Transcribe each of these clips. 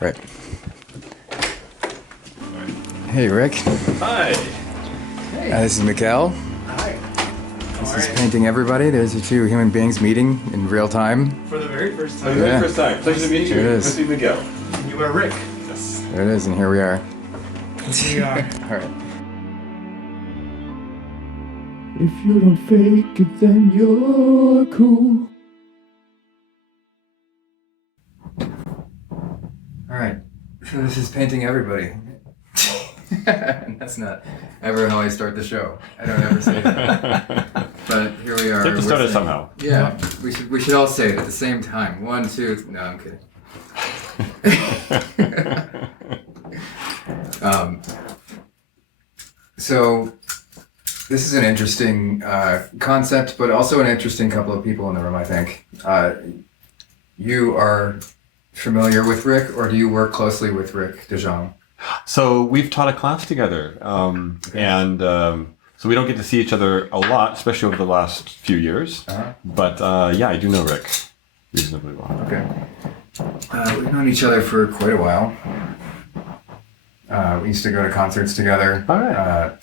Right. Hey, Rick. Hi. Hey. This is Miguel. Hi. This is Painting Everybody. There's your two human beings meeting in real time. For the very first time. For the very first time. Pleasure to meet you. It is. Nice Miguel. And you are Rick. Yes. There it is, and here we are. We are. All right. If you don't fake it, then you're cool. All right. So this is Painting Everybody. That's not ever how I start the show. I don't ever say that. But here we are. You have to start it somehow. Yeah. We should all say it at the same time. 1, 2. No, I'm kidding. So this is an interesting concept, but also an interesting couple of people in the room, I think. You are familiar with Rick, or do you work closely with Rick DeJong? So we've taught a class together, so we don't get to see each other a lot, especially over the last few years. Uh-huh. But yeah, I do know Rick reasonably well. Okay. We've known each other for quite a while. We used to go to concerts together. All right.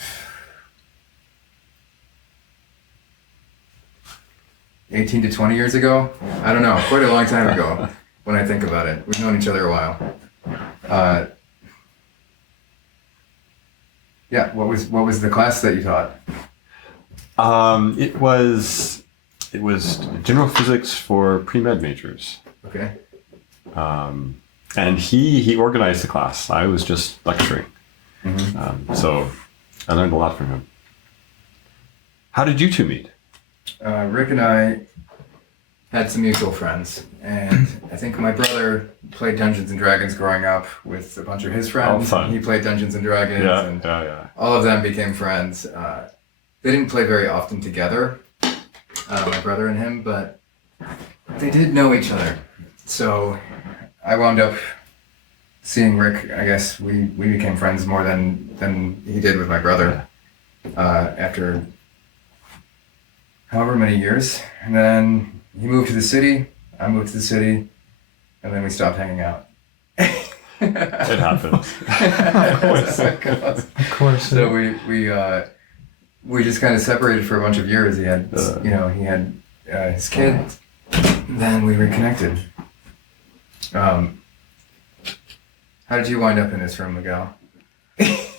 18 to 20 years ago? I don't know, quite a long time ago when I think about it. We've known each other a while. Yeah, what was the class that you taught? It was general physics for pre-med majors. Okay. And he organized the class. I was just lecturing. Mm-hmm. So I learned a lot from him. How did you two meet? Rick and I had some mutual friends, and I think my brother played Dungeons and Dragons growing up with a bunch of his friends. Oh, fun. He played Dungeons and Dragons, and Yeah. all of them became friends. They didn't play very often together, my brother and him, but they did know each other. So I wound up seeing Rick. I guess we became friends more than he did with my brother after however many years. And then he moved to the city, I moved to the city, and then we stopped hanging out. It happens. Of course. So we just kind of separated for a bunch of years. He had his kid. Then we reconnected. How did you wind up in this room, Miguel?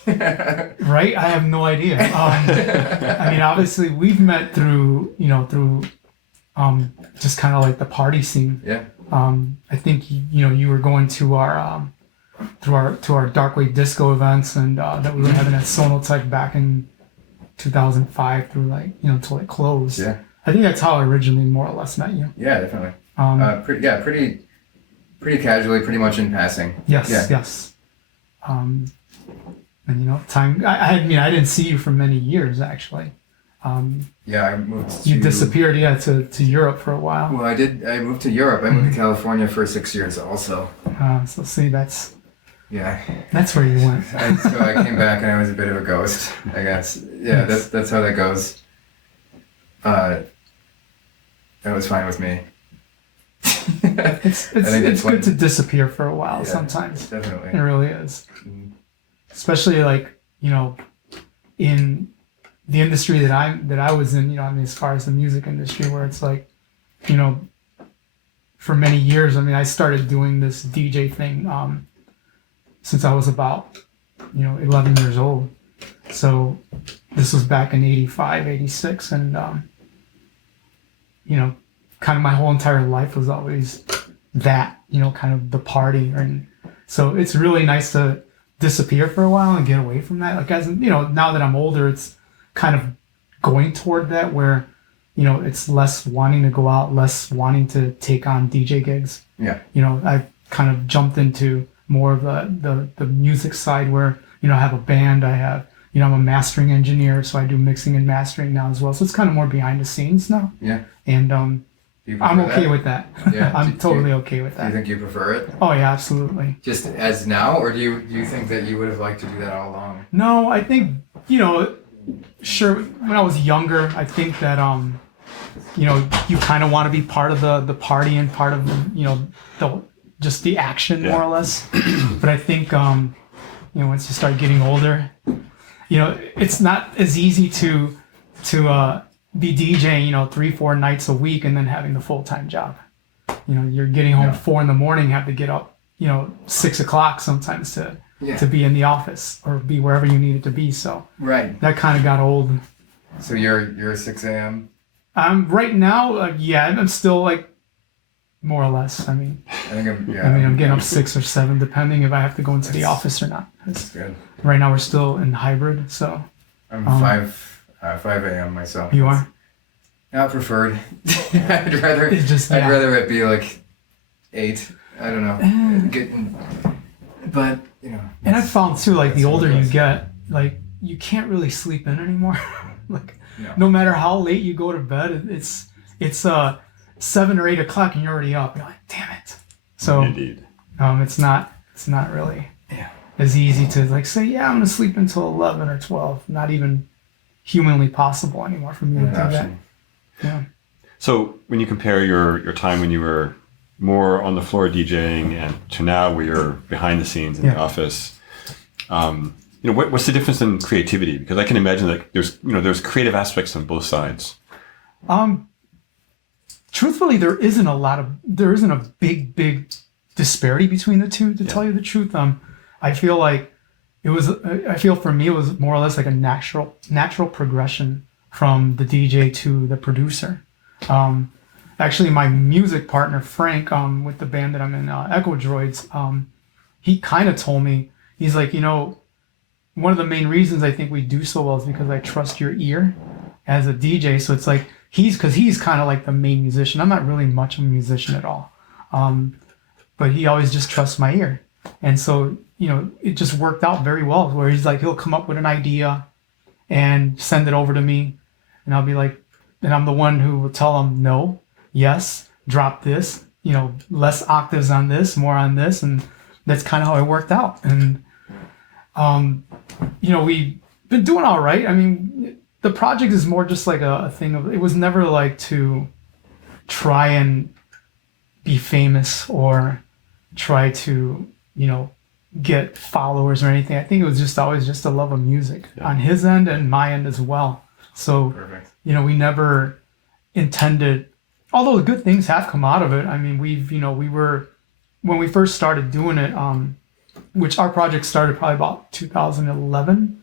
Right? I have no idea. I mean, obviously we've met through just kind of like the party scene. Yeah. I think you were going to our dark wave disco events, and that we were having at Sonotech back in 2005 through until it closed. Yeah. I think that's how I originally more or less met you. Yeah, definitely. Pretty casually, pretty much in passing. Yes. Yeah. Yes. And time. I mean, I didn't see you for many years actually. Yeah, I moved. You disappeared, to Europe for a while. Well, I did. I moved to Europe. I moved to California for 6 years, also. So see, that's Yeah. where you went. So I came back and I was a bit of a ghost, I guess. Yeah, that's how that goes. That was fine with me. It's good to disappear for a while sometimes. Definitely. It really is. Especially in the industry that I was in, I mean, as far as the music industry, where it's for many years, I mean, I started doing this DJ thing since I was about 11 years old. So this was back in 85, 86, and kind of my whole entire life was always that, kind of the party. And so it's really nice to disappear for a while and get away from that. Like, as now that I'm older, it's kind of going toward that where, it's less wanting to go out, less wanting to take on DJ gigs. Yeah. I kind of jumped into more of the music side where, I have a band, I have, I'm a mastering engineer, so I do mixing and mastering now as well. So it's kind of more behind the scenes now. Yeah. And I'm okay with that. Yeah. I'm totally okay with Do you that. think you prefer it? Oh yeah, absolutely. Just as now, or do you think that you would have liked to do that all along? No, I think, sure, when I was younger, I think that, you kind of want to be part of the party and part of, just the action Yeah. more or less. But I think once you start getting older, it's not as easy to be DJing 3-4 nights a week and then having the full-time job. You're getting home 4 a.m, have to get up 6 o'clock sometimes to be in the office or be wherever you needed to be. So Right. that kind of got old. So you're 6 a.m. Right now, I'm still like more or less. I mean, I'm getting up 6 or 7 depending if I have to go into the office or not. That's good. Right now we're still in hybrid, so. I'm 5 a.m. myself. You are? Not preferred. I'd rather I'd rather it be like 8. I don't know. But And I've found too, like the older you get, like you can't really sleep in anymore. Like no matter how late you go to bed, it's 7 or 8 o'clock and you're already up. You're like, damn it. So Indeed. it's not really as easy to like say, I'm gonna sleep until 11 or 12. Not even humanly possible anymore for me to do that. Yeah. So when you compare your time when you were more on the floor DJing and to now where you're behind the scenes in the office, what's the difference in creativity? Because I can imagine that there's creative aspects on both sides. Truthfully, there isn't a big disparity between the two, to tell you the truth. I feel for me it was more or less like a natural progression from the DJ to the producer. Actually, my music partner Frank, with the band that I'm in, Echodroides, he kind of told me, he's like, one of the main reasons I think we do so well is because I trust your ear as a DJ. So it's like he's kind of like the main musician. I'm not really much of a musician at all, but he always just trusts my ear, and so it just worked out very well. Where he's like, he'll come up with an idea and send it over to me, and I'll be like, and I'm the one who will tell him no, yes, drop this, less octaves on this, more on this, and that's kind of how it worked out. And we've been doing all right. I mean, the project is more just like a thing of, it was never like to try and be famous or try to, get followers or anything. I think it was just always just a love of music on his end and my end as well. So, Perfect. We never intended, although good things have come out of it. I mean, when we first started doing it, which our project started probably about 2011.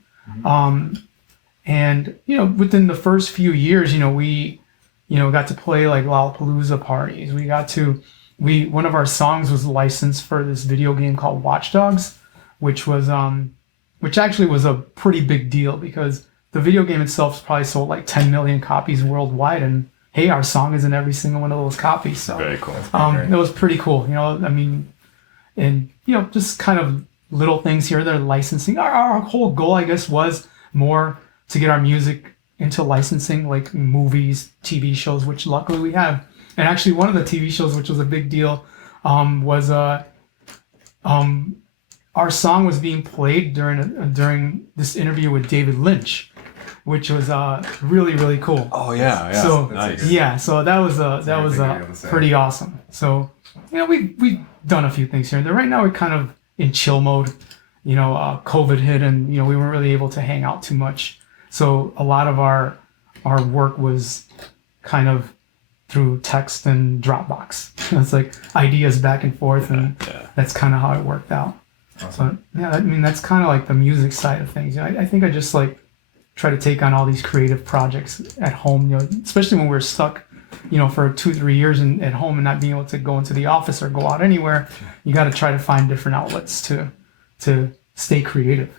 And, within the first few years, we, got to play like Lollapalooza parties. One of our songs was licensed for this video game called Watch Dogs, which actually was a pretty big deal because the video game itself probably sold like 10 million copies worldwide. And hey, our song is in every single one of those copies. So Very cool. it was pretty cool, I mean, and, just kind of little things here that are licensing. Our whole goal, I guess, was more to get our music into licensing, like movies, TV shows, which luckily we have. And actually, one of the TV shows, which was a big deal, was our song was being played during this interview with David Lynch, which was really, really cool. Oh yeah. So Nice. so that was pretty awesome. So we've done a few things here and there. Right now we're kind of in chill mode. COVID hit and we weren't really able to hang out too much. So a lot of our work was kind of through text and Dropbox. It's like ideas back and forth, and that's kind of how it worked out. Awesome. But I mean that's kind of like the music side of things. I think I just like try to take on all these creative projects at home. Especially when we're stuck, for 2-3 years at home and not being able to go into the office or go out anywhere. You got to try to find different outlets to stay creative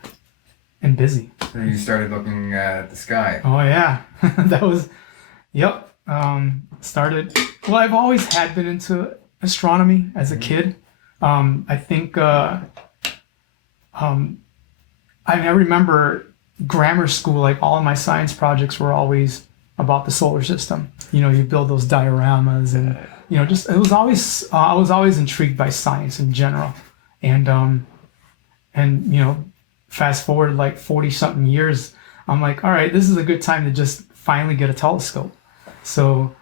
and busy. So you started looking at the sky. Oh yeah, that was, yep. I've always had been into astronomy as a kid. I think, I remember grammar school, like all of my science projects were always about the solar system. You build those dioramas and, I was always intrigued by science in general. And fast forward like 40 something years, I'm like, all right, this is a good time to just finally get a telescope. So,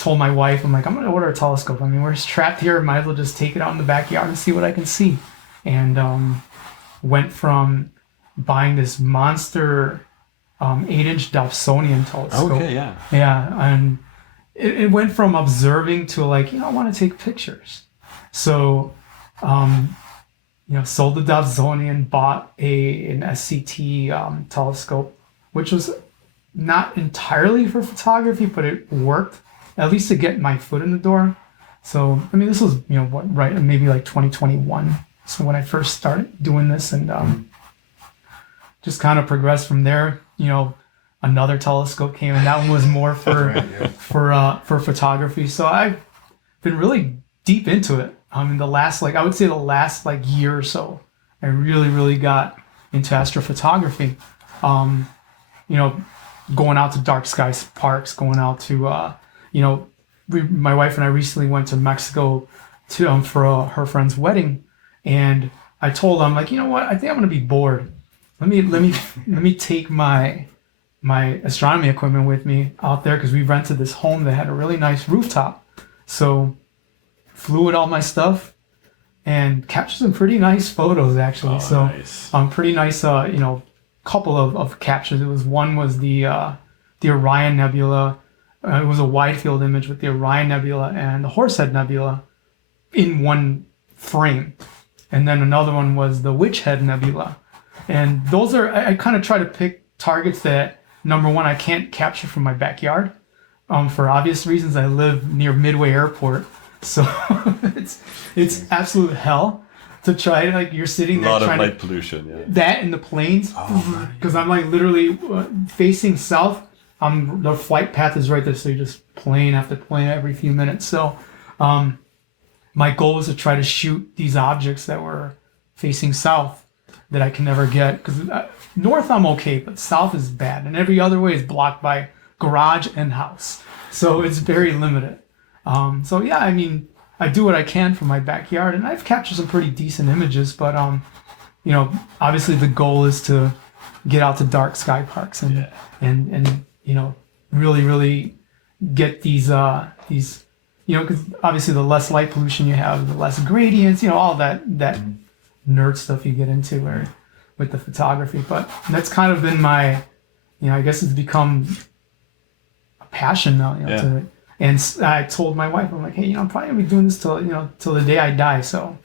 told my wife, I'm like, I'm gonna order a telescope. I mean, we're trapped here, might as well just take it out in the backyard and see what I can see. And went from buying this monster 8-inch Dobsonian telescope. Okay, yeah. Yeah, and it went from observing to like, I want to take pictures. So, sold the Dobsonian, bought an SCT telescope, which was not entirely for photography, but it worked at least to get my foot in the door. So, I mean, this was, maybe like 2021. So when I first started doing this, and just kind of progressed from there. Another telescope came, and that one was more for for photography. So I've been really deep into it. In the last I would say the last year or so, I really got into astrophotography. Going out to dark sky parks, going out to my wife and I recently went to Mexico to for her friend's wedding, and I told them, like, you know what, I think I'm gonna be bored. Let me take my astronomy equipment with me out there, because we rented this home that had a really nice rooftop. So flew with all my stuff and captured some pretty nice photos, actually. Nice. Pretty nice couple of captures. One was the Orion Nebula. It was a wide field image with the Orion Nebula and the Horsehead Nebula in one frame. And then another one was the Witchhead Nebula. And those are, I kind of try to pick targets that, number one, I can't capture from my backyard. For obvious reasons, I live near Midway Airport. So it's absolute hell to try. Like, you're sitting there a lot trying of light pollution. Yeah. That and the planes, because I'm literally facing south. The flight path is right there, so you're just plane after plane every few minutes. So my goal was to try to shoot these objects that were facing south that I can never get, because north I'm okay, but south is bad, and every other way is blocked by garage and house. So it's very limited. So yeah, I mean, I do what I can from my backyard, and I've captured some pretty decent images, but obviously the goal is to get out to dark sky parks and really get these because obviously the less light pollution you have, the less gradients, all that nerd stuff you get into with the photography. But that's kind of been my, I guess it's become a passion now. And I told my wife, I'm like, hey, I'm probably gonna be doing this till the day I die. So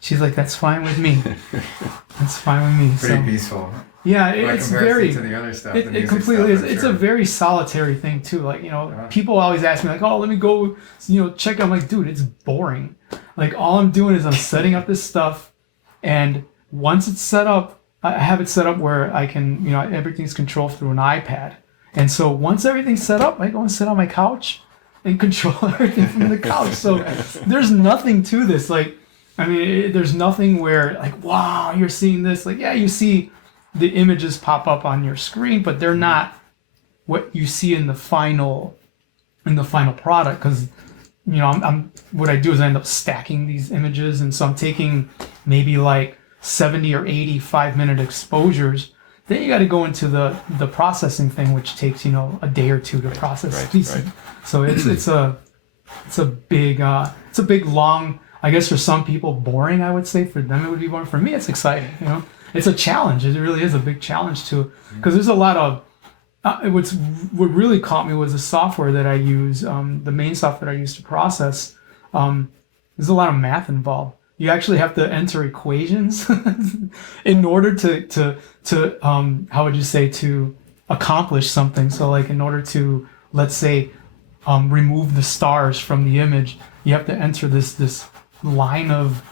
she's like, that's fine with me. That's fine with me. Pretty peaceful. Yeah, it's very. To the other stuff, it completely is. It's a very solitary thing too. Like, people always ask me, like, oh, let me go, check out. I'm like, dude, it's boring. Like, all I'm doing is I'm setting up this stuff, and once it's set up, I have it set up where I can, everything's controlled through an iPad. And so once everything's set up, I go and sit on my couch and control everything from the couch. So there's nothing to this. Like, I mean, there's nothing where, like, wow, you're seeing this. Like, yeah, you see the images pop up on your screen, but they're not what you see in the final product. Because I'm what I do is I end up stacking these images, and so I'm taking maybe like 70 or 80 5-minute exposures. Then you got to go into the processing thing, which takes a day or two to process these. Right. So it's a big long. I guess for some people boring. I would say for them it would be boring. For me, it's exciting. It's a challenge. It really is a big challenge too, because there's a lot of what really caught me was the software that I use. The main software I use to process. There's a lot of math involved. You actually have to enter equations in order to how would you say, to accomplish something. So like, in order to, let's say, remove the stars from the image, you have to enter this line of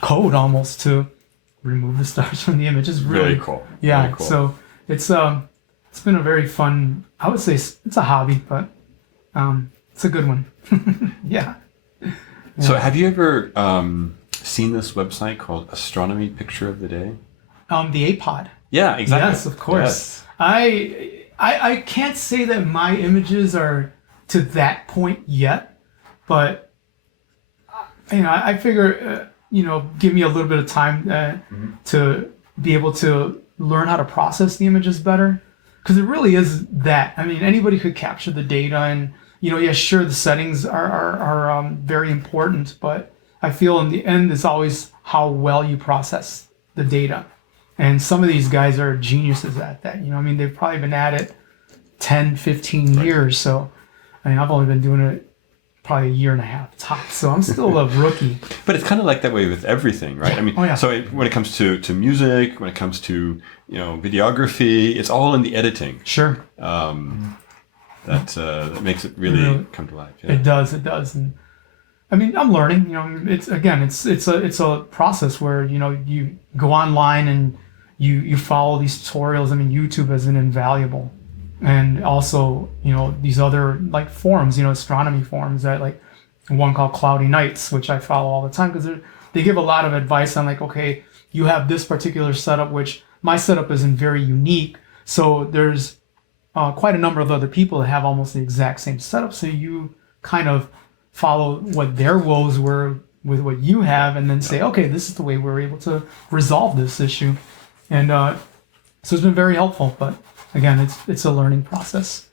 code almost to remove the stars from the image. It's really cool. Yeah. Very cool. So it's been a very fun, I would say it's a hobby, but it's a good one. Yeah. So have you ever seen this website called Astronomy Picture of the Day? The APOD. Yeah, exactly. Yes, of course. Yes. I can't say that my images are to that point yet, but I figure give me a little bit of time to be able to learn how to process the images better, because it really is that. I mean, anybody could capture the data and yeah, sure, the settings are very important, but I feel in the end, it's always how well you process the data. And some of these guys are geniuses at that. I mean, they've probably been at it 10, 15 years. So, I mean, I've only been doing it probably a year and a half tops. So I'm still a rookie. But it's kind of like that way with everything, right? I mean, when it comes to music, when it comes to, videography, it's all in the editing. Sure. That makes it really come to life. Yeah. It does. And I mean, I'm learning. It's a process where you go online and you follow these tutorials. I mean, YouTube has been invaluable, and also these other like forums, astronomy forums, that like one called Cloudy Nights, which I follow all the time because they give a lot of advice on like, okay, you have this particular setup, which my setup isn't very unique, so there's quite a number of other people that have almost the exact same setup, so you kind of follow what their woes were with what you have, and then say, okay, this is the way we're able to resolve this issue. And so it's been very helpful, but again, it's a learning process.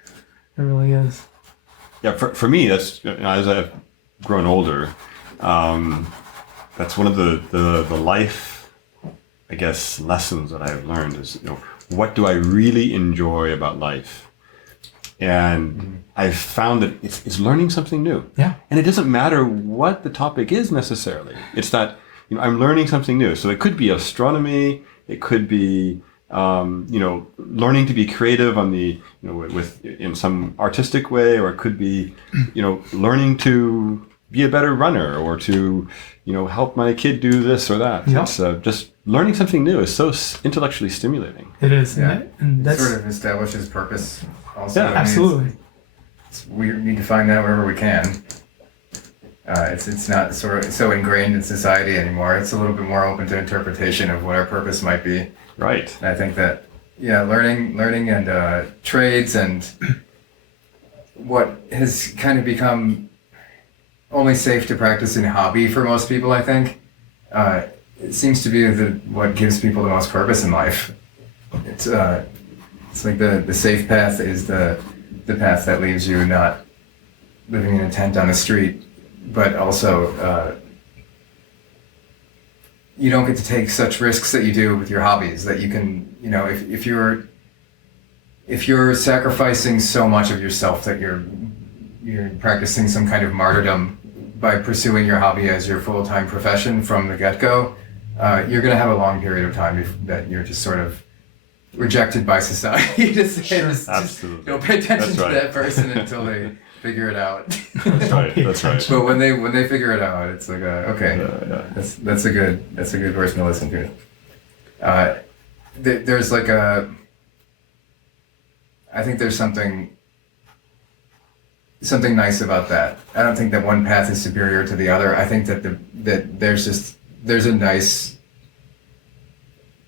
It really is. Yeah, for me, that's as I've grown older, that's one of the life, I guess, lessons that I've learned is, what do I really enjoy about life? And I've found that it's learning something new. Yeah. And it doesn't matter what the topic is necessarily. It's that, I'm learning something new. So it could be astronomy. It could be, learning to be creative on the, in some artistic way, or it could be, learning to be a better runner, or to, help my kid do this or that. Yep. It's just learning something new is so intellectually stimulating. It is. Yeah. And It sort of establishes purpose also. Yeah, I mean, absolutely. we need to find that wherever we can. It's not sort of so ingrained in society anymore. It's a little bit more open to interpretation of what our purpose might be. Right. And I think that, learning and trades and what has kind of become only safe to practice in hobby for most people, I think, it seems to be what gives people the most purpose in life. It's like the safe path is the path that leaves you not living in a tent on the street, but also you don't get to take such risks that you do with your hobbies, that you can, if you're sacrificing so much of yourself that you're practicing some kind of martyrdom by pursuing your hobby as your full-time profession from the get-go, you're going to have a long period of time that you're just sort of rejected by society to say, Sure. Absolutely. don't pay attention That's to right. that person until they figure it out. That's right. That's right. But when they figure it out, it's like, okay, that's a good person to listen to. There's like I think there's something nice about that. I don't think that one path is superior to the other. I think that there's a nice,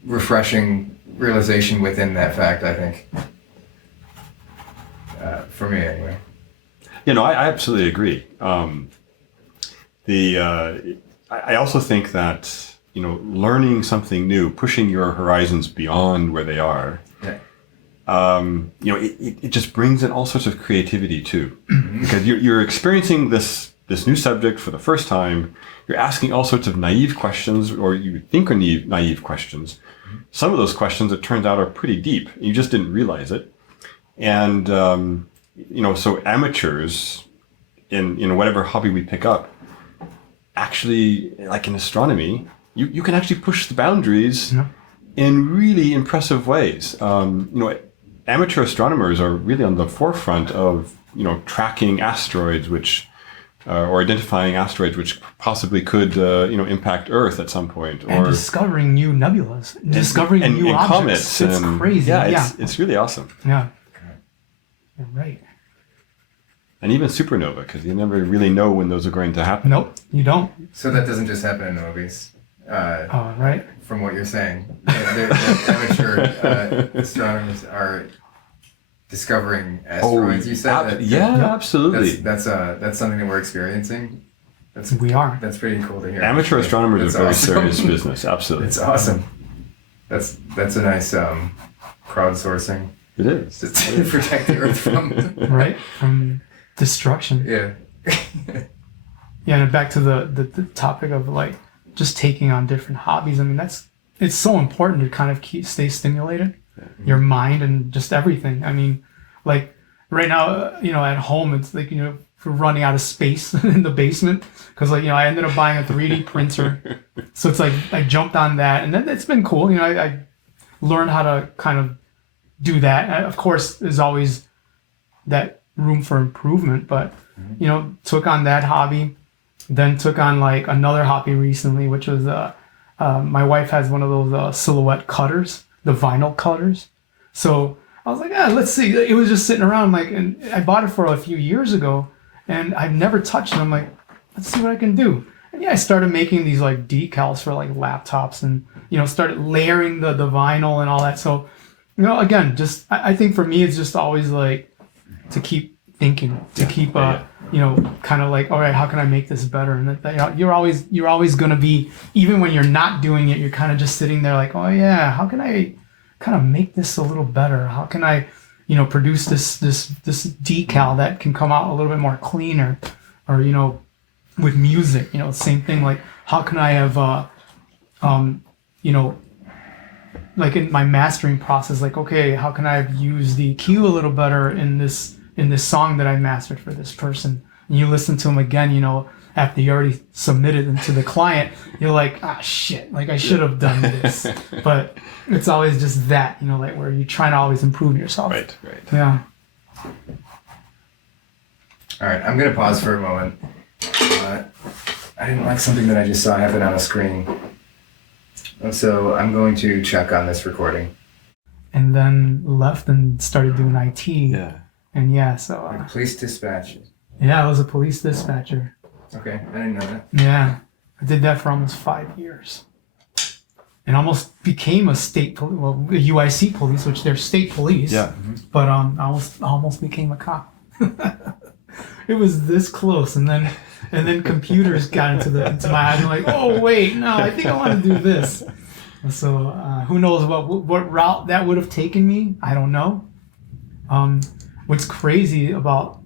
refreshing realization within that fact, I think. For me, anyway. I absolutely agree. I also think that, learning something new, pushing your horizons beyond where they are, it just brings in all sorts of creativity too. Because you're experiencing this new subject for the first time. You're asking all sorts of naive questions, or you think are naive questions. Some of those questions, it turns out, are pretty deep. You just didn't realize it. And, so amateurs in whatever hobby we pick up, actually, like in astronomy, you can actually push the boundaries in really impressive ways. Amateur astronomers are really on the forefront of, tracking asteroids, or identifying asteroids which possibly could, impact Earth at some point, and or discovering new nebulas, discovering new objects. Comets. It's crazy. It's really awesome. Yeah. You're right. And even supernova, because you never really know when those are going to happen. Nope, you don't. So that doesn't just happen in the movies. Right. From what you're saying, amateur astronomers are discovering asteroids. You said that. Yeah, absolutely. That's something that we're experiencing. We are. That's pretty cool to hear. Amateur astronomers That's are very awesome. serious business. Absolutely. It's awesome. That's a nice crowdsourcing. It is. Just to protect the Earth from. Right. From destruction. Yeah. Yeah, and back to the topic of like just taking on different hobbies. I mean, it's so important to kind of stay stimulated, your mind and just everything. I mean, like right now, at home, it's like, we're running out of space in the basement because like, I ended up buying a 3D printer. So it's like I jumped on that, and then it's been cool. I learned how to kind of do that. And of course, there's always that room for improvement, but took on that hobby. Then took on like another hobby recently, which was my wife has one of those silhouette cutters, the vinyl cutters. So I was like, let's see. It was just sitting around, like, and I bought it for a few years ago, and I've never touched it. I'm like, let's see what I can do. And yeah, I started making these like decals for like laptops, and started layering the vinyl and all that. So again, just I think for me, it's just always like to keep thinking, to keep kind of like, all right, how can I make this better? And that you're always going to be, even when you're not doing it, you're kind of just sitting there like, oh yeah, how can I kind of make this a little better? How can I produce this decal that can come out a little bit more cleaner? Or with music, same thing, like how can I have like in my mastering process, like, okay, how can I use the EQ a little better in this song that I mastered for this person? And you listen to them again, after you already submitted them to the client, you're like, shit, like I should have done this. But it's always just that, like where you're trying to always improve yourself. Right. Yeah. All right, I'm going to pause for a moment. I didn't like something that I just saw happen on a screen. So I'm going to check on this recording. And then left and started doing IT. Yeah. And yeah, so... Like police dispatch. Yeah, I was a police dispatcher. Okay, I didn't know that. Yeah, I did that for almost 5 years. And almost became a UIC police, which they're state police. Yeah. But I almost became a cop. It was this close, and then computers got into my eyes. I'm like, oh wait, no, I think I want to do this. So who knows what route that would have taken me? I don't know. What's crazy about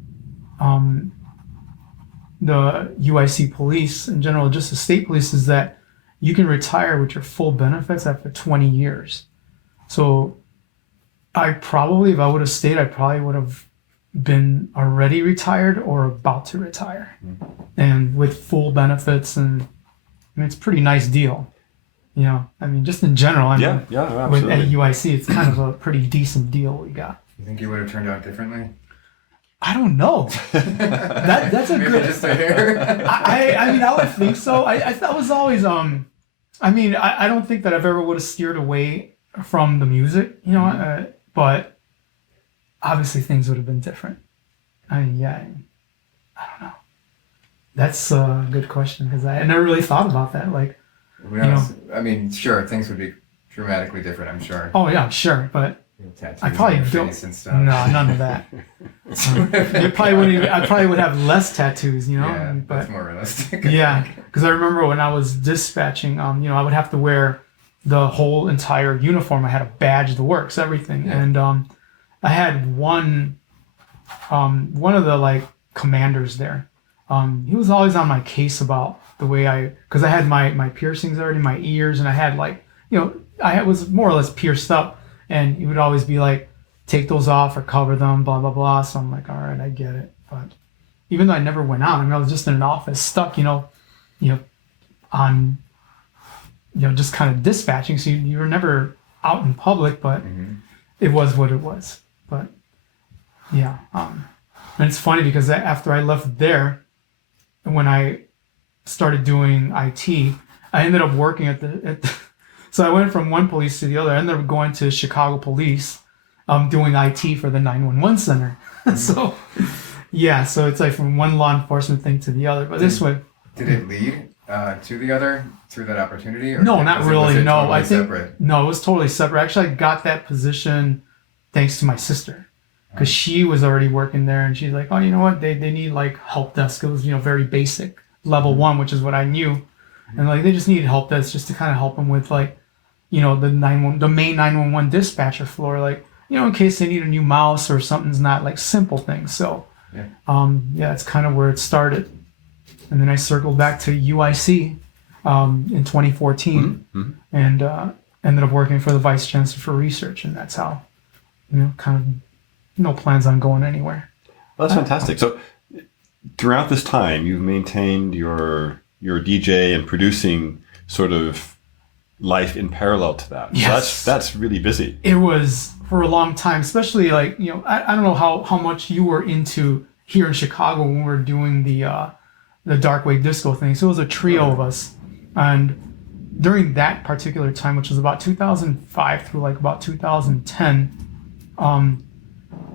the UIC police in general, just the state police, is that you can retire with your full benefits after 20 years. So I probably, if I would have stayed, I probably would have been already retired or about to retire, and with full benefits. And I mean, it's a pretty nice deal. I mean, just in general, absolutely. With at UIC, it's kind of a pretty decent deal we got. You think it would have turned out differently? I don't know. That's a Maybe good. Just a hair. I mean, I would think so. I thought it was always I mean, I don't think that I've ever would have steered away from the music, but obviously things would have been different. I mean, yeah, I don't know. That's a good question because I never really thought about that. Like, I mean, sure, things would be dramatically different, I'm sure. Oh yeah, sure, but Tattoos I probably on your don't. face and stuff. No, none of that. I probably would have less tattoos, Yeah, but that's more realistic. yeah, because I remember when I was dispatching, I would have to wear the whole entire uniform. I had a badge, the works, everything, and I had one of the like commanders there. He was always on my case about the way because I had my piercings already, my ears, and I had like, I was more or less pierced up, and he would always be like, take those off or cover them, blah, blah, blah. So I'm like, all right, I get it. But even though I never went out, I mean, I was just in an office stuck, on, just kind of dispatching. So you were never out in public, but it was what it was. But yeah. And it's funny because after I left there, when I started doing IT, I ended up working at the so I went from one police to the other. I ended up going to Chicago Police, doing IT for the 911 center. So, yeah, so it's like from one law enforcement thing to the other. But this way, did it lead to the other through that opportunity? Or no, not really. Was it No, totally I think separate? no, it was totally separate. Actually, I got that position thanks to my sister, because she was already working there, and she's like, oh, you know what? They need like help desk. It was very basic level 1, which is what I knew, and like they just needed help desk just to kind of help them with like, the main 911 dispatcher floor, like, in case they need a new mouse or something's not, like simple things. So That's kind of where it started. And then I circled back to UIC in 2014 and ended up working for the Vice Chancellor for Research. And that's how, kind of no plans on going anywhere. Well, that's fantastic. So throughout this time, you've maintained your DJ and producing sort of life in parallel to that. Yes. So that's really busy. It was for a long time, especially like, I don't know how much you were into here in Chicago when we were doing the dark wave disco thing. So it was a trio of us. And during that particular time, which was about 2005 through like about 2010,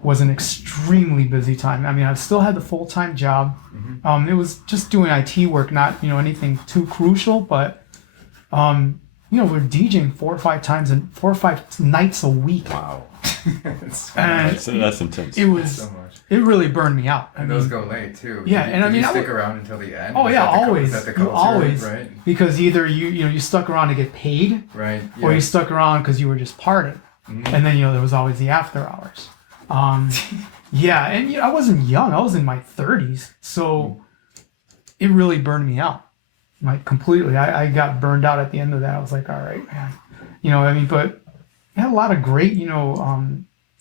was an extremely busy time. I mean, I still had the full-time job. It was just doing IT work, not, anything too crucial, but, we're DJing 4 or 5 nights a week. Wow. That's intense. It was, so much. it really burned me out. And those go late too. Yeah, Did you stick around until the end? Oh yeah, always. Was that the You culture, always, right? because either you stuck around to get paid, Right. or you stuck around because you were just partying, and then there was always the after hours. Yeah, and I wasn't young; I was in my 30s, so it really burned me out, like completely. I got burned out at the end of that. I was like, all right, man, but we had a lot of great,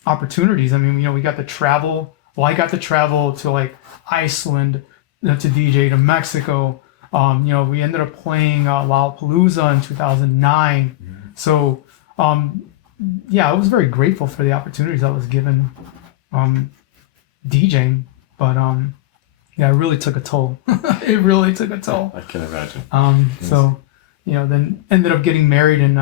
opportunities. I mean, we got to travel. Well, I got to travel to like Iceland to DJ, to Mexico. We ended up playing Lollapalooza in 2009. So, I was very grateful for the opportunities I was given DJing. But, it really took a toll. It really took a toll. I can imagine. So, then ended up getting married in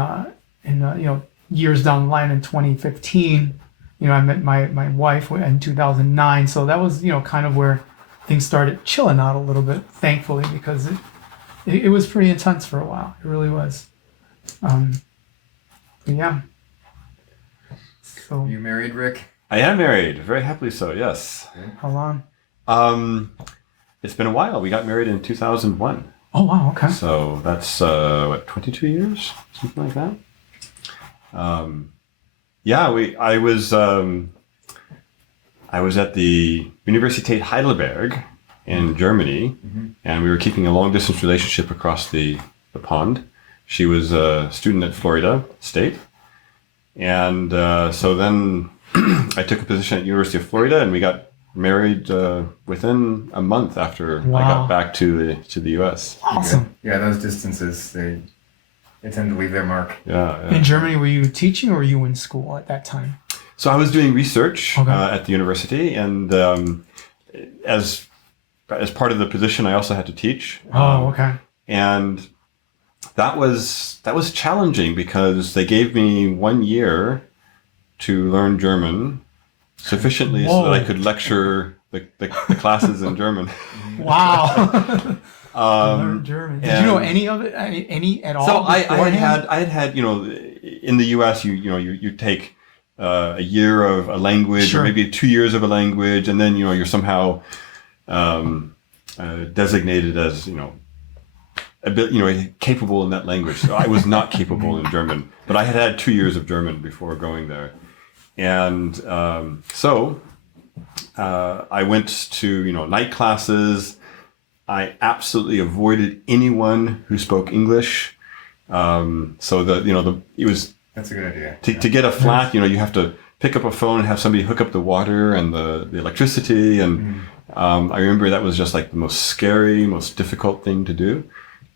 years down the line in 2015. I met my wife in 2009. So that was, kind of where things started chilling out a little bit, thankfully, because it was pretty intense for a while. It really was. Yeah. So You married, Rick? I am married, very happily so, yes. how long? It's been a while. We got married in 2001. Oh, wow. Okay. So that's, 22 years? Something like that? I was at the Universität Heidelberg in Germany, and we were keeping a long-distance relationship across the pond. She was a student at Florida State, and so then I took a position at University of Florida, and we got married within a month after I got back to the U.S. Awesome. Yeah, those distances, they tend to leave their mark. Yeah. In Germany, were you teaching or were you in school at that time? So I was doing research at the university, and as part of the position, I also had to teach. Okay. And that was challenging because they gave me 1 year to learn German sufficiently so that I could lecture the classes in German. Wow. Learn German. Did you know any of it? Any at all? So I had in the U.S. you take a year of a language, or maybe 2 years of a language, and then you're somehow designated as a bit capable in that language. So I was not capable in German, but I had 2 years of German before going there, and so I went to night classes. I absolutely avoided anyone who spoke English. So it was. That's a good idea. To get a flat, you have to pick up a phone and have somebody hook up the water and the electricity. And I remember that was just like the most scary, most difficult thing to do.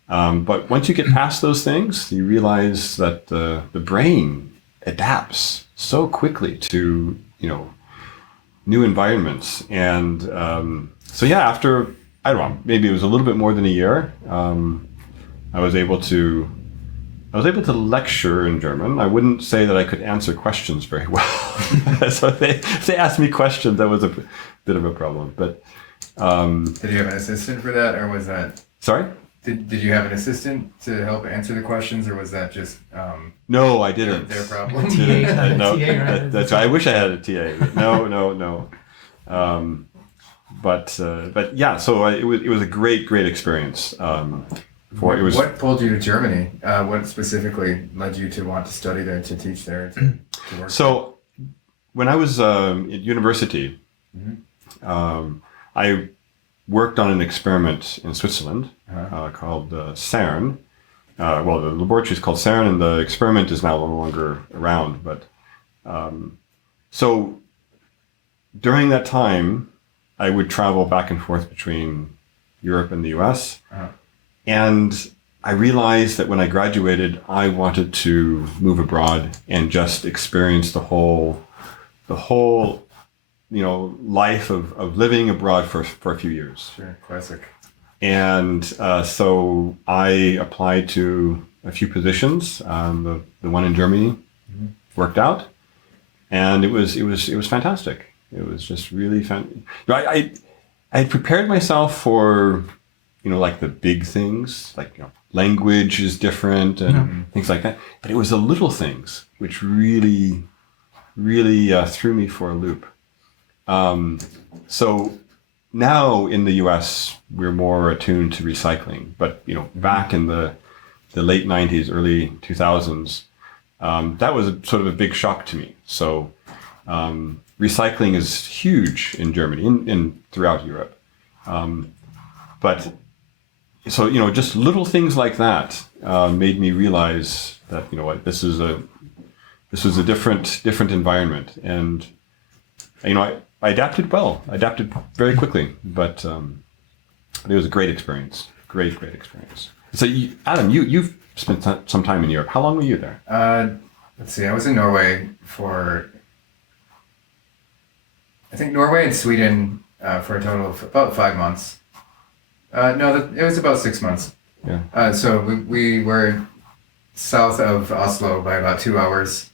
But once you get past those things, you realize that the brain adapts so quickly to, new environments. And after, I don't know, maybe it was a little bit more than a year, I was able to lecture in German. I wouldn't say that I could answer questions very well. So if they asked me questions, that was a bit of a problem. But did you have an assistant for that, or was that? Sorry? Did you have an assistant to help answer the questions, or was that just? No, I didn't. Their problem. That's right. I wish I had a TA. No. But yeah, so it was a great experience. What pulled you to Germany? What specifically led you to want to study there, to teach there, to work? So when I was at university, I worked on an experiment in Switzerland Uh-huh. called CERN. Well, the laboratory is called CERN, and the experiment is now no longer around. But so during that time, I would travel back and forth between Europe and the US. Uh-huh. And I realized that when I graduated, I wanted to move abroad and just experience the whole, life of living abroad for a few years. Sure, classic. And so I applied to a few positions. The one in Germany worked out, and it was fantastic. It was just really fun. I had prepared myself for, like the big things, like language is different and things like that. But it was the little things which really, really threw me for a loop. So now in the US, we're more attuned to recycling. But back in the late 90s, early 2000s, that was sort of a big shock to me. So recycling is huge in Germany and throughout Europe. But so, just little things like that made me realize that, this was a different environment. And, I adapted well. I adapted very quickly, but it was a great experience. Great experience. So, Adam, you've spent some time in Europe. How long were you there? Let's see, I was in Norway for, I think Norway and Sweden for a total of about 5 months. No, it was about 6 months. Yeah. So we were south of Oslo by about 2 hours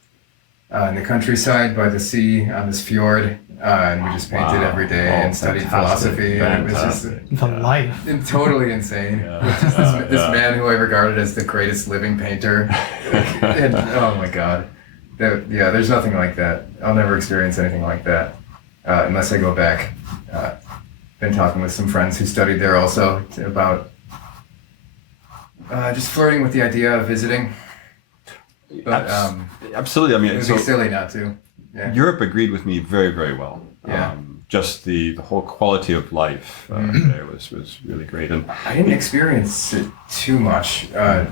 in the countryside by the sea on this fjord. And we just painted every day and studied philosophy. And it was just The life. totally insane. Just this man who I regarded as the greatest living painter. And, oh my God. There's nothing like that. I'll never experience anything like that unless I go back. Been talking with some friends who studied there also about just flirting with the idea of visiting. But Absolutely. I mean, it would be silly not to. Yeah. Europe agreed with me very, very well. Yeah. Just the whole quality of life there was really great. And I didn't experience it too much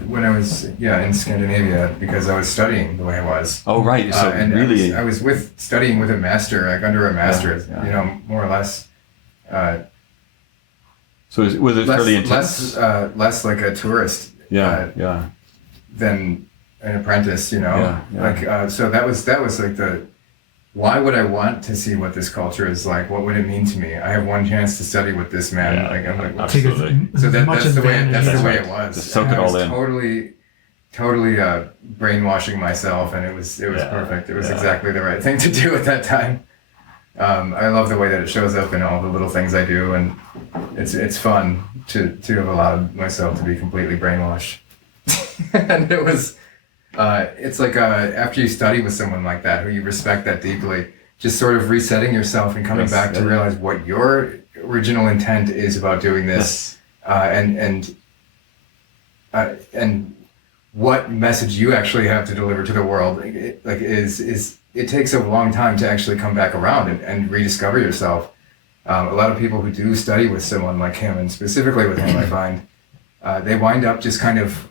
when I was in Scandinavia because I was studying the way I was. Oh, right. So and really, I was studying with a master, like under a master's, more or less. So was it fairly intense? Less like a tourist. Than an apprentice, so that was like why would I want to see what this culture is like? What would it mean to me? I have one chance to study with this man. Absolutely. So that's the way it was. Just soak it all in. Totally brainwashing myself, and it was perfect. It was exactly the right thing to do at that time. I love the way that it shows up in all the little things I do, and it's fun to have allowed myself to be completely brainwashed. And it was. It's like after you study with someone like that, who you respect that deeply, just sort of resetting yourself and coming back to realize what your original intent is about doing this, and what message you actually have to deliver to the world. It takes a long time to actually come back around and rediscover yourself. A lot of people who do study with someone like him, and specifically with him, I find they wind up just kind of.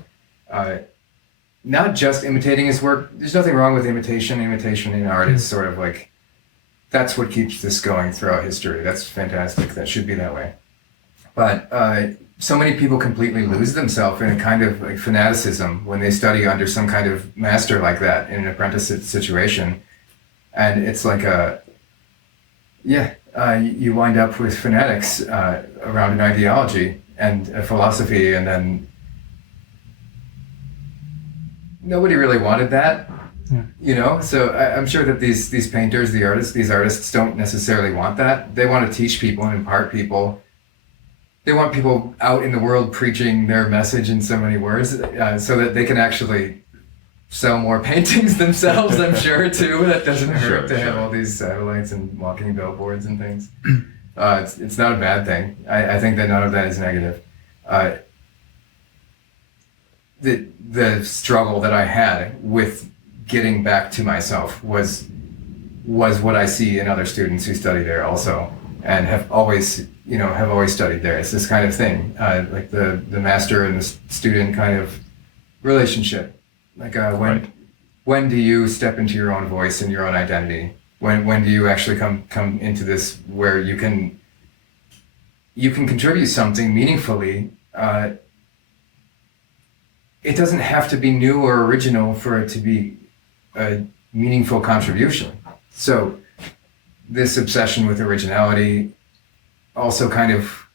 Not just imitating his work. There's nothing wrong with imitation. Imitation in art is sort of like, that's what keeps this going throughout history. That's fantastic. That should be that way. But so many people completely lose themselves in a kind of like fanaticism when they study under some kind of master like that in an apprentice situation. And it's like you wind up with fanatics around an ideology and a philosophy, and then nobody really wanted that, So I'm sure that these painters, these artists don't necessarily want that. They want to teach people and impart people. They want people out in the world preaching their message in so many words, so that they can actually sell more paintings themselves. I'm sure too. That doesn't hurt to have all these satellites and walking billboards and things. It's not a bad thing. I think that none of that is negative. The struggle that I had with getting back to myself was what I see in other students who study there also. and have always studied there. It's this kind of thing, like the master and the student kind of relationship. Like when do you step into your own voice and your own identity? When do you actually come into this where you can contribute something meaningfully? It doesn't have to be new or original for it to be a meaningful contribution. So this obsession with originality also kind of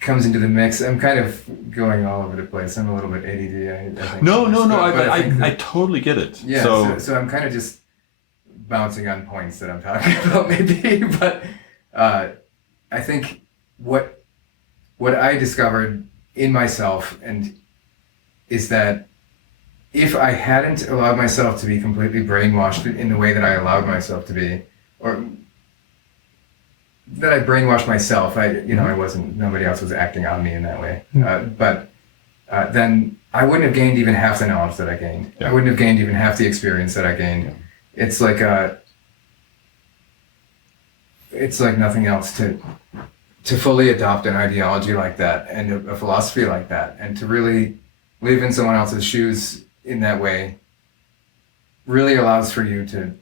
comes into the mix. I'm kind of going all over the place. I'm a little bit ADD. I think. No. I totally get it. Yeah. So I'm kind of just bouncing on points that I'm talking about, maybe. But I think what I discovered in myself is that if I hadn't allowed myself to be completely brainwashed in the way that I allowed myself to be, or that I brainwashed myself, nobody else was acting on me in that way. But then I wouldn't have gained even half the knowledge that I gained. Yeah. I wouldn't have gained even half the experience that I gained. Yeah. It's like nothing else to fully adopt an ideology like that and a philosophy like that, and to really live in someone else's shoes in that way really allows for you to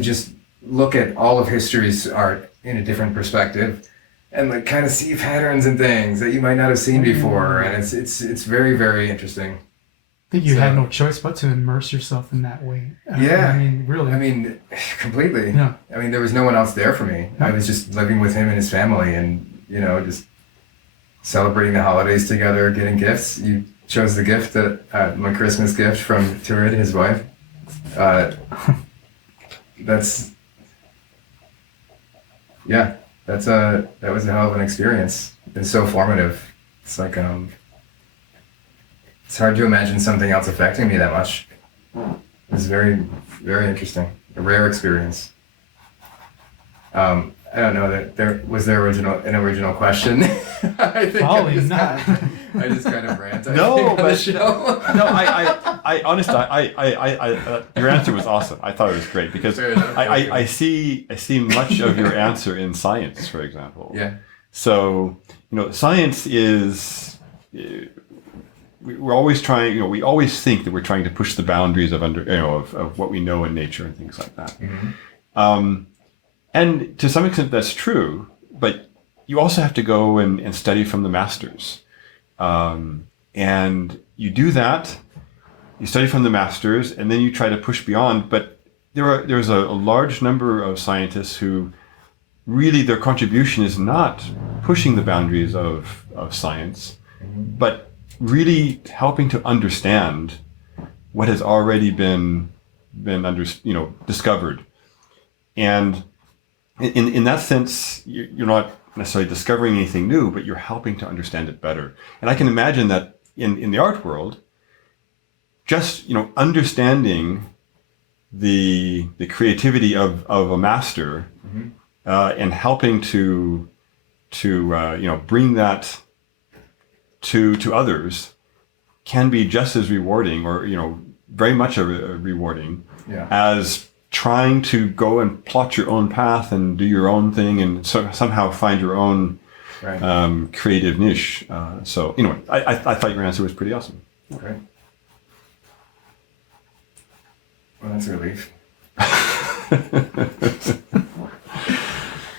just look at all of history's art in a different perspective and like kind of see patterns and things that you might not have seen before, and it's very, very interesting. I think you had no choice but to immerse yourself in that way. Yeah. I mean, really. I mean, completely. Yeah. I mean, there was no one else there for me. I was just living with him and his family and, just celebrating the holidays together, getting gifts. You chose the gift that my Christmas gift from Turid, his wife. That was a hell of an experience. It's so formative. It's like it's hard to imagine something else affecting me that much. It was very, very interesting. A rare experience. I don't know that an original question. I think probably not. I just kind of rant. No, but the show. No, I honestly, your answer was awesome. I thought it was great because I see much of your answer in science, for example. Yeah. So science is. We're always trying. We always think that we're trying to push the boundaries of of what we know in nature and things like that. Mm-hmm. And to some extent that's true, but you also have to go and study from the masters. And you do that, you study from the masters, and then you try to push beyond. But there's a large number of scientists who really their contribution is not pushing the boundaries of science, but really helping to understand what has already been discovered. And in that sense, you're not necessarily discovering anything new, but you're helping to understand it better. And I can imagine that in the art world, just understanding the creativity of a master, mm-hmm. And helping to bring that to others can be just as rewarding, or very much rewarding, yeah. as trying to go and plot your own path and do your own thing and somehow find your own right. Creative niche. So anyway, I thought your answer was pretty awesome. Okay. Well, that's a relief.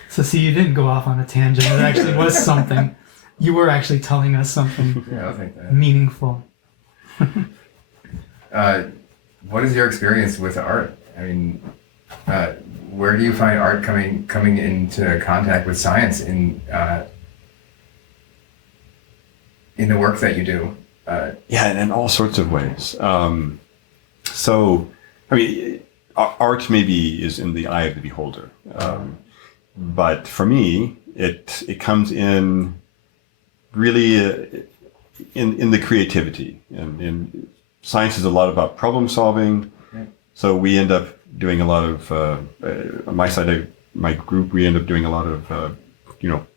So see, you didn't go off on a tangent. It actually was something. You were actually telling us something I'll take that. Meaningful. What is your experience with art? I mean, where do you find art coming into contact with science in the work that you do? Yeah, and in all sorts of ways. So, I mean, art maybe is in the eye of the beholder, but for me, it comes in really in the creativity, and science is a lot about problem solving. So we end up doing a lot of, on my side of my group, we end up doing a lot of,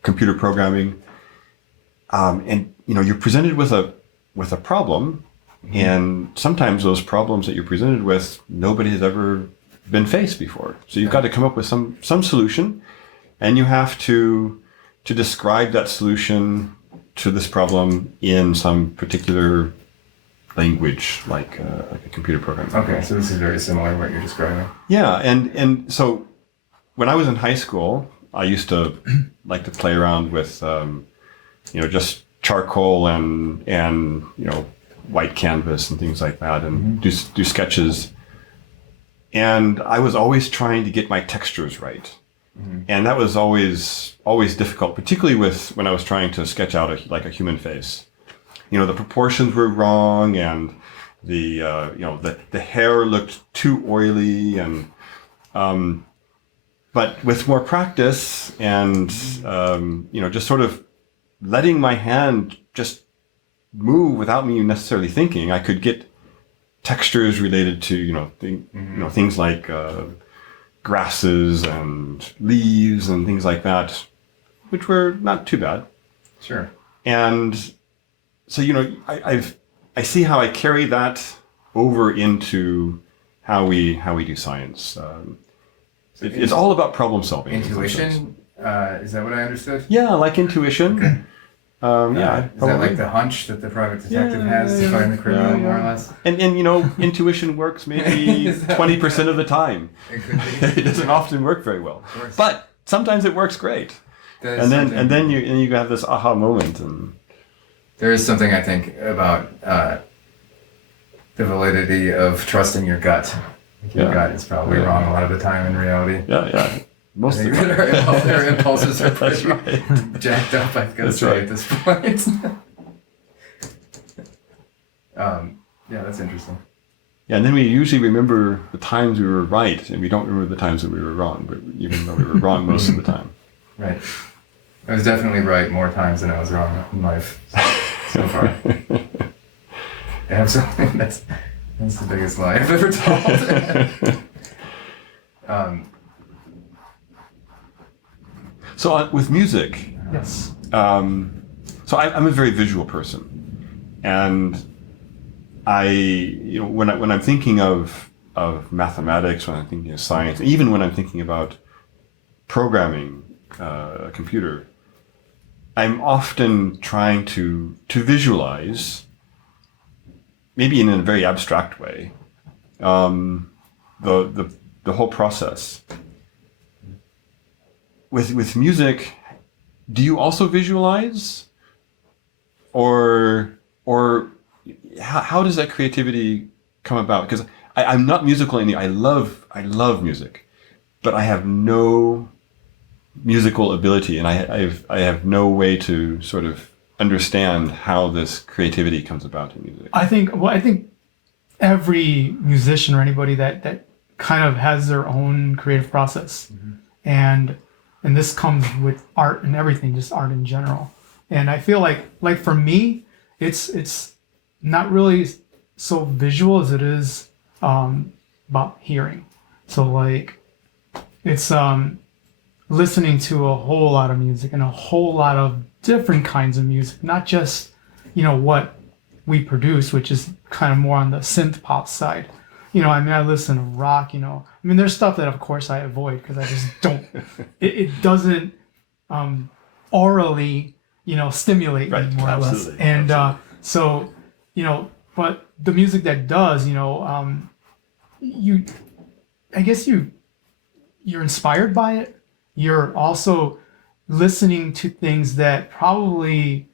computer programming. And, you're presented with a problem, mm-hmm. and sometimes those problems that you're presented with, nobody has ever been faced before. So you've got to come up with some solution, and you have to describe that solution to this problem in some particular language, like a computer program. Okay, so this is very similar to what you're describing. Yeah, and so when I was in high school, I used to like to play around with, just charcoal and white canvas and things like that, and do sketches. And I was always trying to get my textures right. And that was always difficult, particularly when I was trying to sketch out a human face. The proportions were wrong, and the hair looked too oily, and but with more practice and just sort of letting my hand just move without me necessarily thinking, I could get textures related to things like grasses and leaves and things like that, which were not too bad. Sure. And so I see how I carry that over into how we do science. It's all about problem solving. Intuition, is that what I understood? Yeah, like intuition. Okay. Yeah, is that like the hunch that the private detective has to find the criminal, more or less? And intuition works maybe 20% of the time. It could be. It doesn't often work very well, but sometimes it works great. And then you have this aha moment. And there is something I think about the validity of trusting your gut. Your gut is probably wrong a lot of the time in reality. Yeah. Most of the time. Our impulses are pretty right. jacked up, I've got to say, at this point. Yeah, that's interesting. Yeah, and then we usually remember the times we were right, and we don't remember the times that we were wrong, but even though we were wrong most of the time. Right. I was definitely right more times than I was wrong in life so far. Absolutely. That's the biggest lie I've ever told. So with music, Yes. so I'm a very visual person, and when I'm thinking of mathematics, when I'm thinking of science, even when I'm thinking about programming a computer, I'm often trying to visualize, maybe in a very abstract way, the whole process. With music, do you also visualize, or how does that creativity come about? Because I'm not musical in the I love music, but I have no musical ability, and I have no way to sort of understand how this creativity comes about in music. I think every musician or anybody that kind of has their own creative process, and this comes with art and everything, just art in general. And I feel like for me, it's not really so visual as it is about hearing. So like it's listening to a whole lot of music and a whole lot of different kinds of music, not just what we produce, which is kind of more on the synth pop side. I listen to rock, there's stuff that of course I avoid because I just don't, it doesn't orally, stimulate me more or less. And so, but the music that does, I guess you're inspired by it. You're also listening to things that probably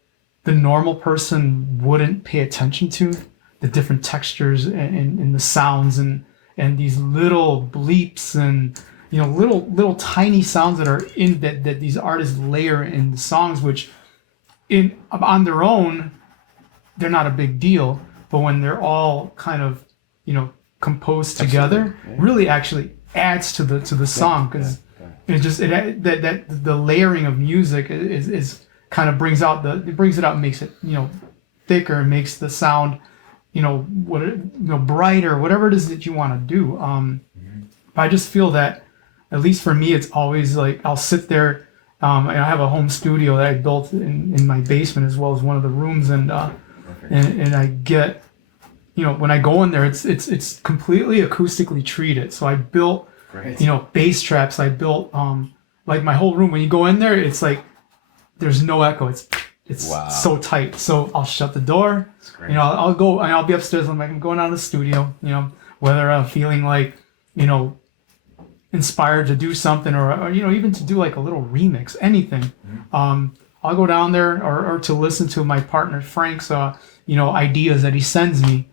the normal person wouldn't pay attention to. The different textures and the sounds and these little bleeps and little tiny sounds that are in that these artists layer in the songs, which on their own they're not a big deal, but when they're all kind of composed together, really actually adds to the song, because that the layering of music is kind of brings it out and makes it thicker and makes the sound brighter, whatever it is that you want to do. But I just feel that, at least for me, it's always like I'll sit there, and I have a home studio that I built in my basement as well as one of the rooms, and I get when I go in there, it's completely acoustically treated. So I built, Great. bass traps. I built, like my whole room. When you go in there, it's like there's no echo. It's Wow. so tight. So I'll shut the door. That's great. I'll go and I'll be upstairs. I'm like, I'm going out of the studio. Whether I'm feeling like, inspired to do something or even to do like a little remix, anything. I'll go down there or to listen to my partner Frank's ideas that he sends me.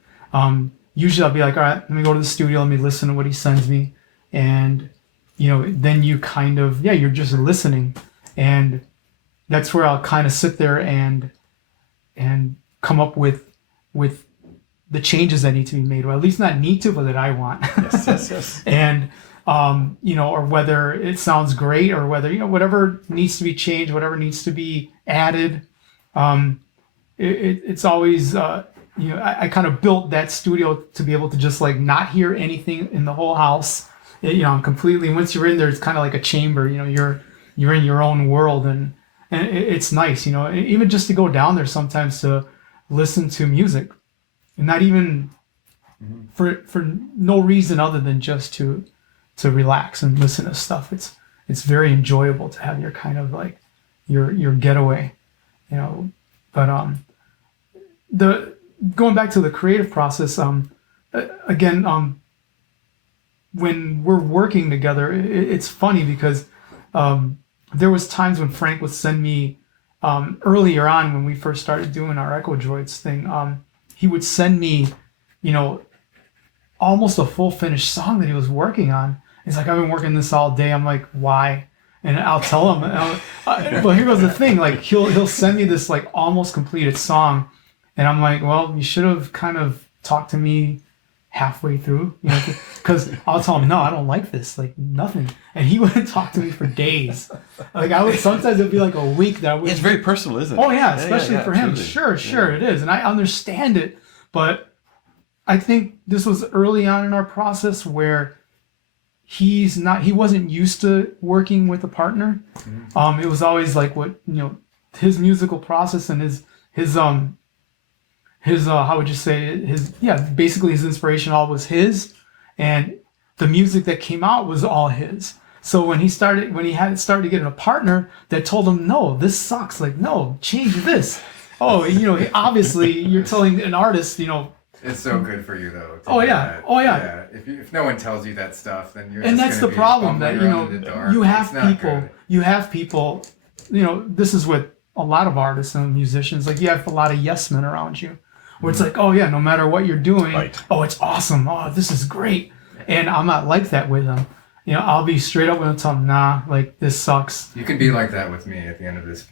Usually I'll be like, all right, let me go to the studio, let me listen to what he sends me. And then you kind of you're just listening, and that's where I'll kind of sit there and come up with the changes that need to be made, or at least not need to, but that I want. Yes. And or whether it sounds great, or whether whatever needs to be changed, whatever needs to be added. It's always I kind of built that studio to be able to just like not hear anything in the whole house. I'm completely, once you're in there, it's kind of like a chamber. You're in your own world, and it's nice. Even just to go down there sometimes to listen to music, and not even for no reason other than just to relax and listen to stuff. It's very enjoyable to have your kind of like your getaway, But the going back to the creative process, again, when we're working together, it's funny because there was times when Frank would send me earlier on when we first started doing our Echodroides thing. He would send me, almost a full finished song that he was working on. He's like, I've been working this all day. I'm like, why? And I'll tell him. But here goes the thing. Like he'll send me this like almost completed song, and I'm like, well, you should have kind of talked to me halfway through, because I'll tell him, no, I don't like this, like nothing, and he wouldn't talk to me for days. Like I would sometimes it'd be like a week that I would. It's very personal, isn't it? Oh yeah, especially for him. Absolutely. Sure, it is, and I understand it, but I think this was early on in our process where he wasn't used to working with a partner. It was always like his musical process and his how would you say, basically his inspiration all was his, and the music that came out was all his. So when he started to get a partner that told him, no, this sucks, like, no, change this. Obviously you're telling an artist, It's so good for you though. Oh yeah. Yeah. If no one tells you that stuff, then you're. And just that's gonna the be problem, that bumbling around in the dark. you have It's not people. good. You have people. This is with a lot of artists and musicians. Like you have a lot of yes men around you, where it's like, oh yeah, no matter what you're doing, Right. oh it's awesome. Oh, this is great. And I'm not like that with them. I'll be straight up and tell them, nah, like this sucks. You can be like that with me at the end of this.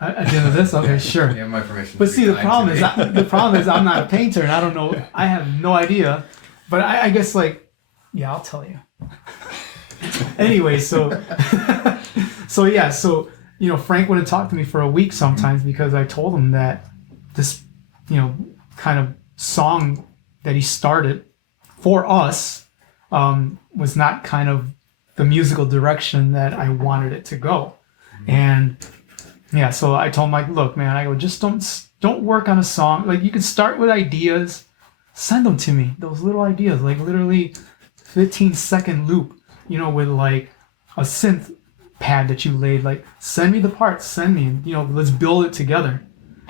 At the end of this, okay, sure. You have my permission. But to see, be the kind to problem me. is I'm not a painter, and I don't know. I have no idea. But I guess I'll tell you. Anyway, so Frank wouldn't talk to me for a week sometimes because I told him that this kind of song that he started for us was not kind of the musical direction that I wanted it to go. And so I told him, like, look, man, I go, just don't work on a song. Like, you can start with ideas, send them to me. Those little ideas, like literally 15-second loop, with like a synth pad that you laid. Like, send me the parts, send me, and let's build it together.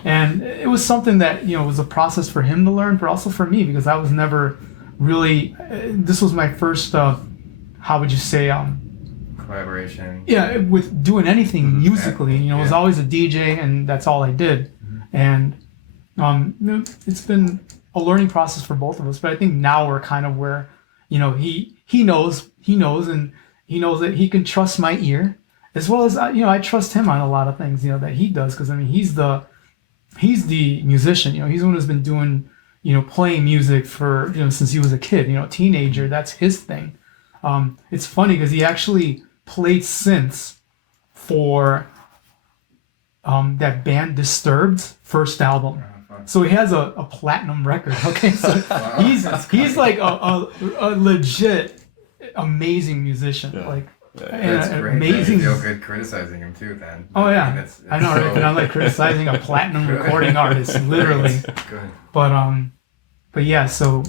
And it was something that was a process for him to learn, but also for me, because I was never really. This was my first. How would you say? Collaboration. Yeah, with doing anything musically, it was always a DJ, and that's all I did. And it's been a learning process for both of us. But I think now we're kind of where, he knows, and he knows that he can trust my ear, as well as I trust him on a lot of things, that he does, because he's the musician. He's the one who's been doing, playing music for since he was a kid. Teenager. That's his thing. It's funny because he actually played synths for that band Disturbed's first album. So he has a platinum record. Okay, so he's like a legit amazing musician. Yeah. Like That's great. amazing. I feel good criticizing him too. Then. Oh yeah, It's I know, right? so- But I'm like criticizing a platinum recording artist, literally. Good. But but yeah, so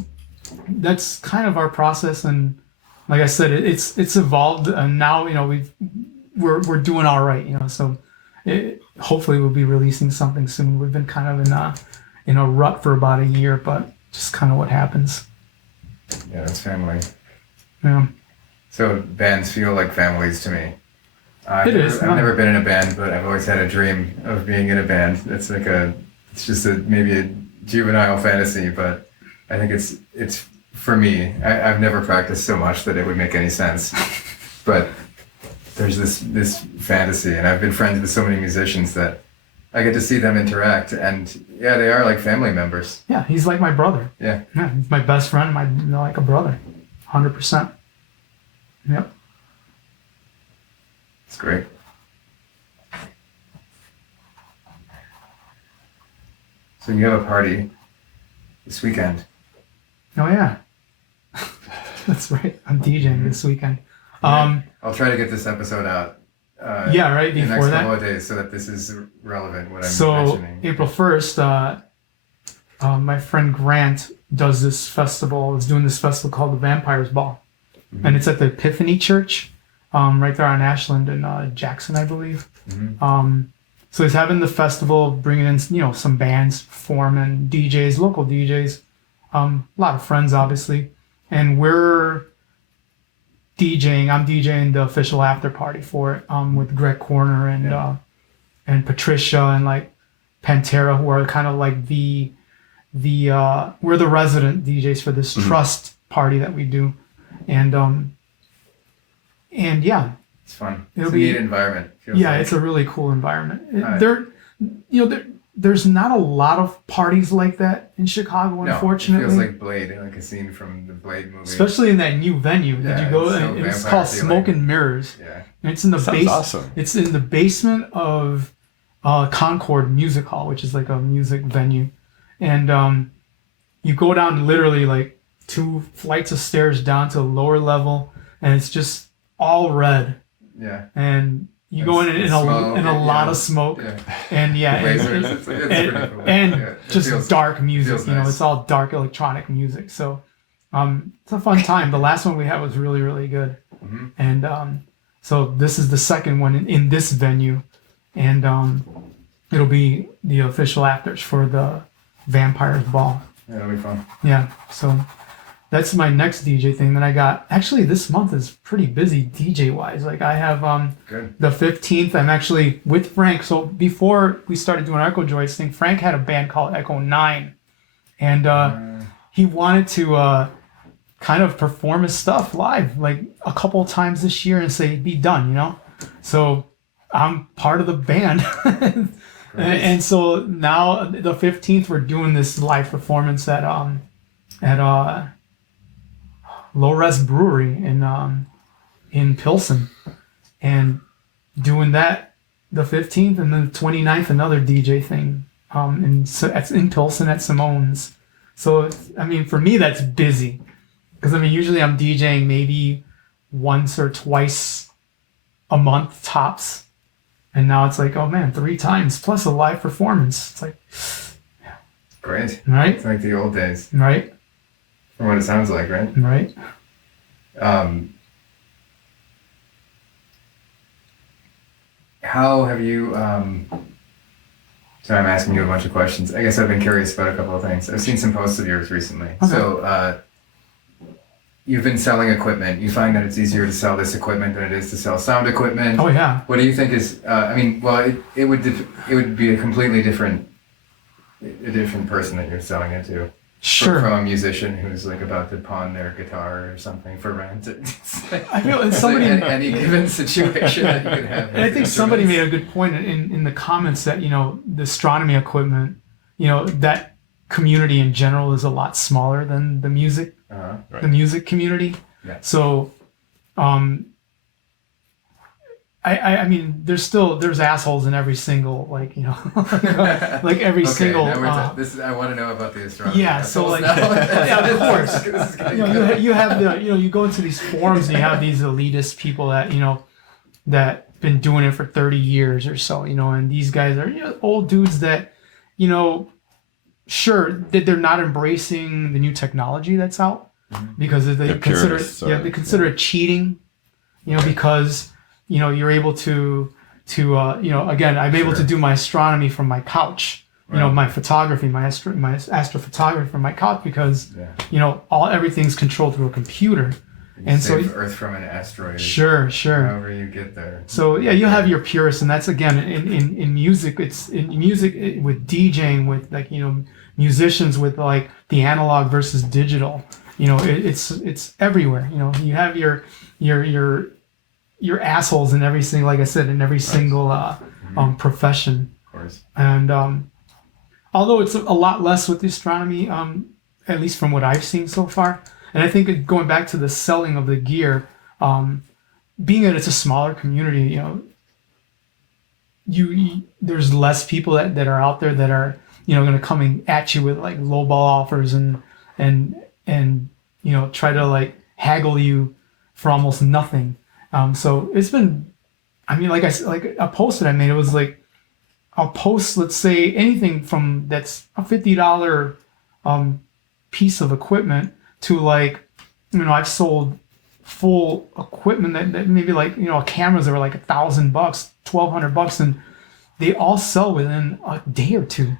that's kind of our process, and like I said, it's evolved, and now we're doing all right, So hopefully we'll be releasing something soon. We've been kind of in a rut for about a year, but just kind of what happens. Yeah, it's family. Yeah. So bands feel like families to me. I've never been in a band, but I've always had a dream of being in a band. It's just maybe a juvenile fantasy, but I think it's for me. I've never practiced so much that it would make any sense. But there's this fantasy, and I've been friends with so many musicians that I get to see them interact, and yeah, they are like family members. Yeah, he's like my brother. Yeah, he's my best friend, like a brother, 100%. Yep. It's great. So you have a party this weekend. Oh yeah. That's right. I'm DJing this weekend. I'll try to get this episode out. Yeah, right in the before next that. couple of days, so that this is relevant. What I'm So mentioning. April 1st, my friend Grant does this festival. Is doing this festival called the Vampires Ball, and it's at the Epiphany Church, right there on Ashland and Jackson, I believe. So he's having the festival, bringing in some bands, performing, DJs, local DJs, a lot of friends obviously, and we're DJing. I'm DJing the official after party for it, with Greg Corner and Patricia and like Pantera, who are kind of like we're the resident DJs for this trust party that we do, and yeah, It's fun. It'll It's a be- neat environment. Feels yeah, like. it's a really cool environment. Right. There's not a lot of parties like that in Chicago, No, unfortunately. it feels like Blade, like a scene from the Blade movie. Especially in that new venue. Did Yeah, you go? it's so It's vampire called feeling. Smoke and Mirrors. Yeah. And it's in the Sounds awesome. It's in the basement of Concord Music Hall, which is like a music venue, and you go down literally like 2 flights of stairs down to the lower level, and it's just all red, Yeah. and you go in It's a smoke, lot yeah. of smoke, Yeah. and Lasers. It's pretty cool. and Yeah, it just feels- dark music. feels nice. It's all dark electronic music. So it's a fun time. The last one we had was really, really good. Mhm. And so this is the second one in this venue, and it'll be the official afters for the Vampires Ball. Yeah, it'll be fun. Yeah, so that's my next DJ thing that I got. Actually, this month is pretty busy DJ wise. Like I have Good. the 15th, I'm actually with Frank. So before we started doing Echodroides thing, Frank had a band called Echo 9, and he wanted to kind of perform his stuff live like a couple of times this year and say be done, So I'm part of the band. And so now the 15th we're doing this live performance at Low Res Brewery in Pilsen, and doing that the 15th, and then the 29th another DJ thing so that's in Pilsen at Simone's. So for me that's busy, because usually I'm DJing maybe once or twice a month tops, and now it's like, oh man, 3 times plus a live performance. It's like, Great. right, It's like the old days, right, from what it sounds like, right? right. How have you? Sorry, I'm asking you a bunch of questions. I guess I've been curious about a couple of things. I've seen some posts of yours recently. Okay. So you've been selling equipment. You find that it's easier to sell this equipment than it is to sell sound equipment. Oh yeah. What do you think is? It would be a completely different person that you're selling it to. Sure. From a musician who's like about to pawn their guitar or something for rent. I feel it's It's somebody. like any given situation that you could have. And I think somebody made a good point in the comments that the astronomy equipment, that community in general is a lot smaller than the music Uh-huh. the music community. Yeah. So, there's assholes in every single like every single. Now I want to know about the astronomy. Yeah, so like, Now. yeah, of course. This is getting good. You have you go into these forums and you have these elitist people that that been doing it for 30 years or so, and these guys are old dudes that sure that they're not embracing the new technology that's out because they consider they consider it cheating, because you're able to again, I'm able to do my astronomy from my couch, my photography, my astrophotography from my couch because everything's controlled through a computer. And save Earth from an asteroid. Sure. However you get there. So yeah, you'll have your purists, and that's again in music. It's in music with DJing, with musicians, with like the analog versus digital. It's everywhere. You have your assholes in every single, like I said, in every single profession. Of course. And although it's a lot less with the astronomy, at least from what I've seen so far. And I think going back to the selling of the gear, being that it's a smaller community, there's less people that are out there that are going to come at you with like lowball offers and try to like haggle you for almost nothing. So it's been, like a post that I made, it was like I'll post, let's say anything from that's a $50 piece of equipment to like, I've sold full equipment that maybe like, cameras that were like $1,000, $1,200, and they all sell within a day or two.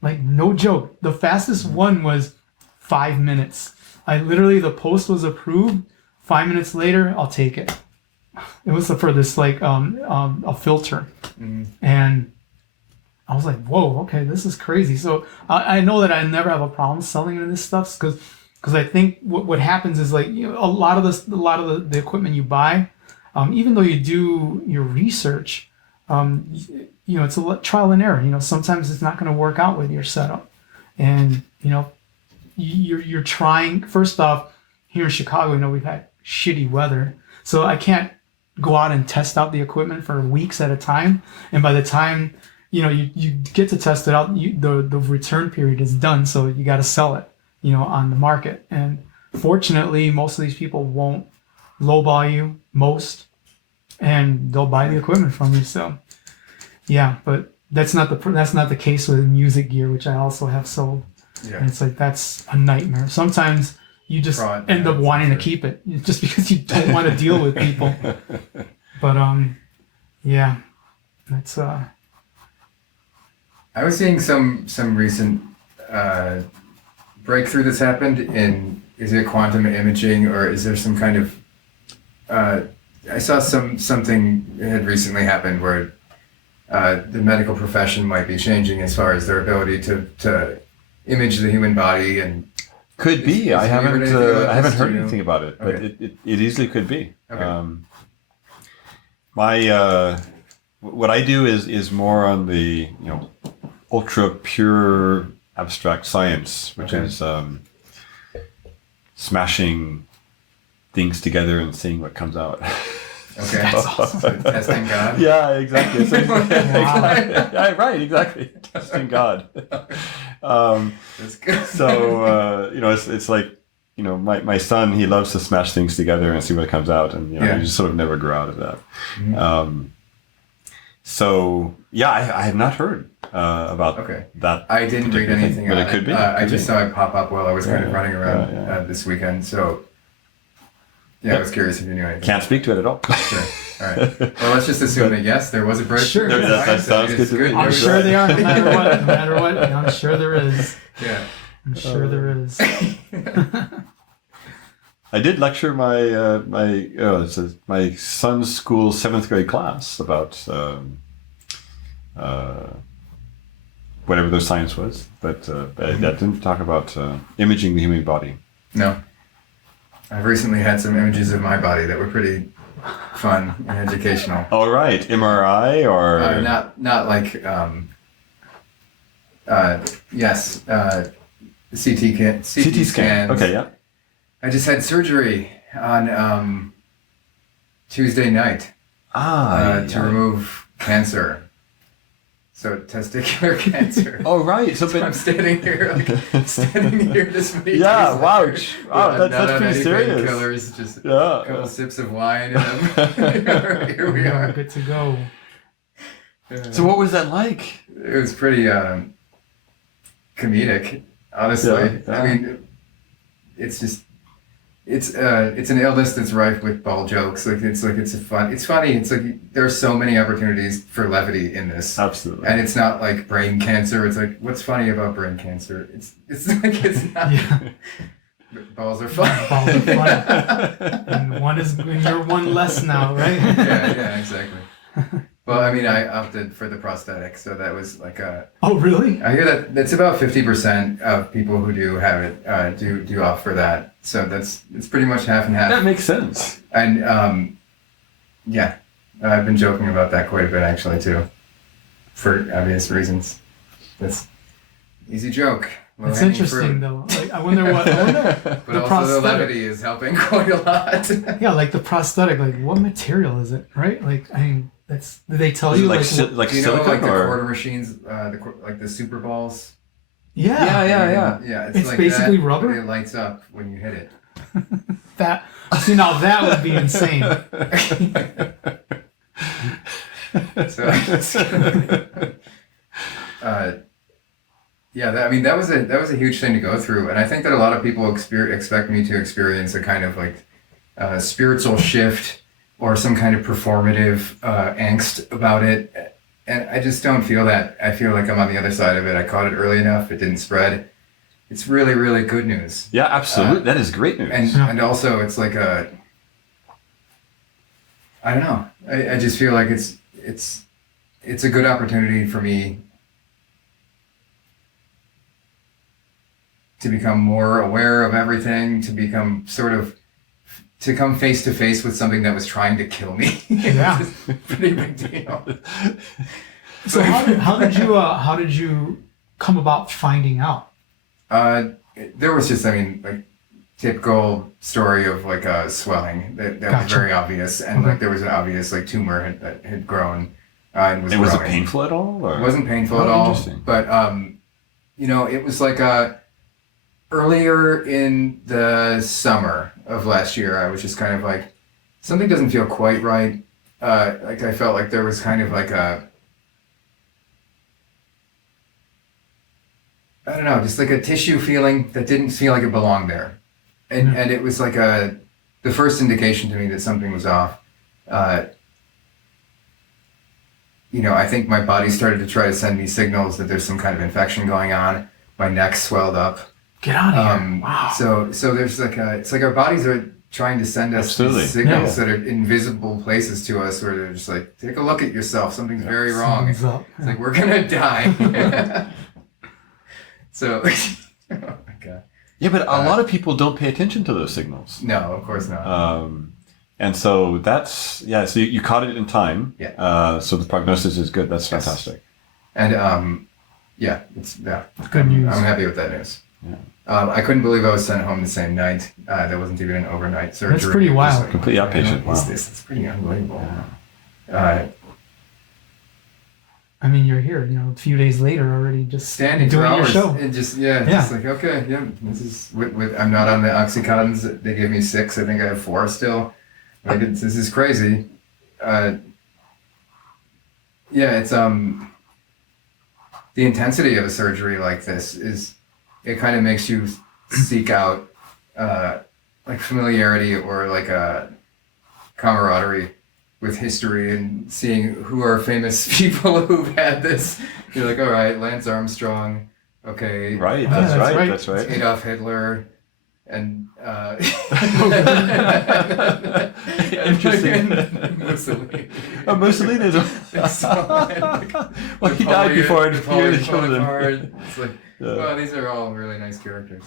Like no joke. The fastest one was 5 minutes. The post was approved. 5 minutes later, I'll take it. It was for this like a filter, and I was like, whoa, okay, this is crazy. So I know that I never have a problem selling into this stuff because I think what happens is like a lot of the equipment you buy, even though you do your research, it's a trial and error. Sometimes it's not going to work out with your setup, and you're trying. First off, here in Chicago, we've had shitty weather, so I can't go out and test out the equipment for weeks at a time. And by the time you get to test it out, the return period is done, so you got to sell it on the market. And fortunately, most of these people won't lowball you, and they'll buy the equipment from you. So yeah, but that's not the case with music gear, which I also have sold. Yeah. And it's like that's a nightmare. Sometimes you just end up wanting to keep it just because you don't want to deal with people. But yeah, that's I was seeing some recent breakthrough that's happened in, is it quantum imaging, or is there some kind of I saw something had recently happened where the medical profession might be changing as far as their ability to image the human body. And could be. I haven't heard anything about it, but okay. it easily could be. Okay. What I do is more on the ultra pure abstract science, which is smashing things together and seeing what comes out. Okay. That's awesome. So testing God. Yeah, exactly. So, yeah, right, exactly. Testing God. That's good. So it's like my son, he loves to smash things together and see what comes out, and you just sort of never grow out of that. Mm-hmm. So yeah, I have not heard about that. I didn't read anything but on it. Could be. I just saw it pop up while I was kind of running around this weekend. So yeah, I was curious if you knew anything. Can't speak to it at all. Sure. All right. Well, let's just assume that yes, there was a breakthrough. Sure. That sounds good to me. I'm sure they are. No matter what. I'm sure there is. Yeah. I'm sure there is. I did lecture my son's school 7th grade class about whatever their science was, but I didn't talk about imaging the human body. No. I've recently had some images of my body that were pretty fun and educational. All right, MRI or not like yes, CT scans. Okay, yeah. I just had surgery on Tuesday night to remove cancer. So testicular cancer. Oh right. So I'm standing here this many days wow. later. Wow, that's pretty serious. Killers, just a couple sips of wine, and here we are. Good to go. So what was that like? It was pretty comedic, honestly. Yeah. I mean, it's just it's an illness that's rife with ball jokes. It's funny. It's like there are so many opportunities for levity in this. Absolutely. And it's not like brain cancer. It's like, what's funny about brain cancer? It's like it's not. Yeah. Balls are fun. Balls are fun. And you're one less now, right? Yeah, exactly. Well, I mean, I opted for the prosthetic, so that was like a. Oh, really? I hear that it's about 50% of people who do have it do opt for that. So it's pretty much half and half. That makes sense. And yeah, I've been joking about that quite a bit actually too, for obvious reasons. That's easy joke. It's interesting though. Like, I wonder what. But the also prosthetic. the levity is helping quite a lot. Yeah, like the prosthetic. Like, what material is it? Right? Like, I mean, did they tell Is you it like like Do you know silicone like the or? quarter machines, like the super balls? Yeah. Yeah, It's like basically that, rubber? but it lights up when you hit it. That. See, now that would be insane. So, yeah, that was a huge thing to go through, and I think that a lot of people expect me to experience a kind of like spiritual shift or some kind of performative angst about it, and I just don't feel that. I feel like I'm on the other side of it. I caught it early enough; it didn't spread. It's really, really good news. Yeah, absolutely. That is great news. And also it's like I don't know. I just feel like it's a good opportunity for me to become more aware of everything, to come face to face with something that was trying to kill me. Yeah. It's a pretty big deal. So how did you come about finding out? There was just, I mean, like typical story of like a swelling that was Gotcha. very obvious, and like there was an obvious like tumor that had grown and was And was it growing. painful at all? Or? It wasn't painful Oh, at all, interesting. but it was like earlier in the summer of last year. I was just kind of like, something doesn't feel quite right. Like I felt like there was kind of like I don't know, just like a tissue feeling that didn't feel like it belonged there. And it was like the first indication to me that something was off. I think my body started to try to send me signals that there's some kind of infection going on. My neck swelled up. Get out of here! Wow. So there's like it's like our bodies are trying to send us Absolutely. these signals that are invisible places to us, where they're just like, take a look at yourself. Something's very wrong. Something's up. It's like, we're gonna die. So, oh my God. Yeah, but a lot of people don't pay attention to those signals. No, of course not. And so that's, yeah, so you caught it in time. Yeah. So the prognosis is good. That's Yes. fantastic. And yeah. Good news. I'm happy with that news. Yeah. I couldn't believe I was sent home the same night. There wasn't even an overnight surgery. That's pretty It was wild. like, Completely outpatient. What is Wow. this? It's pretty unbelievable. I mean, you're here. A few days later, already just Standing doing for your hours show. and just like, okay, yeah, this is with I'm not on the Oxycontins. They gave me 6. I think I have 4 still. Like this is crazy. It's the intensity of a surgery like this is, it kind of makes you seek out like familiarity or like a camaraderie with history and seeing who are famous people who've had this. You're like, all right, Lance Armstrong, okay, Right, Yeah, that's that's right, right. that's right. Adolf Hitler, and Interesting. Mussolini. Oh, Mussolini is well, he died before I Napoleon the children. Bonaparte. It's like, Yeah. well, these are all really nice characters.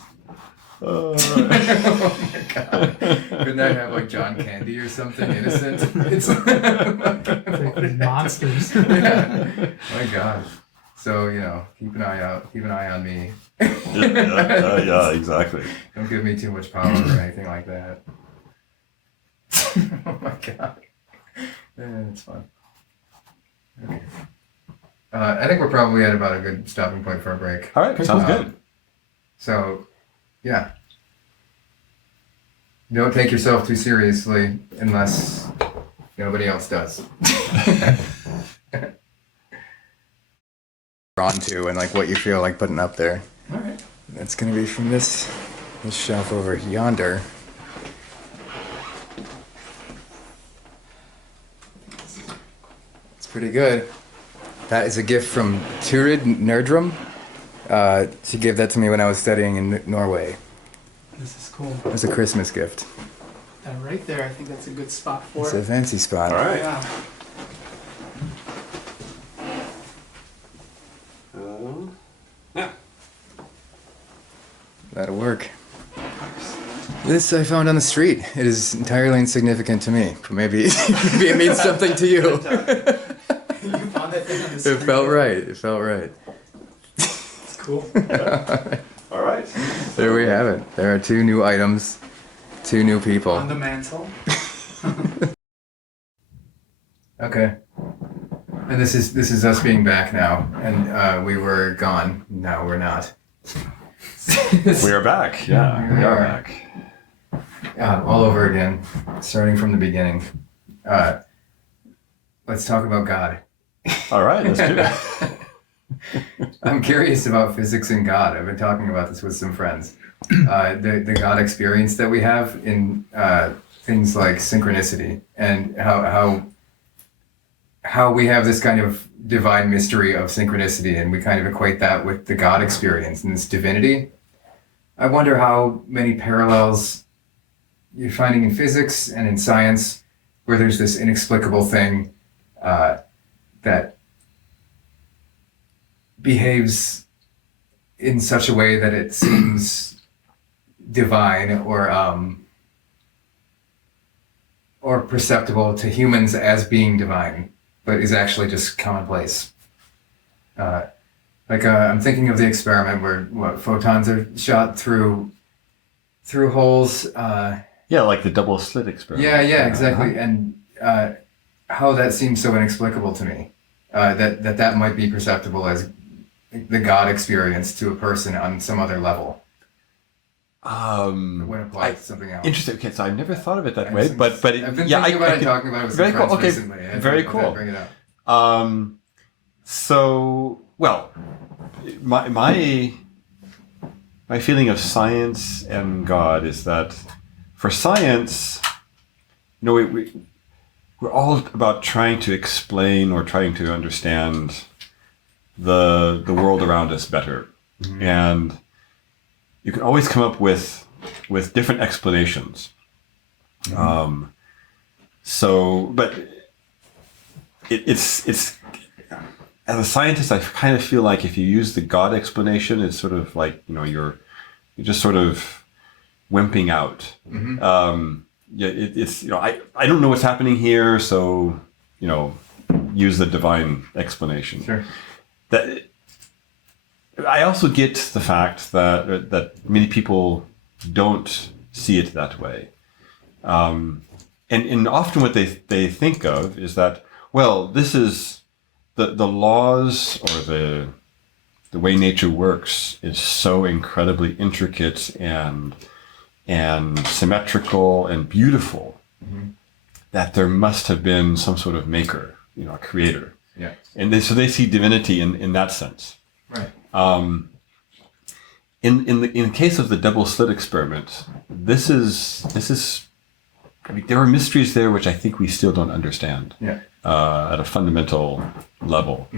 Oh, Oh my God. Couldn't I have like John Candy or something innocent? It's Like these monsters. Yeah. My God. So, keep an eye out. Keep an eye on me. yeah, exactly. Don't give me too much power or anything like that. Oh my God. It's fun. Okay. I think we're probably at about a good stopping point for a break. All right, sounds good. So, yeah. Don't take yourself too seriously unless nobody else does. Drawn to and like what you feel like putting up there. All right. That's going to be from this shelf over yonder. It's pretty good. That is a gift from Turid Nerdrum. She gave that to me when I was studying in Norway. This is cool. It was a Christmas gift. That right there, I think that's a good spot for It's it. a fancy spot. All right. Yeah. Yeah. That'll work. This I found on the street. It is entirely insignificant to me, but maybe it means something to you. You found that thing on the street. It felt right. It felt right. It's cool. All right. There we have it. There are 2 new items, 2 new people. On the mantle. Okay. And this is us being back now, and we were gone. No, we're not. We are back. Yeah, we are back. All over again, starting from the beginning. Let's talk about God. All right, let's do it. I'm curious about physics and God. I've been talking about this with some friends. The God experience that we have in things like synchronicity, and how we have this kind of divine mystery of synchronicity, and we kind of equate that with the God experience and this divinity. I wonder how many parallels you're finding in physics and in science, where there's this inexplicable thing that behaves in such a way that it seems divine or perceptible to humans as being divine, but is actually just commonplace. I'm thinking of the experiment where photons are shot through holes. Yeah, like the double slit experiment. Yeah, exactly. And how that seems so inexplicable to me. That might be perceptible as the God experience to a person on some other level. When applied to something else. Interesting. Okay, so I've never thought of it that way, but I've been yeah, thinking about it, talking about it with very some cool. friends Okay, recently. I very thought I'd cool. bring it up. So, well, my feeling of science and God is that for science, we're all about trying to explain or trying to understand the world around us better, and you can always come up with different explanations. But it's as a scientist, I kind of feel like if you use the God explanation, it's sort of like you're just sort of wimping out. It's I don't know what's happening here, so use the divine explanation. Sure. That I also get the fact that many people don't see it that way, and often what they think of is that, well, this is the laws or the way nature works is so incredibly intricate and symmetrical and beautiful that there must have been some sort of maker, a creator. Yeah. And so they see divinity in that sense. Right. In the case of the double slit experiment, this is there are mysteries there which I think we still don't understand. Yeah. At a fundamental level.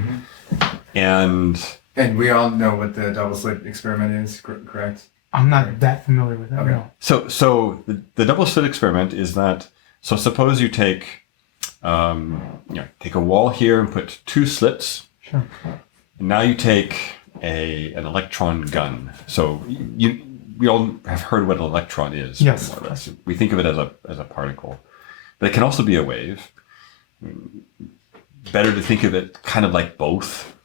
And we all know what the double slit experiment is, correct? I'm not that familiar with that. Okay. No. so the double slit experiment is that, so suppose you take take a wall here and put 2 slits. Sure. And now you take an electron gun. So we all have heard what an electron is. Yes. More or less. We think of it as a particle, but it can also be a wave. Better to think of it kind of like both.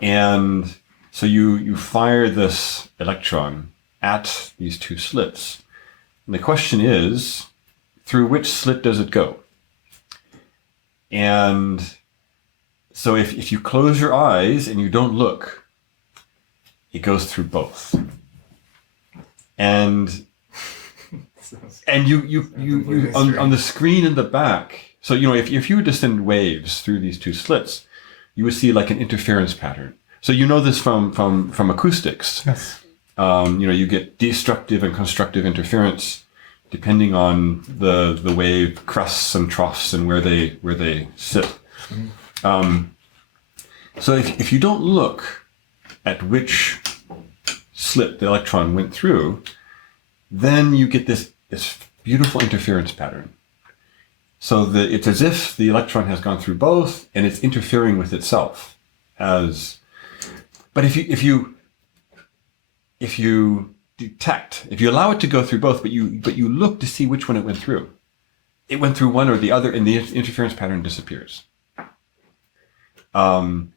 And so you fire this electron at these 2 slits. And the question is, through which slit does it go? And so if you close your eyes and you don't look, it goes through both. And you on the screen in the back, so if you were to send waves through these 2 slits, you would see like an interference pattern. So you know this from acoustics. Yes. You get destructive and constructive interference depending on the wave crests and troughs and where they sit. So if you don't look at which slit the electron went through, then you get this beautiful interference pattern. So it's as if the electron has gone through both and it's interfering with itself. But if you detect, if you allow it to go through both, but you look to see which one it went through one or the other, and the interference pattern disappears. And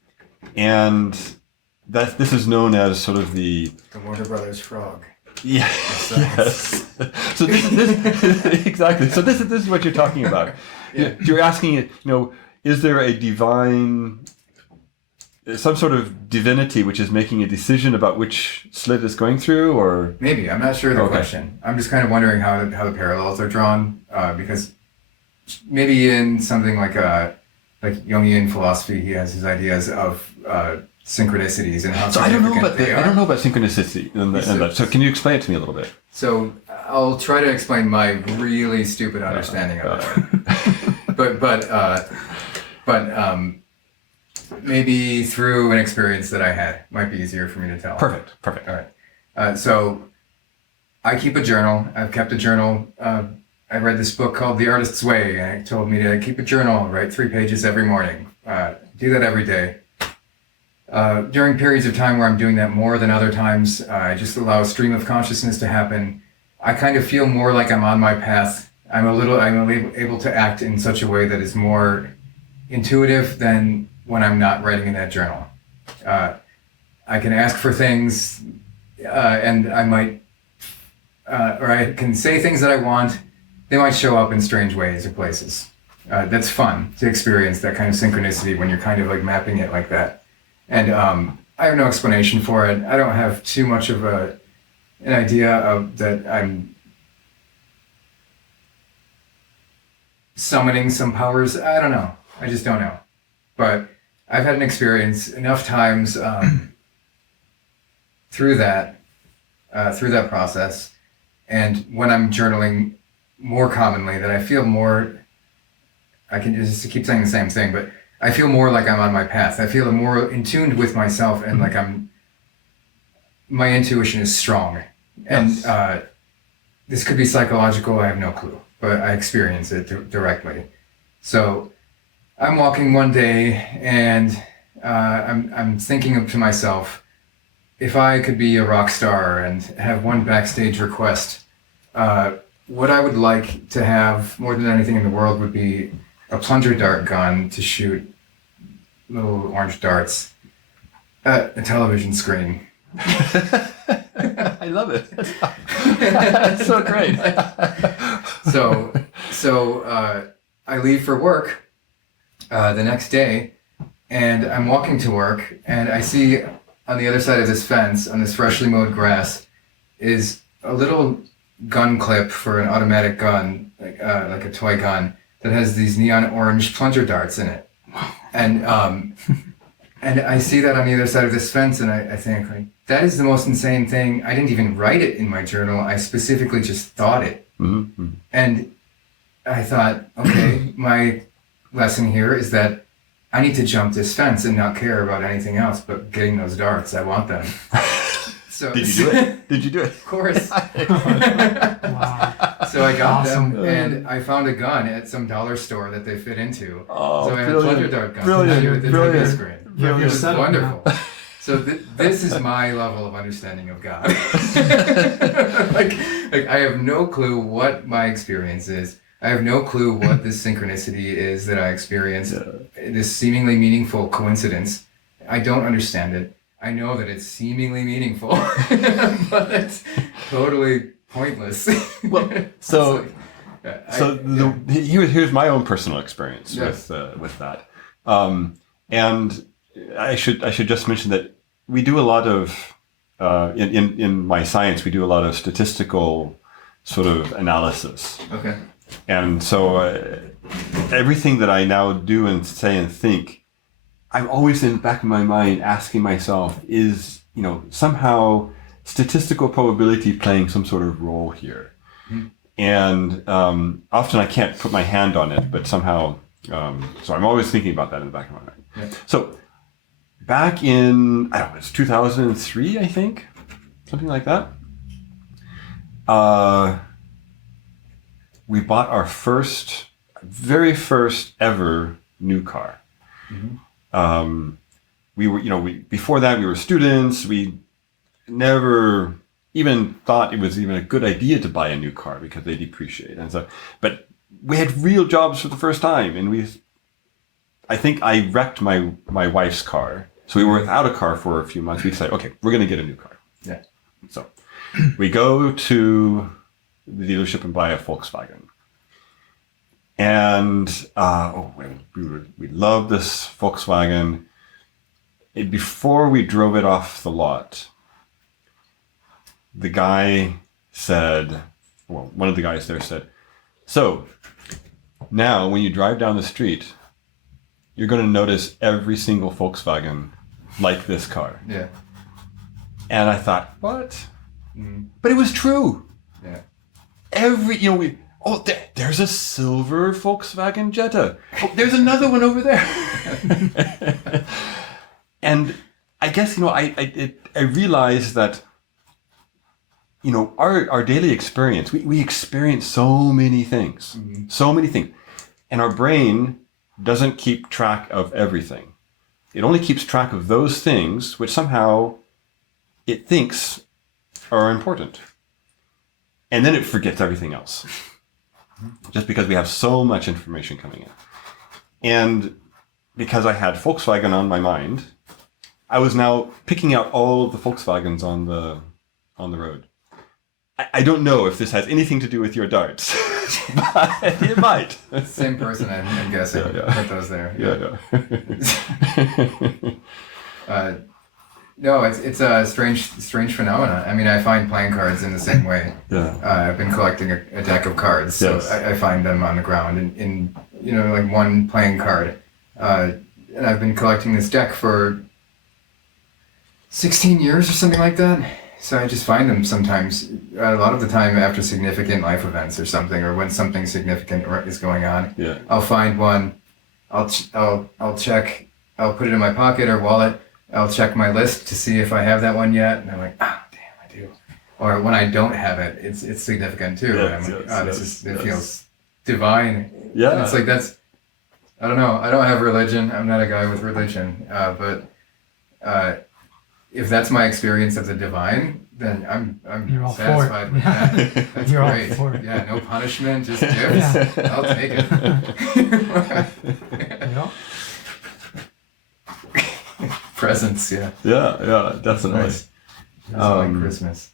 this is known as sort of the Warner Brothers frog. Yeah. Yes. So this is exactly. So this is what you're talking about. Yeah. You're asking it. Is there a divine, some sort of divinity which is making a decision about which slit it's going through, or maybe I'm not sure of the question. I'm just kind of wondering how the parallels are drawn, because maybe in something like Jungian philosophy, he has his ideas of synchronicities and how. So I don't know about synchronicity and that. So can you explain it to me a little bit? So I'll try to explain my really stupid understanding of it, but maybe through an experience that I had might be easier for me to tell. Perfect. All right. So I keep a journal. I've kept a journal. I read this book called The Artist's Way, and it told me to keep a journal, write 3 pages every morning. Do that every day. During periods of time where I'm doing that more than other times, I just allow a stream of consciousness to happen. I kind of feel more like I'm on my path. I'm able to act in such a way that is more intuitive than when I'm not writing in that journal. I can ask for things, and I might, or I can say things that I want. They might show up in strange ways or places. That's fun to experience that kind of synchronicity when you're kind of like mapping it like that. And I have no explanation for it. I don't have too much of an idea of that I'm summoning some powers. I don't know. I just don't know. But I've had an experience enough times through that process, and when I'm journaling more commonly, that I feel more. I can just keep saying the same thing, but I feel more like I'm on my path. I feel more in tune with myself, and like my intuition is strong. Yes. And this could be psychological. I have no clue, but I experience it directly. So I'm walking one day, and I'm thinking to myself, if I could be a rock star and have one backstage request, what I would like to have more than anything in the world would be a plunger dart gun to shoot little orange darts at a television screen. I love it. That's so great. So I leave for work the next day, and I'm walking to work, and I see on the other side of this fence, on this freshly mowed grass, is a little gun clip for an automatic gun, like a toy gun, that has these neon orange plunger darts in it. And I see that on the other side of this fence, and I think, like, that is the most insane thing. I didn't even write it in my journal. I specifically just thought it. Mm-hmm. And I thought, okay, my lesson here is that I need to jump this fence and not care about anything else but getting those darts. I want them. So, Did you do it? Did you do it? Of course. Wow. So I got Awesome. them, and I found a gun at some dollar store that they fit into. Oh, so I had a plunger dart gun. Brilliant. TV screen. Yeah, It was setup wonderful. So this is my level of understanding of God. like I have no clue what my experience is. I have no clue what this synchronicity is that I experienced. This seemingly meaningful coincidence. I don't understand it. I know that it's seemingly meaningful, but it's totally pointless. Well, here's my own personal experience with that, and I should just mention that we do a lot of in my science, we do a lot of statistical sort of analysis. Okay. And so everything that I now do and say and think I'm always in the back of my mind asking myself, is, somehow statistical probability playing some sort of role here? Mm-hmm. And often I can't put my hand on it, but somehow, so I'm always thinking about that in the back of my mind. Yeah. So back in, I don't know, it's 2003, I think, something like that. We bought our very first ever new car. Mm-hmm. We were, before that we were students. We never even thought it was even a good idea to buy a new car because they depreciate. And so, but we had real jobs for the first time, and I think I wrecked my wife's car. So we were without a car for a few months. We decided, okay, we're going to get a new car. Yeah. So we go to the dealership and buy a Volkswagen. And we loved this Volkswagen. Before we drove it off the lot, the guy said, one of the guys there said, so now when you drive down the street, you're going to notice every single Volkswagen like this car. Yeah. And I thought, what? Mm. But it was true. Yeah. There's a silver Volkswagen Jetta. Oh, there's another one over there. And I guess, I realized that, our daily experience, we experience so many things, and our brain doesn't keep track of everything. It only keeps track of those things which somehow it thinks are important. And then it forgets everything else. Just because we have so much information coming in. And because I had Volkswagen on my mind, I was now picking out all of the Volkswagens on the road. I don't know if this has anything to do with your darts, but it might. Same person, I'm guessing. Put those there. Yeah. No, it's a strange phenomenon. I mean, I find playing cards in the same way. Yeah. I've been collecting a deck of cards, so yes. I find them on the ground in like one playing card. And I've been collecting this deck for 16 years or something like that. So I just find them sometimes, a lot of the time after significant life events or something, or when something significant is going on. Yeah. I'll find one. I'll check. I'll put it in my pocket or wallet. I'll check my list to see if I have that one yet, and I'm like, damn, I do. Or when I don't have it, it's significant too. Yes, and I'm like, feels divine. Yeah. And it's like I don't know. I don't have religion. I'm not a guy with religion. But if that's my experience of the divine, then I'm satisfied with that. That's You're great. all for it. Yeah, no punishment, just gifts. I'll take it. Presents, yeah. Yeah, definitely. Nice. It's like Christmas.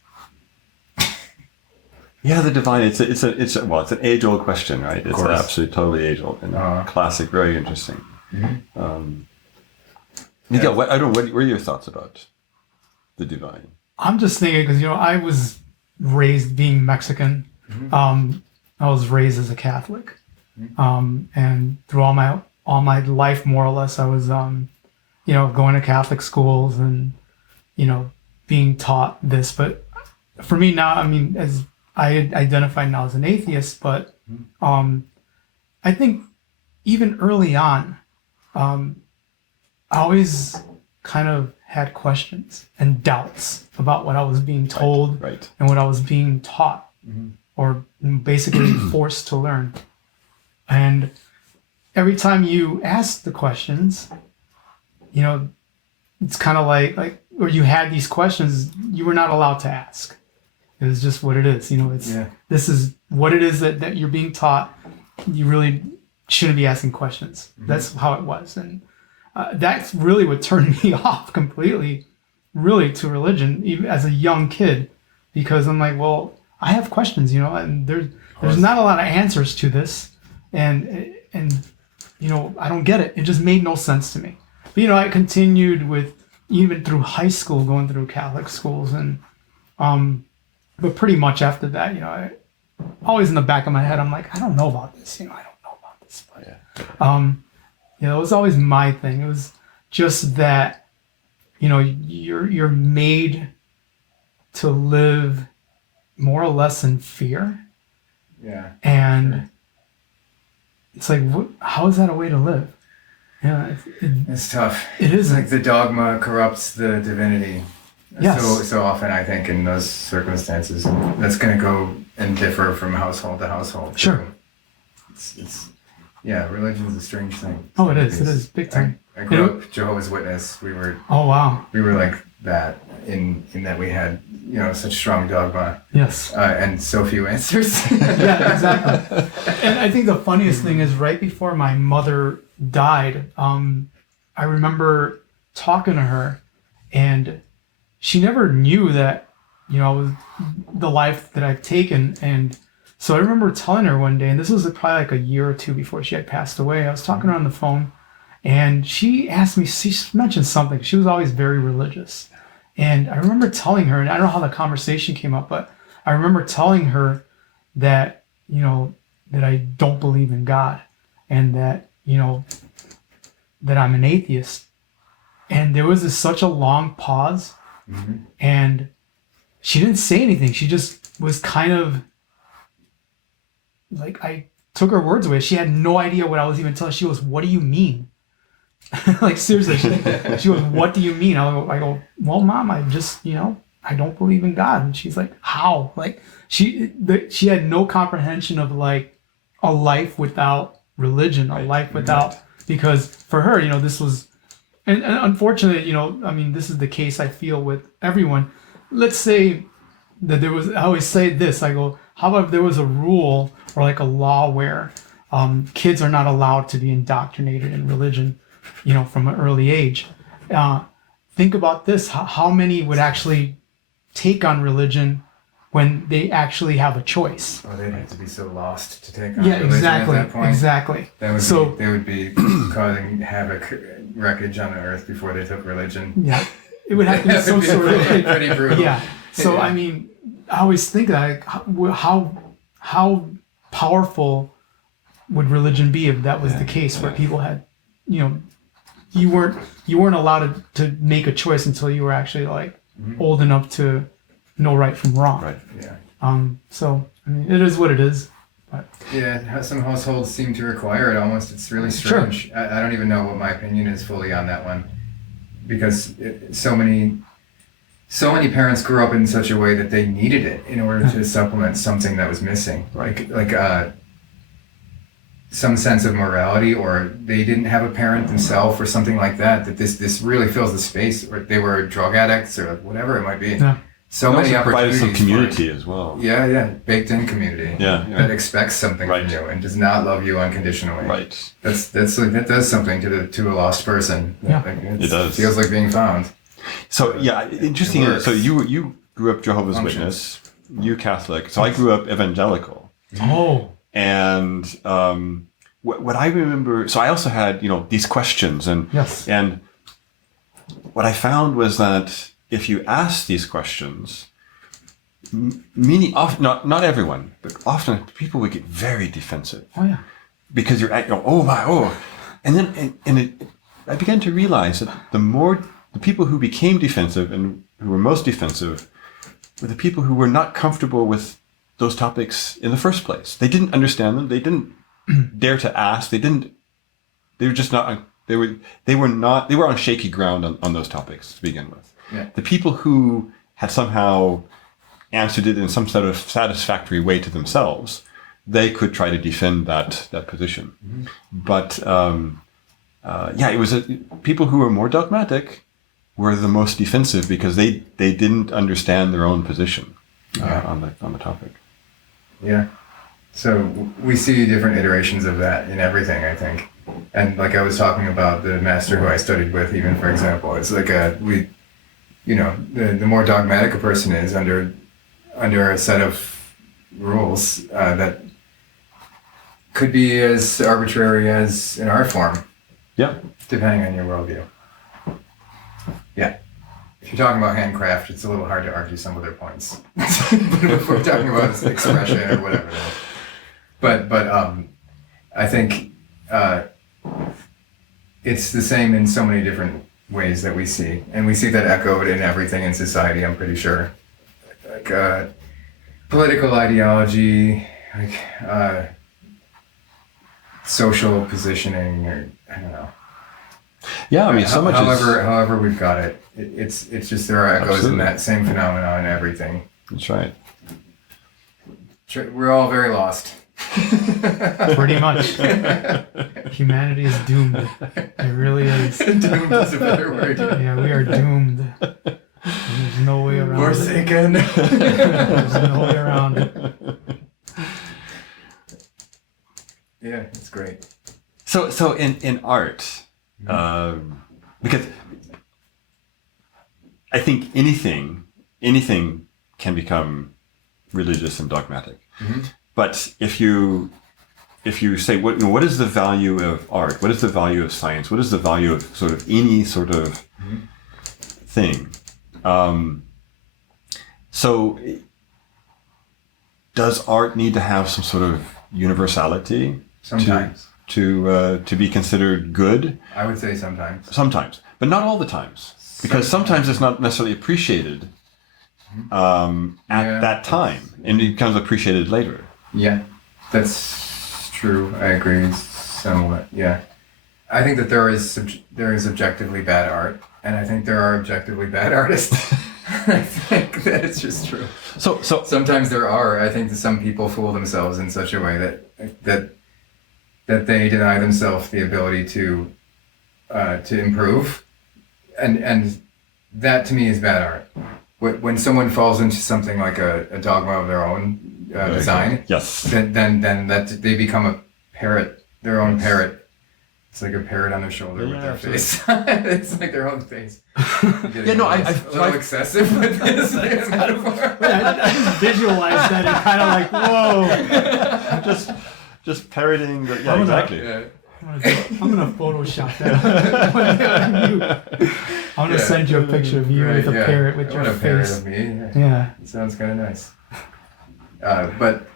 Yeah, the divine. It's an age-old question, right? It's absolutely totally age-old and classic, very interesting. Mm-hmm. Miguel, what are your thoughts about the divine? I'm just thinking because I was raised being Mexican. Mm-hmm. I was raised as a Catholic, and through all my life, more or less, I was going to Catholic schools and being taught this. But for me now, I mean, as I identify now as an atheist, but I think even early on, I always kind of had questions and doubts about what I was being told and what I was being taught or basically forced to learn. And every time you ask the questions, it's kind of like, or you had these questions you were not allowed to ask. It was just what it is. This is what it is that you're being taught. You really shouldn't be asking questions. Mm-hmm. That's how it was. And that's really what turned me off completely, really, to religion, even as a young kid, because I'm like, well, I have questions, and there's not a lot of answers to this. And I don't get it. It just made no sense to me. But, I continued with, even through high school, going through Catholic schools. And, but pretty much after that, always in the back of my head, I'm like, I don't know about this. I don't know about this. But, it was always my thing. It was just that, you're made to live more or less in fear. Yeah. And it's like, how is that a way to live? Yeah, It's tough. It is. Like the dogma corrupts the divinity. Yes. So often, I think, in those circumstances, that's going to go and differ from household to household. Too. Sure. Religion is a strange thing. Oh, it is. It is big time. I grew up Jehovah's Witness. We were. Oh wow. We were like that in that we had such strong dogma. Yes. And so few answers. Yeah, exactly. And I think the funniest thing is right before my mother died, I remember talking to her, and she never knew that, the life that I've taken. And so I remember telling her one day, and this was probably like a year or two before she had passed away, I was talking to her on the phone, and she asked me, she mentioned something. She was always very religious. And I remember telling her, and I don't know how the conversation came up, but I remember telling her that, that I don't believe in God, and that, that I'm an atheist. And there was such a long pause, and she didn't say anything. She just was kind of like, I took her words away. She had no idea what I was even telling. She goes, "What do you mean?" Like, seriously, she goes, "What do you mean?" I go, "Well, Mom, I just, I don't believe in God." And she's like, "How?" Like, she had no comprehension of like a life without religion, a life without, because for her, this was, and unfortunately, this is the case I feel with everyone. Let's say that there was, I always say this, I go, how about if there was a rule or like a law where kids are not allowed to be indoctrinated in religion, from an early age. Think about this, how many would actually take on religion when they actually have a choice? Oh, they'd have to be so lost to take on religion at that point. Exactly. They would be causing havoc, wreckage on the earth before they took religion. Yeah. It would have to be some sort of... pretty brutal. Yeah. So, I always think that, how powerful would religion be if that was the case, where people had, you weren't allowed to make a choice until you were actually like old enough to know right from wrong. Right. Yeah. So it is what it is. But yeah, some households seem to require it almost. It's really strange. Sure. I don't even know what my opinion is fully on that one, because so many parents grew up in such a way that they needed it in order to supplement something that was missing, like some sense of morality, or they didn't have a parent themselves or something like that. That this really fills the space, or they were drug addicts or whatever it might be. Yeah. So many opportunities. Provided some community as well. Yeah, baked in community. Yeah. That expects something from you and does not love you unconditionally. Right. That does something to a lost person. Yeah. It does. Feels like being found. So yeah, interesting. So you grew up Jehovah's Witness, you Catholic. So I grew up evangelical. Oh. And what I remember, so I also had these questions, and yes. And what I found was that if you ask these questions, not everyone, but often people would get very defensive. Oh yeah. Because you're at and then I began to realize that the people who became defensive and who were most defensive were the people who were not comfortable with those topics in the first place. They didn't understand them. They didn't dare to ask. They were just not. They were on shaky ground on those topics to begin with. Yeah. The people who had somehow answered it in some sort of satisfactory way to themselves, they could try to defend that position. Mm-hmm. But it was people who were more dogmatic were the most defensive, because they didn't understand their own position on the topic. Yeah. So we see different iterations of that in everything, I think. And like I was talking about the master who I studied with, even, for example, it's like the more dogmatic a person is under a set of rules that could be as arbitrary as an art form. Yeah. Depending on your worldview. Yeah. If you're talking about handcraft, it's a little hard to argue some of their points. But if we're talking about expression or whatever it is. But I think it's the same in so many different ways that we see, and we see that echoed in everything in society. I'm pretty sure, like political ideology, like social positioning, or I don't know. Yeah, I mean, so much. However, we've got it. It's just there are echoes in that same phenomenon in everything. That's right. We're all very lost. Pretty much. Humanity is doomed. It really is. Doomed is a better word. Yeah, we are doomed. And there's no way around We're it. sinking. There's no way around it. Yeah, it's great. So in art, because I think anything can become religious and dogmatic. Mm-hmm. But if you say what is the value of art? What is the value of science? What is the value of sort of any sort of thing? So does art need to have some sort of universality Sometimes. to be considered good? I would say sometimes. Sometimes, but not all the times, because sometimes it's not necessarily appreciated at that time, and it becomes appreciated later. Yeah, that's true. I agree somewhat. Yeah, I think that there is objectively bad art, and I think there are objectively bad artists. I think that it's just true. So Sometimes there are. I think that some people fool themselves in such a way that they deny themselves the ability to improve, and that to me is bad art. When someone falls into something like a dogma of their own design, yes, then that they become a parrot, their own parrot. It's like a parrot on their shoulder with their face. It's like their own face. Yeah, no, a little excessive with this metaphor. I just visualized that and kind of like, whoa. just parroting. Exactly. Yeah. I'm gonna Photoshop that. I'm gonna send you a picture of you with a parrot with your a face. parrot of me. Yeah. It sounds kind of nice. But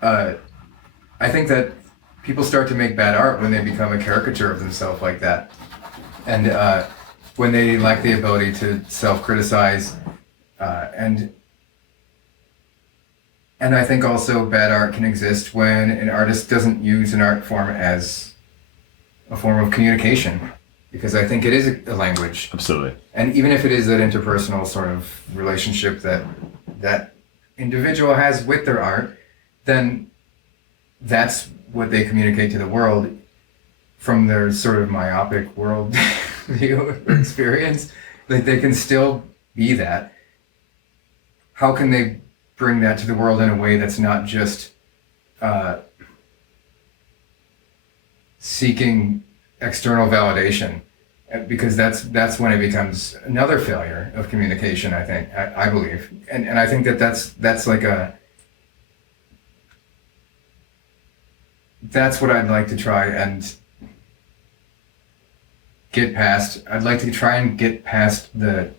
I think that people start to make bad art when they become a caricature of themselves like that, and when they lack the ability to self-criticize, and I think also bad art can exist when an artist doesn't use an art form as a form of communication, because I think it is a language. Absolutely. And even if it is that interpersonal sort of relationship that individual has with their art, then that's what they communicate to the world from their sort of myopic world view or experience. Like, they can still be that. How can they bring that to the world in a way that's not just seeking external validation? Because that's when it becomes another failure of communication, I believe. And I think that's like that's what I'd like to try and get past. I'd like to try and get past the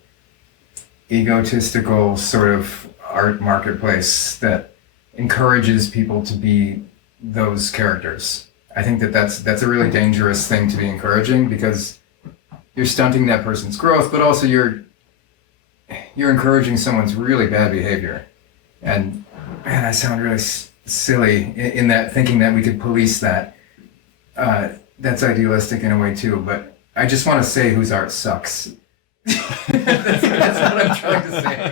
egotistical sort of art marketplace that encourages people to be those characters. I think that's a really dangerous thing to be encouraging, because you're stunting that person's growth, but also you're encouraging someone's really bad behavior. And man, I sound really silly in that, thinking that we could police that. That's idealistic in a way too, but I just want to say whose art sucks. that's what I'm trying to say.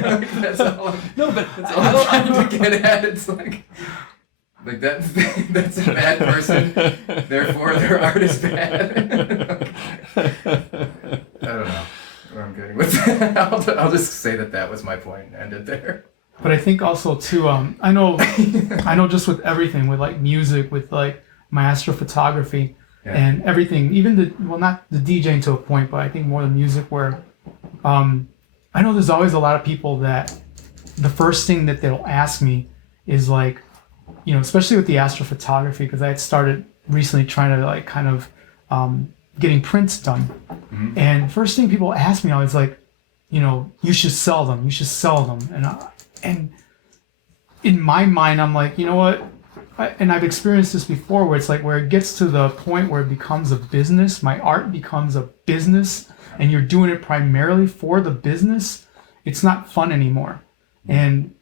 Like, that's all I'm trying to get at. It's like that's a bad person, therefore their art is bad. I don't know where I'm getting with that. I'll just say that was my point and end it there. But I think also too, I know just with everything, with like music, with like my Astro-Photography and everything, even not the DJing to a point, but I think more the music, where I know there's always a lot of people that the first thing that they'll ask me is like, especially with the Astro-Photography, because I had started recently trying to like kind of getting prints done. Mm-hmm. And first thing people ask me always like, you should sell them. And in my mind, I'm like, you know what? and I've experienced this before, where it's like where it gets to the point where it becomes a business. My art becomes a business, and you're doing it primarily for the business. It's not fun anymore, and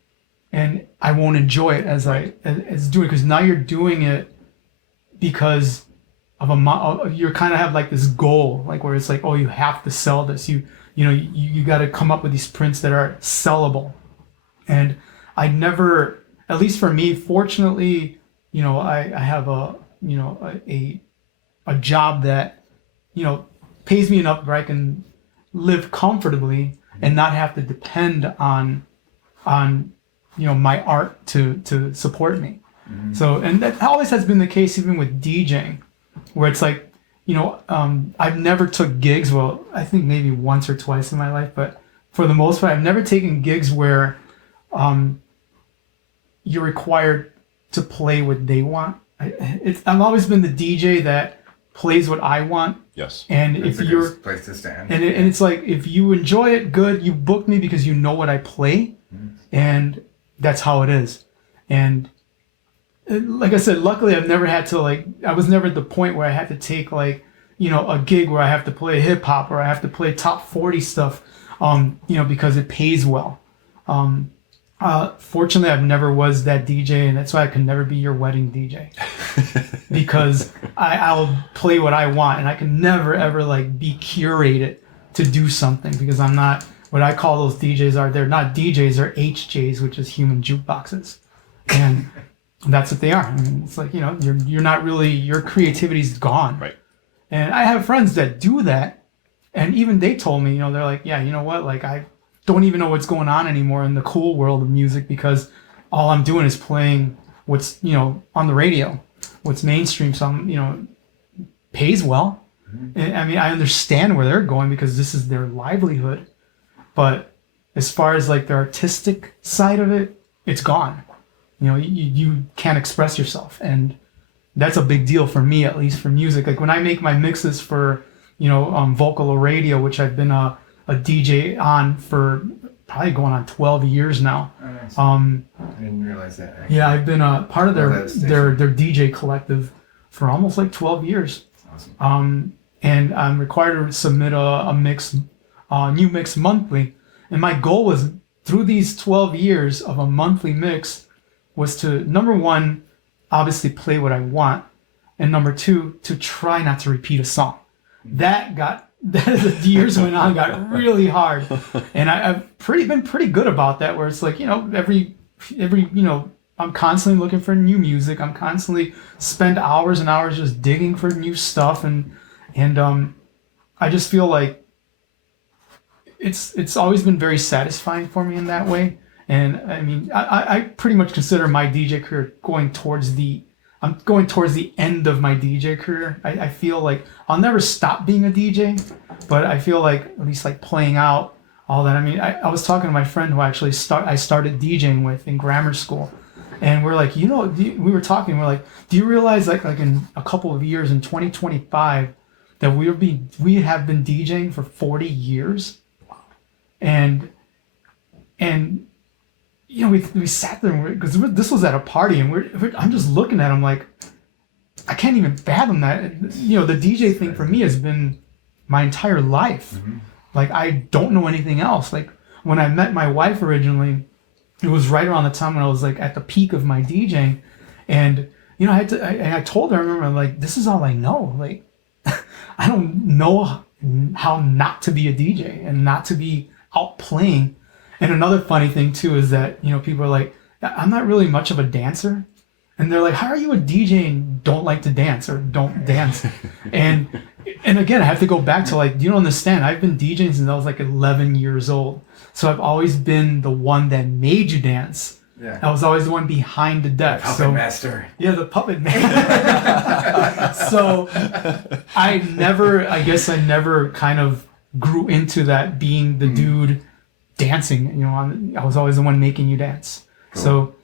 I won't enjoy it as doing it, because now you're doing it because of you kind of have like this goal, like where it's like, oh, you have to sell this. You got to come up with these prints that are sellable, and I never, at least for me, fortunately, I have a job that, pays me enough where I can live comfortably and not have to depend on my art to support me. Mm-hmm. So, and that always has been the case even with DJing, where it's like, I've never took gigs. Well, I think maybe once or twice in my life, but for the most part, I've never taken gigs where you're required to play what they want. I've always been the DJ that plays what I want. Yes. And it's if you're place to stand. And it's like, if you enjoy it, good. You book me because you know what I play, and that's how it is. And like I said, luckily I've never had to I was never at the point where I had to take a gig where I have to play hip hop or I have to play top 40 stuff, because it pays well. Fortunately, I've never was that DJ, and that's why I can never be your wedding DJ, because I'll play what I want, and I can never ever be curated to do something, because I'm not what I call those DJs they're not DJs, they're HJs, which is human jukeboxes, and that's what they are. I mean, it's like, you're not really, your creativity's gone. Right. And I have friends that do that, and even they told me, they're like, yeah, you know what, I don't even know what's going on anymore in the cool world of music, because all I'm doing is playing what's, on the radio, what's mainstream. Some, pays well. Mm-hmm. And, I mean, I understand where they're going because this is their livelihood. But as far as the artistic side of it, it's gone. You can't express yourself. And that's a big deal for me, at least for music. Like when I make my mixes for, Vocal radio, which I've been a DJ on for probably going on 12 years now. Oh, nice. I didn't realize that. Actually. Yeah, I've been a part of their DJ collective for almost 12 years. Awesome. And I'm required to submit a mix, new mix monthly. And my goal was, through these 12 years of a monthly mix, was to, number one, obviously play what I want, and number two, to try not to repeat a song. As the years went on, got really hard, and I've been pretty good about that. Where it's like, every I'm constantly looking for new music. I'm constantly spend hours and hours just digging for new stuff, and I just feel like it's always been very satisfying for me in that way. And I mean, I pretty much consider my DJ career going towards the end of my DJ career. I feel like I'll never stop being a DJ, but I feel like, at least playing out all that. I mean, I was talking to my friend who actually I started DJing with in grammar school, and we're like, we were talking, we're like, do you realize in a couple of years, in 2025, that we have been DJing for 40 years, and we sat there because this was at a party, and I'm just looking at him like, I can't even fathom that. The DJ thing for me has been my entire life. Mm-hmm. I don't know anything else. When I met my wife originally, it was right around the time when I was at the peak of my DJing, and I told her, I remember, this is all I know. I don't know how not to be a DJ and not to be out playing. And another funny thing too is that, people are like, I'm not really much of a dancer. And they're like, how are you a DJ and don't like to dance or don't dance? And again, I have to go back to you don't understand. I've been DJing since I was 11 years old. So I've always been the one that made you dance. Yeah. I was always the one behind the deck. Puppet master. Yeah, the puppet master. So I never kind of grew into that, being the dude dancing. I was always the one making you dance. Cool. So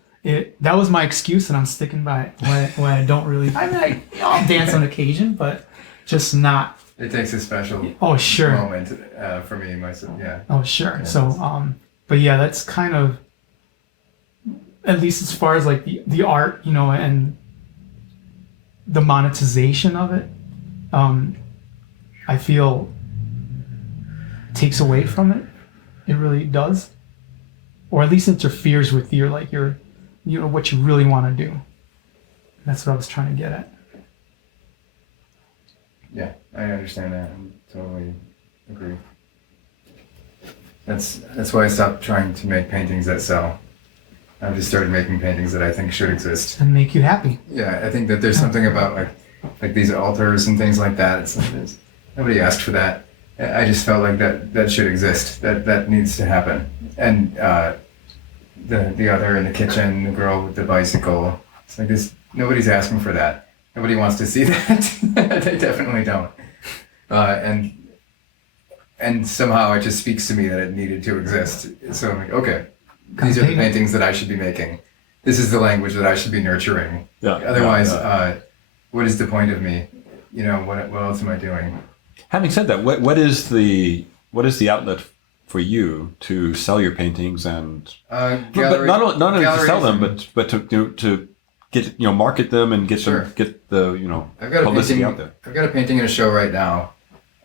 that was my excuse, and I'm sticking by it. When I don't really, I'll dance on occasion, but just not. It takes a special moment for me myself. Yeah. Oh sure. Yeah, so but yeah, that's kind of, at least as far as the art, and the monetization of it, I feel takes away from it. It really does, or at least interferes with your what you really want to do. That's what I was trying to get at. Yeah, I understand that. I totally agree. That's why I stopped trying to make paintings that sell. I've just started making paintings that I think should exist. And make you happy. Yeah, I think that there's something about like these altars and things like that. It's like nobody asked for that. I just felt like that should exist. That needs to happen. And the other in the kitchen, the girl with the bicycle. It's like this. Nobody's asking for that. Nobody wants to see that. They definitely don't. And somehow it just speaks to me that it needed to exist. So I'm like, okay, these are the paintings that I should be making. This is the language that I should be nurturing. Yeah. Otherwise, what is the point of me? You know, what else am I doing? Having said that, what is the outlet for you to sell your paintings and Gallery, but not only to sell them, and, but to get market them and get Sure. them, get the I've got publicity a painting, out there. I've got a painting in a show right now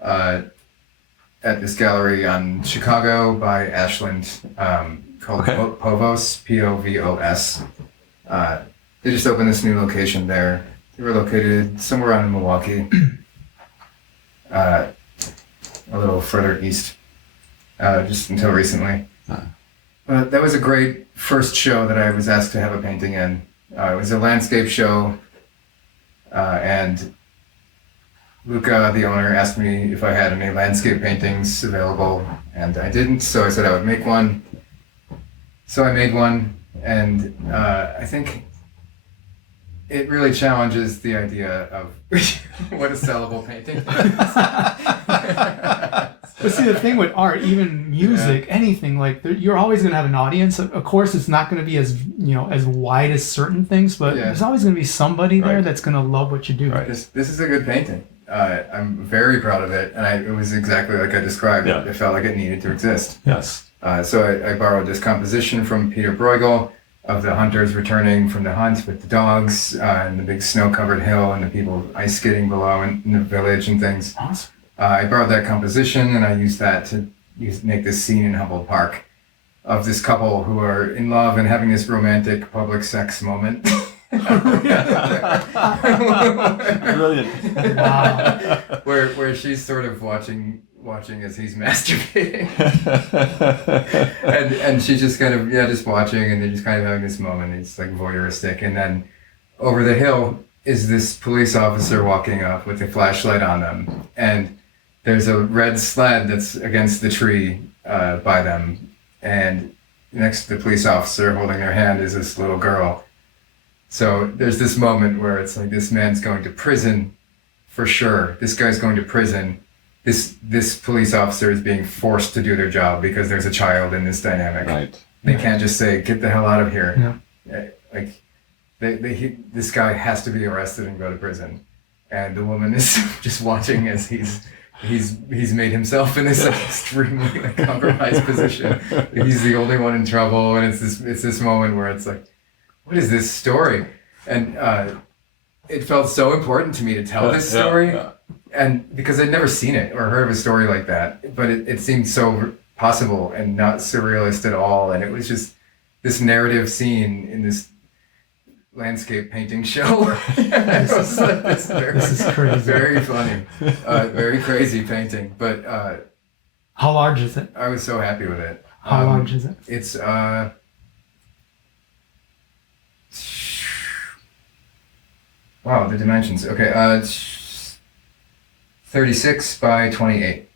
at this gallery on Chicago by Ashland called Povos, Povos. They just opened this new location there. They were located somewhere around Milwaukee, a little further east, just until recently. But that was a great first show that I was asked to have a painting in. It was a landscape show, and Luca, the owner, asked me if I had any landscape paintings available, and I didn't, so I said I would make one. So I made one, and I think it really challenges the idea of what a sellable painting is. But see, the thing with art, even music, anything, like you're always going to have an audience. Of course, it's not going to be as as wide as certain things, but there's always going to be somebody there that's going to love what you do. Right. This is a good painting. I'm very proud of it, and it was exactly like I described. Yeah. It felt like it needed to exist. Yes. So I borrowed this composition from Peter Bruegel of the hunters returning from the hunt with the dogs and the big snow-covered hill and the people ice skating below in the village and things. Awesome. I borrowed that composition and I used that to make this scene in Humboldt Park of this couple who are in love and having this romantic public sex moment. Brilliant. Wow. where she's sort of watching as he's masturbating, and she's just kind of just watching, and they're just kind of having this moment. It's like voyeuristic, and then over the hill is this police officer walking up with a flashlight on them, and there's a red sled that's against the tree by them, and next to the police officer holding her hand is this little girl. So there's this moment where it's like, this man's going to prison for sure. This guy's going to prison. This police officer is being forced to do their job because there's a child in this dynamic. Right. They can't just say, get the hell out of here. Yeah. Like, this guy has to be arrested and go to prison. And the woman is just watching as he's made himself in this extremely compromised position. He's the only one in trouble, and it's this moment where it's like, what is this story? And it felt so important to me to tell this story, and because I'd never seen it or heard of a story like that, but it seemed so possible and not surrealist at all, and it was just this narrative scene in this landscape painting show. It was like this is crazy. Very funny, very crazy painting. But how large is it? I was so happy with it. How large is it? It's wow, the dimensions. Okay, it's 36 by 28.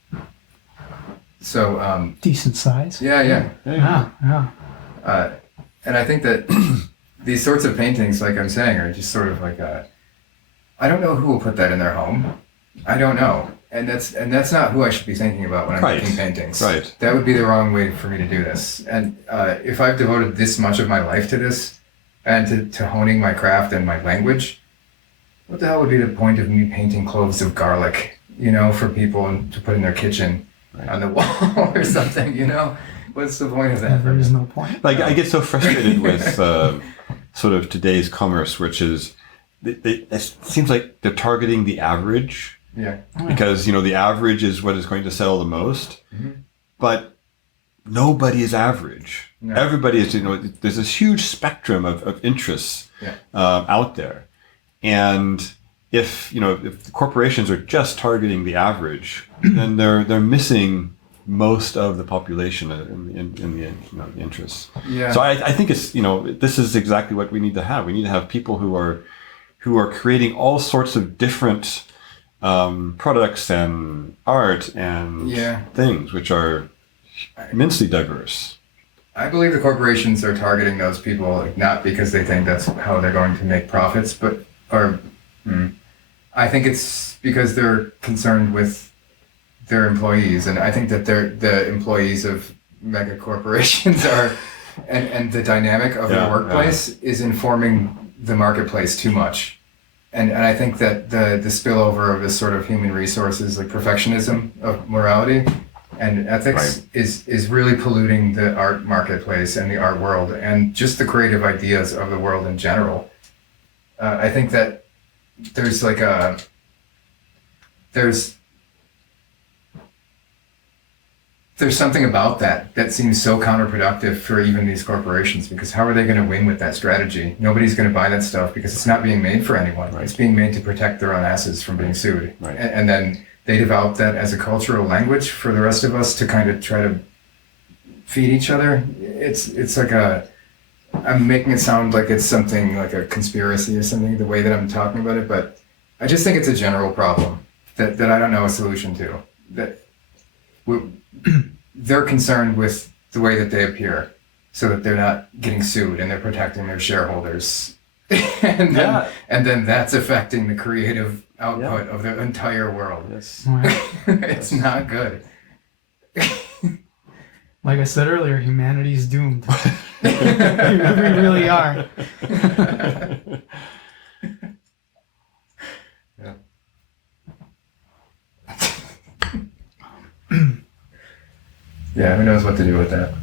So Decent size. yeah. Yeah. And I think that these sorts of paintings, like I'm saying, are just sort of like I don't know who will put that in their home. I don't know. And that's not who I should be thinking about when I'm making paintings. Right. That would be the wrong way for me to do this. And if I've devoted this much of my life to this and to honing my craft and my language, what the hell would be the point of me painting cloves of garlic, for people to put in their kitchen on the wall or something, What's the point of that? There is no point. Like, I get so frustrated with sort of today's commerce, which is it seems like they're targeting the average. Yeah. Because, the average is what is going to sell the most. Mm-hmm. But nobody is average. No. Everybody is, there's this huge spectrum of interests out there. And if the corporations are just targeting the average, then they're missing most of the population in the interests. Yeah. So I think it's, this is exactly what we need to have. We need to have people who are creating all sorts of different products and art and things, which are immensely diverse. I believe the corporations are targeting those people, like, not because they think that's how they're going to make profits, I think it's because they're concerned with their employees, and I think that the employees of mega corporations are, and the dynamic of their workplace is informing the marketplace too much. And I think that the spillover of this sort of human resources, like perfectionism of morality and ethics, is really polluting the art marketplace and the art world and just the creative ideas of the world in general. I think that there's something about that seems so counterproductive for even these corporations, because how are they going to win with that strategy? Nobody's going to buy that stuff because it's not being made for anyone. Right. It's being made to protect their own asses from being sued. Right. And then they develop that as a cultural language for the rest of us to kind of try to feed each other. It's like I'm making it sound like it's something like a conspiracy or something, the way that I'm talking about it, but I just think it's a general problem that I don't know a solution to. That they're concerned with the way that they appear so that they're not getting sued and they're protecting their shareholders. and then that's affecting the creative output of the entire world. Yes. It's not good. Like I said earlier, humanity's doomed. We really are. Yeah, who knows what to do with that.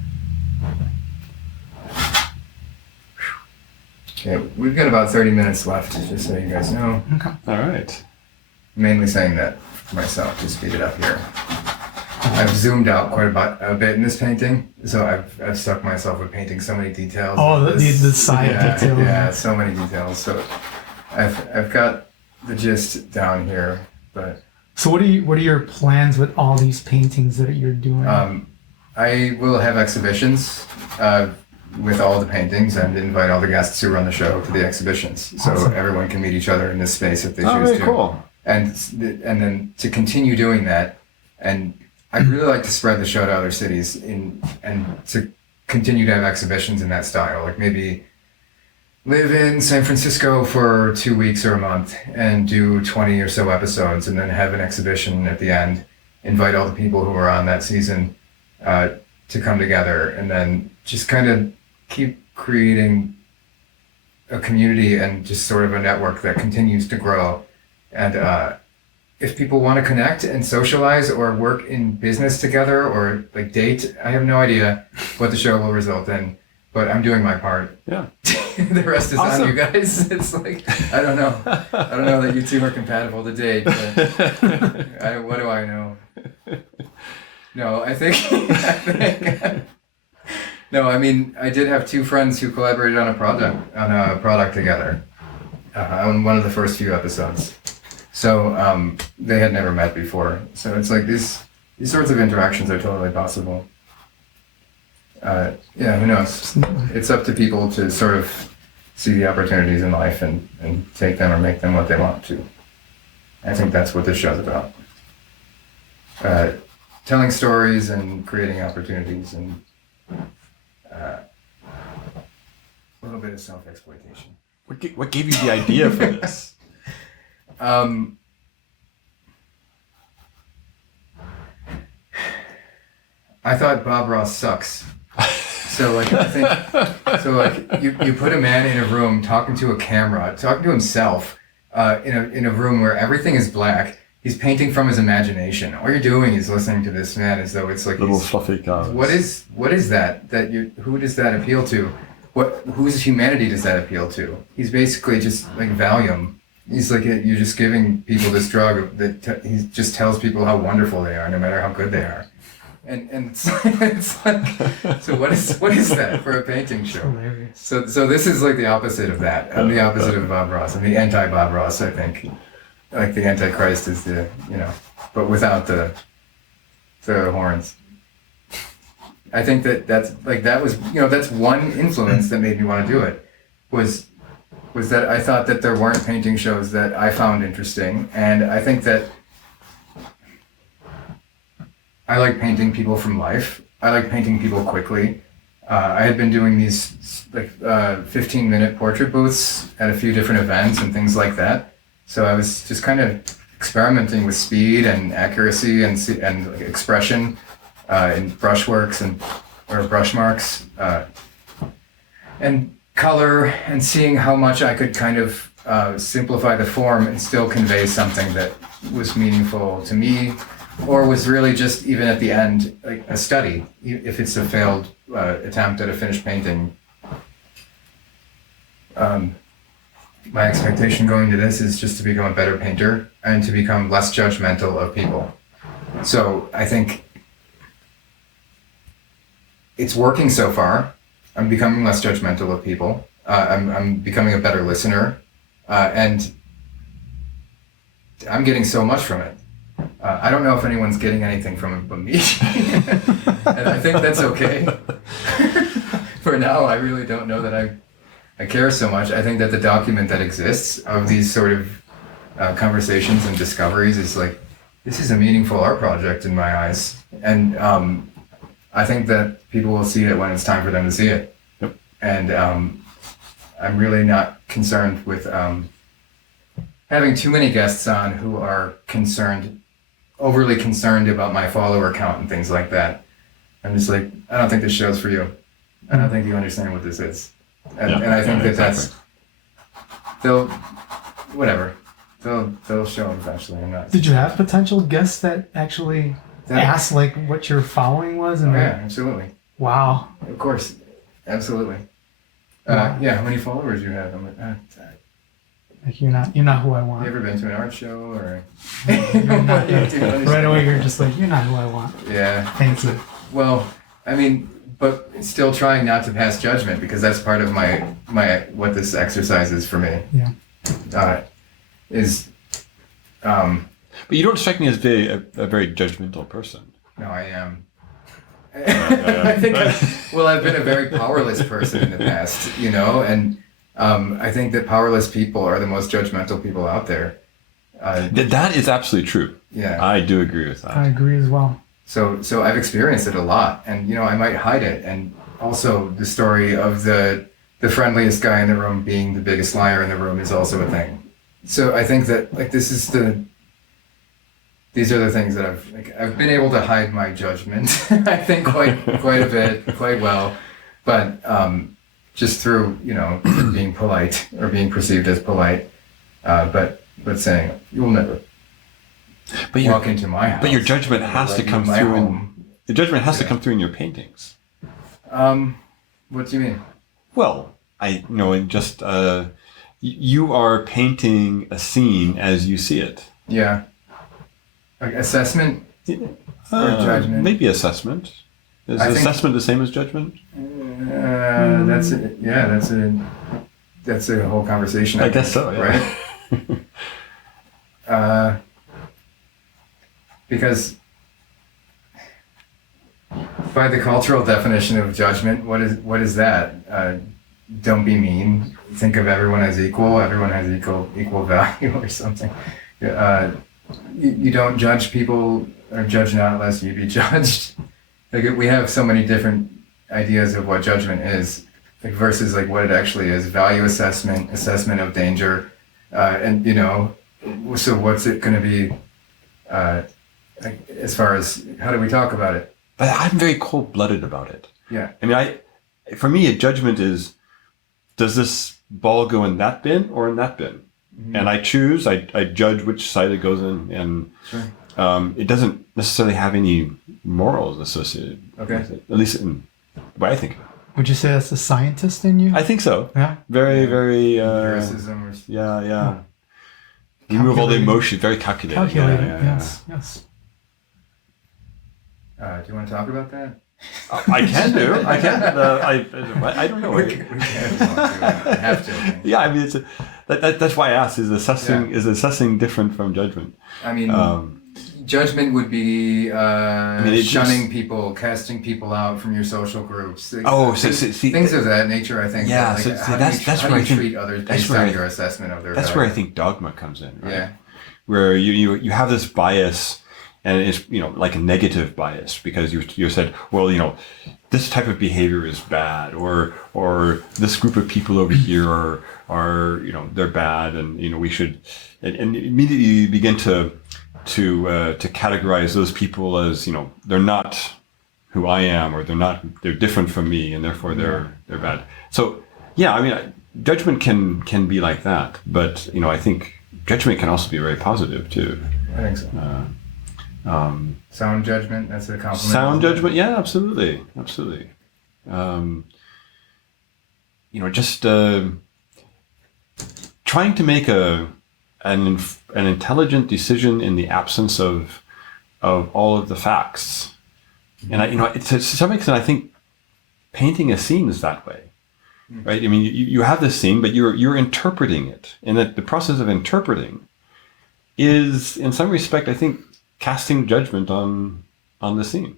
Okay, we've got about 30 minutes left, just so you guys know. Okay. All right. Mainly saying that for myself to speed it up here. I've zoomed out quite a bit in this painting, so I've stuck myself with painting so many details. Oh, the side detail. Yeah, so many details. So I've got the gist down here, but. So what are your plans with all these paintings that you're doing? I will have exhibitions with all the paintings and invite all the guests who run the show to the exhibitions, so everyone can meet each other in this space if they choose to. Cool. And then to continue doing that, and I'd really like to spread the show to other cities and to continue to have exhibitions in that style, like maybe live in San Francisco for 2 weeks or a month and do 20 or so episodes, and then have an exhibition at the end, invite all the people who are on that season to come together, and then just kind of keep creating a community and just sort of a network that continues to grow. And if people want to connect and socialize or work in business together or like date, I have no idea what the show will result in, but I'm doing my part. Yeah. The rest is on you guys. It's like, I don't know that you two are compatible to date, but what do I know? No, I think no, I mean, I did have two friends who collaborated on a product together on one of the first few episodes. So they had never met before. So it's like these sorts of interactions are totally possible. Yeah, who knows? It's up to people to sort of see the opportunities in life and take them or make them what they want to. I think that's what this show's about. Telling stories and creating opportunities and a little bit of self-exploitation. What gave you the idea for this? I thought Bob Ross sucks. So like I think you put a man in a room talking to a camera, talking to himself, in a room where everything is black. He's painting from his imagination. All you're doing is listening to this man as though it's like little fluffy cars. What is that who does that appeal to? whose humanity does that appeal to? He's basically just like Valium. He's like, you're just giving people this drug that he just tells people how wonderful they are, no matter how good they are. And it's like, so what is that for a painting show? Hilarious. So this is like the opposite of that. I'm the opposite of Bob Ross. I'm the anti-Bob Ross, I think. Like the Antichrist is the, but without the horns. I think that was that's one influence that made me want to do it, was that I thought that there weren't painting shows that I found interesting, and I think that I like painting people from life. I like painting people quickly. I had been doing these 15-minute portrait booths at a few different events and things like that. So I was just kind of experimenting with speed and accuracy and like expression in brushworks or brush marks and color, and seeing how much I could kind of simplify the form and still convey something that was meaningful to me, or was really just, even at the end, like a study, if it's a failed attempt at a finished painting. My expectation going to this is just to become a better painter and to become less judgmental of people. So I think it's working so far. I'm becoming less judgmental of people. I'm becoming a better listener, and I'm getting so much from it. I don't know if anyone's getting anything from it but me, and I think that's okay. For now, I really don't know that I care so much. I think that the document that exists of these sort of conversations and discoveries is like, this is a meaningful art project in my eyes, and I think that people will see it when it's time for them to see it. Yep. And I'm really not concerned with having too many guests on who are overly concerned about my follower count and things like that. I'm just like, I don't think this show's for you. I don't think you understand what this is. And I think that's, they'll show eventually. I'm not. Did you have potential guests that actually asked like what your following was? And yeah, absolutely. Wow. Of course, absolutely. Wow. Yeah, how many followers do you have? I'm like, like you're not who I want. you ever been to an art show or? You're not, right away, you're just like, you're not who I want. Yeah. Thank you. Well, I mean, but still trying not to pass judgment, because that's part of my what this exercise is for me. Yeah. But you don't strike me as a very judgmental person. No, I am. I think I've been a very powerless person in the past, and I think that powerless people are the most judgmental people out there. That is absolutely true. Yeah. I do agree with that. I agree as well. So I've experienced it a lot, and I might hide it. And also the story of the friendliest guy in the room being the biggest liar in the room is also a thing. So I think that these are the things that I've been able to hide my judgment. I think quite a bit, quite well, but just through being polite or being perceived as polite, but saying you'll never walk into my house. But your judgment has to come through. The judgment has to come through in your paintings. What do you mean? Well, you are painting a scene as you see it. Yeah. Like assessment or judgment? Maybe assessment. Is assessment the same as judgment? That's it. Yeah, that's a whole conversation. I guess so. Yeah. Right. Because by the cultural definition of judgment, what is that? Don't be mean. Think of everyone as equal. Everyone has equal value or something. You don't judge people, or judge not unless you be judged. Like, we have so many different ideas of what judgment is, versus what it actually is. Value assessment of danger, and so what's it going to be? As far as how do we talk about it? But I'm very cold-blooded about it. Yeah. I mean, for me, a judgment is, does this ball go in that bin or in that bin? Mm-hmm. And I choose, I judge which side it goes in, and sure. It doesn't necessarily have any morals associated with it, at least in the way I think of it. Would you say that's the scientist in you? I think so. Yeah. Very. Lyricism or Yeah. You move all the emotion, very calculated. Calculated. Yeah. Yes. do you want to talk about that? I can do. I can. I don't know. We have to. Yeah, I mean, that's why I asked: is assessing different from judgment? I mean, judgment would be shunning people, casting people out from your social groups. Things of that nature. I think. Yeah, how do you treat others based on your assessment of their. That's value. where I think dogma comes in. Right? Yeah. Where you have this bias. And it's, like a negative bias because you said, well, this type of behavior is bad, or this group of people over here are they're bad, and we should, and immediately you begin to categorize those people as they're not who I am, or they're different from me, and therefore they're bad. So yeah, I mean, judgment can be like that, but I think judgment can also be very positive too. I think so. Sound judgment, that's a compliment. Sound judgment, yeah, absolutely. Just trying to make an intelligent decision in the absence of all of the facts. And to some extent, I think painting a scene is that way, right? I mean, you have this scene, but you're interpreting it, and that the process of interpreting is, in some respect, I think, casting judgment on the scene,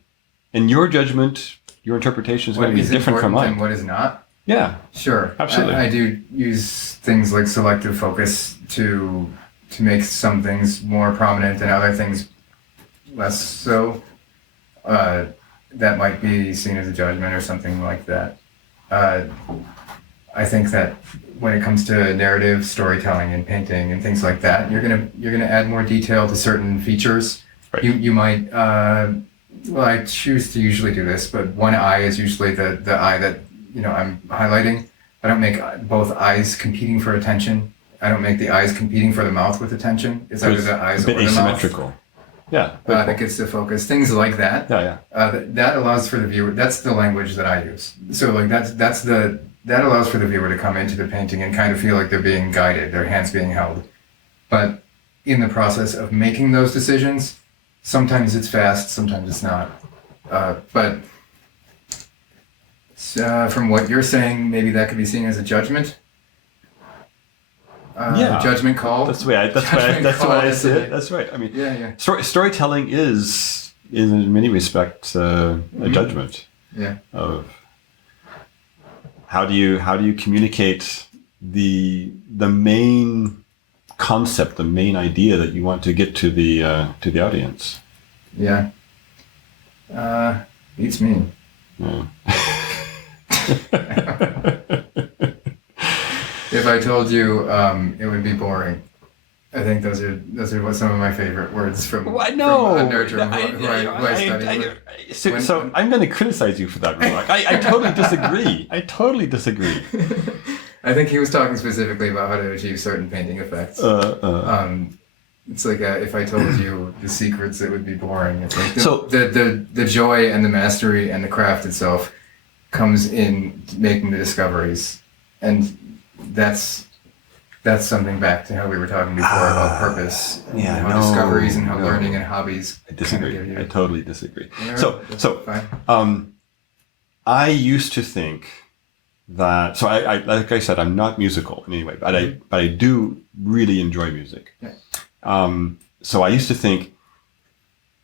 and your judgment, your interpretation is going to be different from mine. And what is not? Yeah, sure, absolutely. I do use things like selective focus to make some things more prominent and other things less so. That might be seen as a judgment or something like that. I think that when it comes to narrative storytelling and painting and things like that, you're gonna add more detail to certain features. Right. You might, I choose to usually do this, but one eye is usually the eye that, I'm highlighting. I don't make both eyes competing for attention. I don't make the eyes competing for the mouth with attention. It's either the eyes or the asymmetrical. Mouth. Yeah. That gets the focus. Things like that. Yeah. That allows for the viewer, that's the language that I use. So like that allows for the viewer to come into the painting and kind of feel like they're being guided, their hands being held. But in the process of making those decisions, sometimes it's fast, sometimes it's not. But from what you're saying, maybe that could be seen as a judgment. Judgment call. That's the way I see it. That's right. I mean, yeah. Storytelling is in many respects a judgment. Yeah. Of how do you communicate the main concept, the main idea that you want to get to the audience. Yeah. Beats me. Yeah. If I told you it would be boring, I think those are what some of my favorite words from a nurture who I studied with. So I'm going to criticize you for that remark. I totally disagree. I think he was talking specifically about how to achieve certain painting effects. It's like if I told you the secrets, it would be boring. It's like the joy and the mastery and the craft itself comes in making the discoveries, and that's something back to how we were talking before about purpose, discoveries and how learning and hobbies. I disagree. Kind of I totally disagree. Yeah, So fine. I used to think that. So I like I said, I'm not musical in any way, but I do really enjoy music. Yeah. So I used to think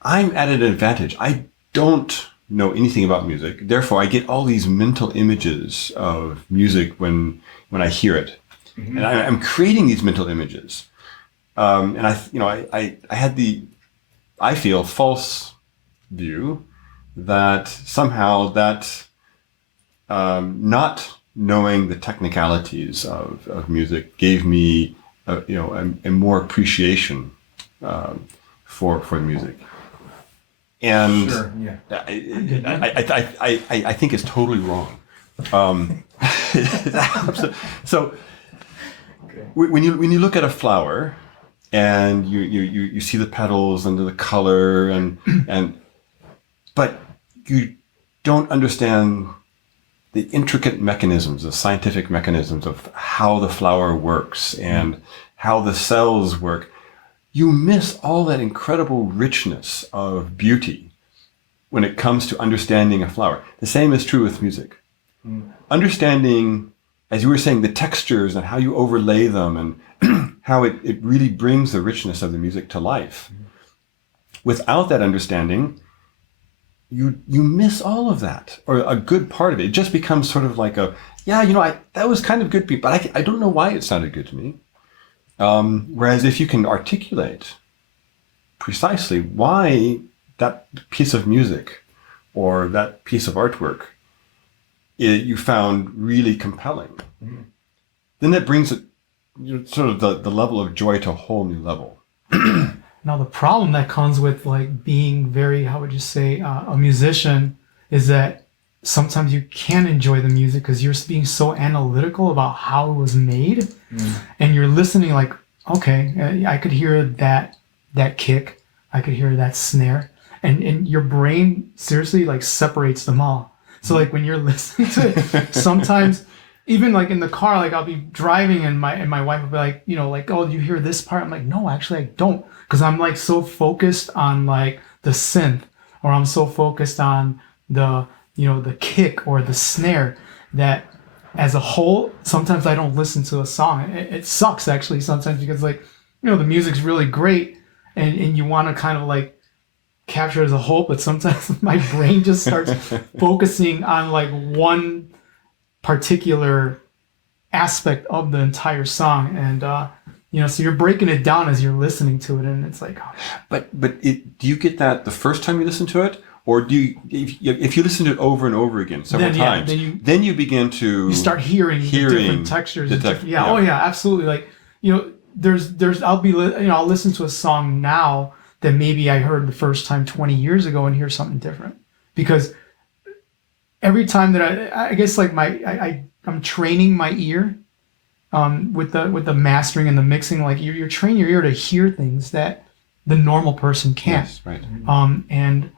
I'm at an advantage. I don't know anything about music, therefore I get all these mental images of music when I hear it. Mm-hmm. And I'm creating these mental images, and I had I feel false view that somehow that not knowing the technicalities of music gave me a more appreciation for the music, and sure, yeah. I think it's totally wrong. So. When you look at a flower, and you see the petals and the color and but you don't understand the intricate mechanisms, the scientific mechanisms of how the flower works and how the cells work, you miss all that incredible richness of beauty when it comes to understanding a flower. The same is true with music. Understanding, as you were saying, the textures and how you overlay them and how it really brings the richness of the music to life. Without that understanding, you miss all of that, or a good part of it. It just becomes sort of like that was kind of good, but I don't know why it sounded good to me. Whereas if you can articulate precisely why that piece of music or that piece of artwork you found really compelling, then that brings it, sort of the level of joy to a whole new level. Now, the problem that comes with like being very, how would you say, a musician is that sometimes you can't enjoy the music because you're being so analytical about how it was made, and you're listening like, okay, I could hear that kick, I could hear that snare, and your brain seriously like separates them all. So like when you're listening to it, sometimes even like in the car, like I'll be driving and my wife will be like, like, oh, do you hear this part? I'm like, no, actually I don't. Because I'm like so focused on like the synth, or I'm so focused on the, the kick or the snare, that as a whole, sometimes I don't listen to a song. It sucks actually sometimes, because like, the music's really great and you want to kind of like capture it as a whole, but sometimes my brain just starts focusing on like one particular aspect of the entire song, and so you're breaking it down as you're listening to it, and it's like, oh. But do you get that the first time you listen to it, or do you, if you listen to it over and over again several times, then you begin to hearing the different textures. Oh yeah, absolutely. Like I'll listen to a song now that maybe I heard the first time 20 years ago and hear something different, because every time that I guess like I'm training my ear. With the mastering and the mixing, like you're training your ear to hear things that the normal person can't. Yes, right. And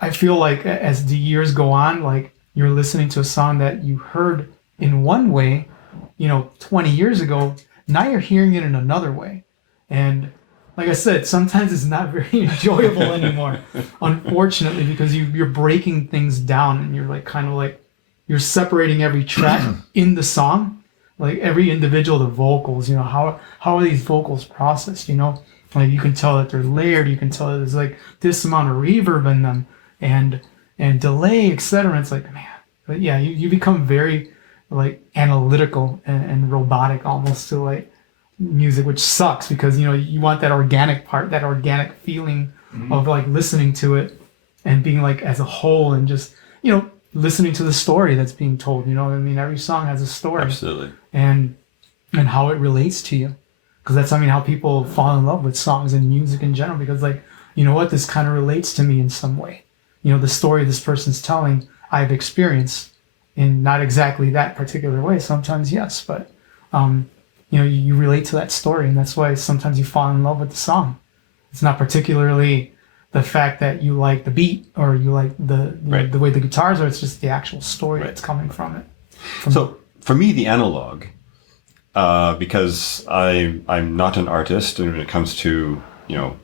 I feel like as the years go on, like you're listening to a song that you heard in one way, 20 years ago, now you're hearing it in another way. And like I said, sometimes it's not very enjoyable anymore, unfortunately, because you're breaking things down and you're like kind of like you're separating every track in the song. Like every individual, the vocals, how are these vocals processed, like you can tell that they're layered, you can tell that there's like this amount of reverb in them and delay, etc. It's like, man, but yeah, you become very like analytical and robotic almost to like music, which sucks, because you want that organic part, that organic feeling of like listening to it and being like as a whole, and just listening to the story that's being told. Every song has a story. Absolutely. And how it relates to you, because that's how people fall in love with songs and music in general, because like, this kind of relates to me in some way. The story this person's telling, I've experienced in not exactly that particular way. Sometimes yes, but you relate to that story, and that's why sometimes you fall in love with the song. It's not particularly the fact that you like the beat or you like the way the guitars are. It's just the actual story that's coming from it. So for me, the analog, because I'm not an artist when it comes to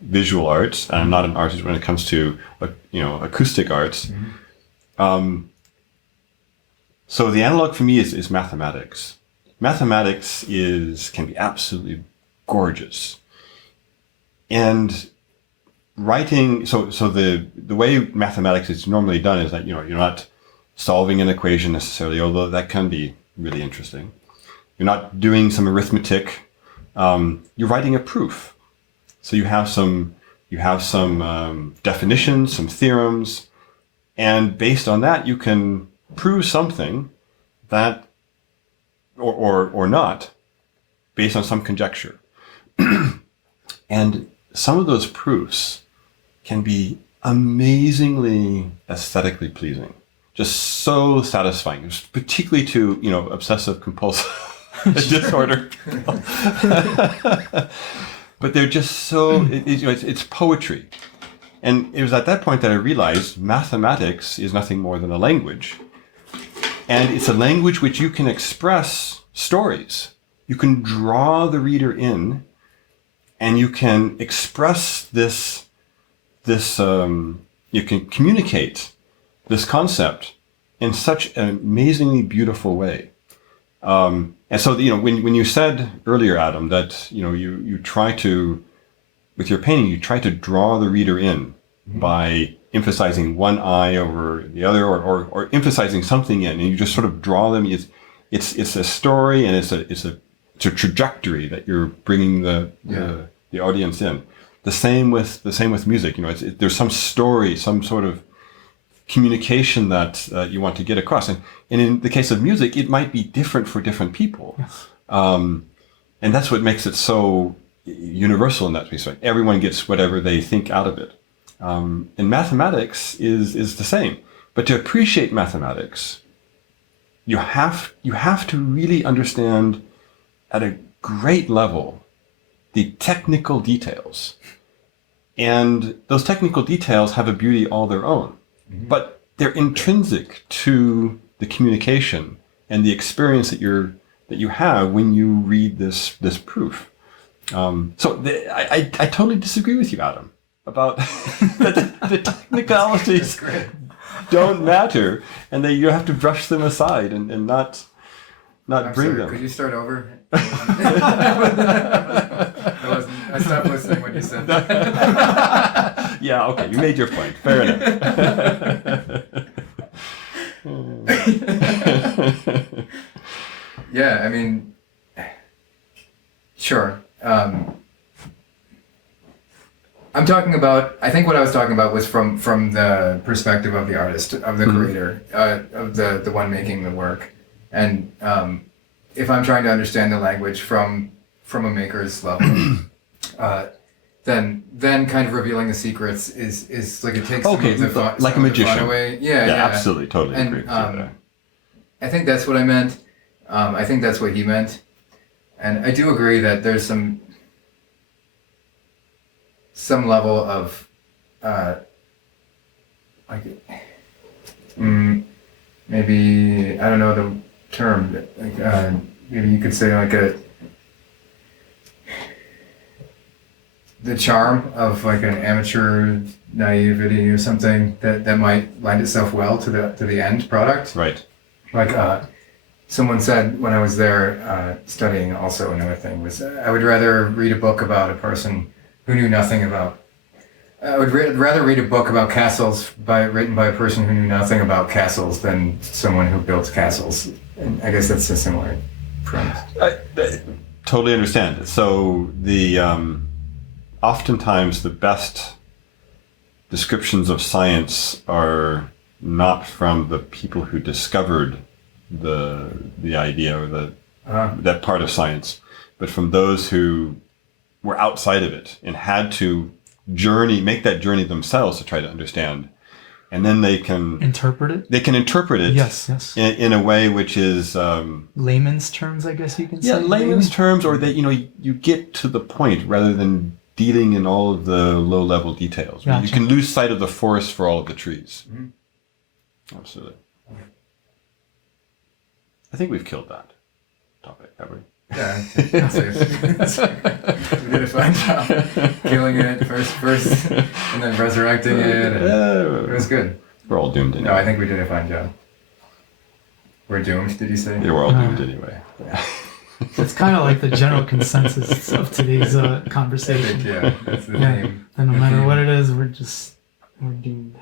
visual arts, and I'm not an artist when it comes to acoustic arts. So the analog for me is mathematics. Mathematics can be absolutely gorgeous, and writing. So the way mathematics is normally done is that you're not solving an equation necessarily, although that can be really interesting. You're not doing some arithmetic. You're writing a proof. So you have some definitions, some theorems, and based on that you can prove something that, or not, based on some conjecture. And some of those proofs can be amazingly aesthetically pleasing, just so satisfying, particularly to obsessive compulsive disorder. But they're just so it's poetry. And it was at that point that I realized mathematics is nothing more than a language. And it's a language which you can express stories. You can draw the reader in, and you can express you can communicate this concept in such an amazingly beautiful way. And so, when you said earlier, Adam, that, you try to, with your painting, you try to draw the reader in by emphasizing one eye over the other, or emphasizing something in, and you just sort of draw them. It's a story, and it's a trajectory that you're bringing the audience in. The same with music. There's some story, some sort of communication that you want to get across, and in the case of music, it might be different for different people. Yes. And that's what makes it so universal in that respect. Everyone gets whatever they think out of it. And mathematics is the same. But to appreciate mathematics, you have to really understand at a great level the technical details. And those technical details have a beauty all their own. But they're intrinsic to the communication and the experience that you have when you read this proof. I totally disagree with you, Adam, about the technicalities don't matter, and that you have to brush them aside and not bring them. Could you start over? I stopped listening when you said that. Yeah, okay, you made your point. Fair enough. Yeah, I mean, sure. I'm talking about, I think what I was talking about was from the perspective of the artist, of the creator, of the one making the work. And if I'm trying to understand the language from a maker's level, then kind of revealing the secrets is like, it takes some of the fun, like a magician. Fun away. Yeah, absolutely, totally agree with you there. I think that's what I meant. I think that's what he meant. And I do agree that there's some level of maybe, I don't know the term, like maybe you could say like the charm of like an amateur naivety or something that might lend itself well to the end product. Right. Like someone said when I was there studying, also another thing was I would rather read a book about a person who knew nothing about. I would rather read a book about castles written by a person who knew nothing about castles than someone who built castles. And I guess that's a similar premise. I totally understand. So oftentimes the best descriptions of science are not from the people who discovered the idea or that part of science, but from those who were outside of it and had to make that journey themselves to try to understand, and then they can interpret it. They can interpret it. Yes. In a way which is layman's terms, I guess you can say. Yeah, layman's terms, or that you get to the point rather than dealing in all of the low-level details. Gotcha. You can lose sight of the forest for all of the trees. Mm-hmm. Absolutely. I think we've killed that topic, have we? Yeah, we did a fine job killing it first, and then resurrecting it. And it was good. We're all doomed anyway. No, I think we did a fine job. We're doomed, did you say? Yeah, we're all doomed anyway. It's kind of like the general consensus of today's conversation. Yeah, that's the name. And no matter what it is, we're doomed.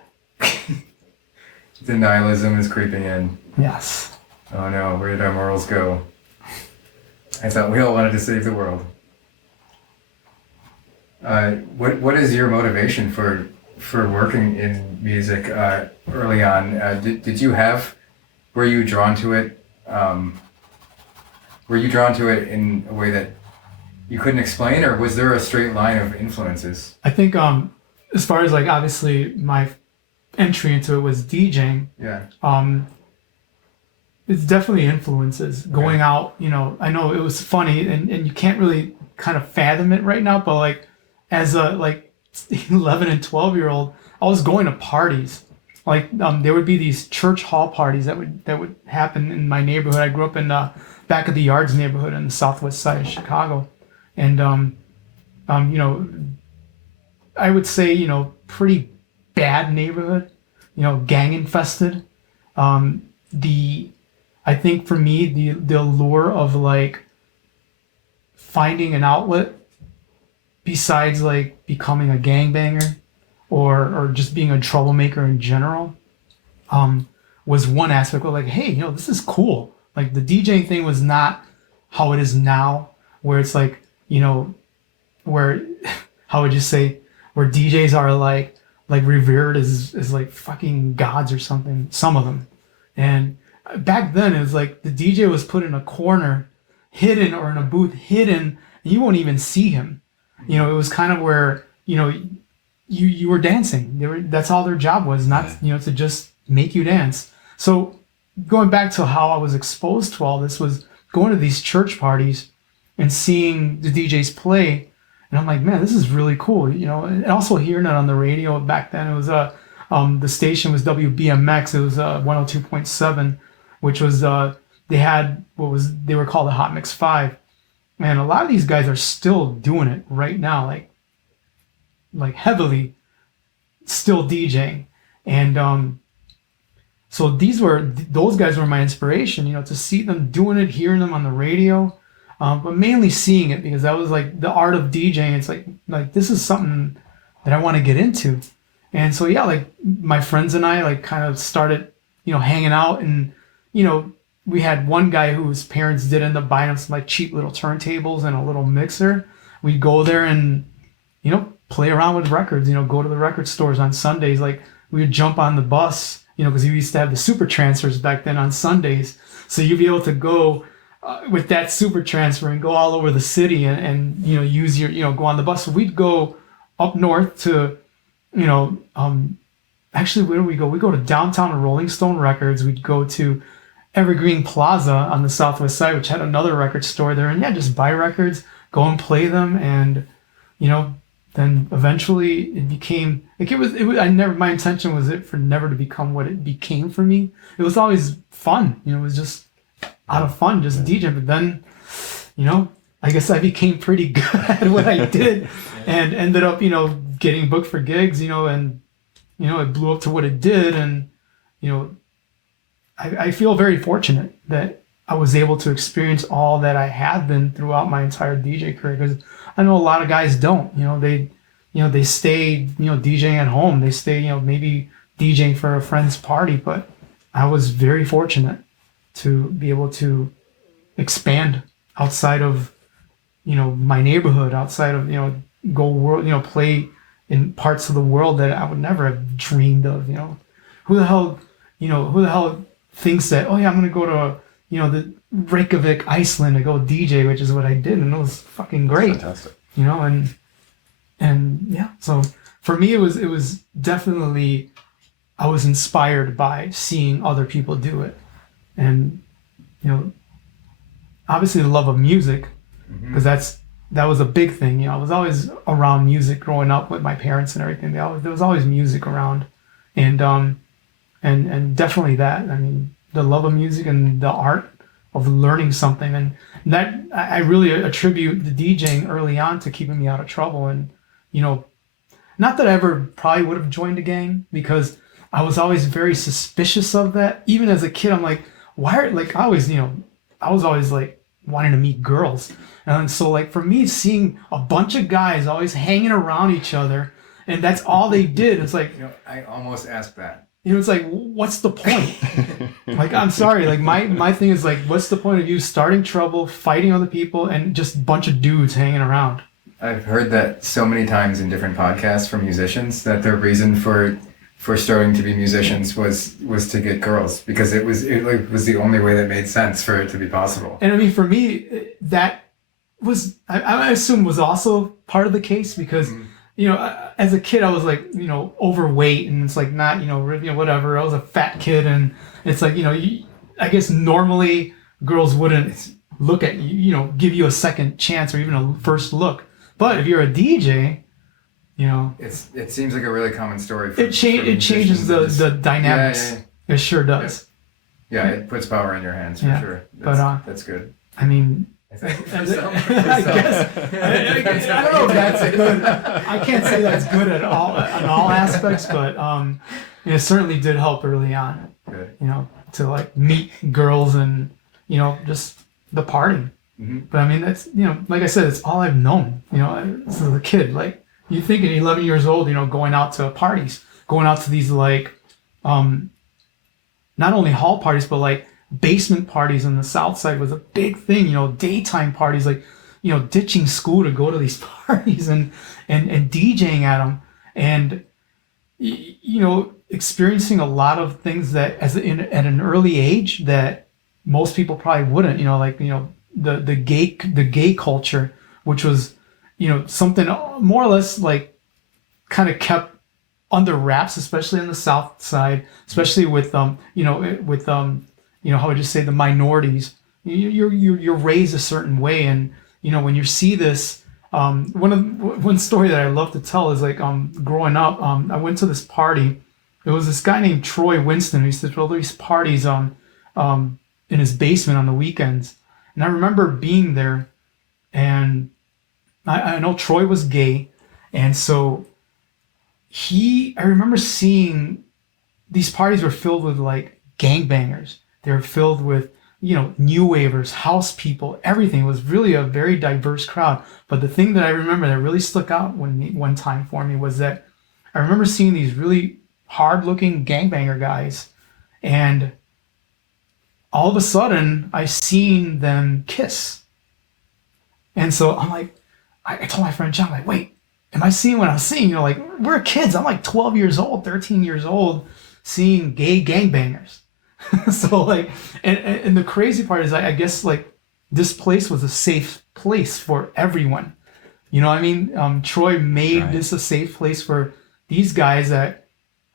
The nihilism is creeping in. Yes. Oh no, where did our morals go? I thought we all wanted to save the world. What is your motivation for working in music early on? Were you drawn to it? Were you drawn to it in a way that you couldn't explain, or was there a straight line of influences? I think as far as like obviously my entry into it was DJing. Yeah. It's definitely influences going out, I know it was funny and you can't really kind of fathom it right now, but like as a 11 and 12-year-old, I was going to parties Like there would be these church hall parties that would happen in my neighborhood. I grew up in the back of the yards neighborhood in the southwest side of Chicago, and you know, I would say, you know, pretty bad neighborhood, you know, gang infested. I think for me the allure of like finding an outlet besides like becoming a gangbanger or just being a troublemaker in general, was one aspect of like, hey, you know, this is cool. Like the DJing thing was not how it is now, where it's like, you know, where, how would you say, where DJs are like revered as like fucking gods or something, some of them. And back then it was like the DJ was put in a corner, hidden, or in a booth hidden, and you won't even see him. You know, it was kind of where, you know, you were dancing. That's all their job was, not, you know, to just make you dance. So going back to how I was exposed to all this was going to these church parties and seeing the DJs play, and I'm like, man, this is really cool, you know. And also hearing it on the radio back then, it was the station was WBMX. It was 102.7, which was they were called the Hot Mix 5. Man, a lot of these guys are still doing it right now, like heavily still DJing. And so those guys were my inspiration, you know, to see them doing it, hearing them on the radio, but mainly seeing it, because that was like the art of DJing. It's like this is something that I want to get into. And so yeah, like my friends and I like kind of started, you know, hanging out, and you know, we had one guy whose parents did end up buying him some like cheap little turntables and a little mixer. We'd go there and, you know, play around with records, you know, go to the record stores on Sundays. Like we would jump on the bus, you know, because we used to have the super transfers back then on Sundays. So you'd be able to go with that super transfer and go all over the city and you know, use your, you know, go on the bus. So we'd go up north to, you know, actually, where do we go? We go to downtown Rolling Stone Records. We'd go to Evergreen Plaza on the southwest side, which had another record store there, and yeah, just buy records, go and play them. And you know, then eventually it became like it was my intention was it for never to become what it became for me. It was always fun, you know, it was just out of fun, just DJing. But then, you know, I guess I became pretty good at what I did and ended up, you know, getting booked for gigs, you know, and you know, it blew up to what it did. And you know, I feel very fortunate that I was able to experience all that I have been throughout my entire DJ career, because I know a lot of guys don't. You know, they stay, you know, DJing at home. They stay, you know, maybe DJing for a friend's party. But I was very fortunate to be able to expand outside of, you know, my neighborhood, outside of, you know, go world, you know, play in parts of the world that I would never have dreamed of. You know, who the hell thinks that, oh yeah, I'm gonna go to, you know, the Reykjavik, Iceland to go DJ, which is what I did, and it was fucking great. Fantastic. You know, and yeah, so for me it was definitely, I was inspired by seeing other people do it. And you know, obviously the love of music, because that was a big thing. You know, I was always around music growing up with my parents and everything. There was always music around, and definitely that. I mean, the love of music and the art of learning something, and that I really attribute the DJing early on to keeping me out of trouble. And you know, not that I ever probably would have joined a gang, because I was always very suspicious of that. Even as a kid, I'm like, why are, like, I was always like wanting to meet girls. And so like for me, seeing a bunch of guys always hanging around each other and that's all they did, it's like, You know, I almost asked that. you know, it's like, what's the point? Like, I'm sorry, like my thing is like, what's the point of you starting trouble, fighting other people, and just a bunch of dudes hanging around? I've heard that so many times in different podcasts from musicians, that their reason for starting to be musicians was to get girls, because it was the only way that made sense for it to be possible. And I mean, for me, that was, I assume was also part of the case, because you know, as a kid, I was like, you know, overweight, and it's like not, you know, whatever. I was a fat kid, and it's like, you know, I guess normally girls wouldn't look at you, you know, give you a second chance or even a first look. But if you're a DJ, You know, it seems like a really common story. it changes the dynamics. Yeah. It sure does. Yeah, it puts power in your hands for sure. That's good. I mean, I guess I don't know if that's good. I can't say that's good at all on all aspects, but it certainly did help early on. Good. You know, to like meet girls and just the party. Mm-hmm. But I mean, that's like I said, it's all I've known. As a kid, like you think at 11 years old, going out to parties, going out to these like, not only hall parties but like basement parties on the south side was a big thing. Daytime parties, like ditching school to go to these parties and DJing at them, and experiencing a lot of things that at an early age that most people probably wouldn't. The gay culture, which was something more or less like kind of kept under wraps, especially on the south side, especially with how would you say, the minorities. You're raised a certain way, and when you see this, one story that I love to tell is like growing up, I went to this party. It was this guy named Troy Winston who used to throw these parties in his basement on the weekends, and I remember being there, and I know Troy was gay, and so I remember seeing these parties were filled with like gangbangers. They were filled with, new wavers, house people, everything. It was really a very diverse crowd. But the thing that I remember that really stuck out one time for me was that I remember seeing these really hard-looking gangbanger guys, and all of a sudden I seen them kiss. And so I'm like, I told my friend John, like, wait, am I seeing what I'm seeing? Like, we're kids. I'm like 12 years old, 13 years old, seeing gay gangbangers. So like, and the crazy part is I guess like this place was a safe place for everyone. You know what I mean? Troy made this a safe place for these guys that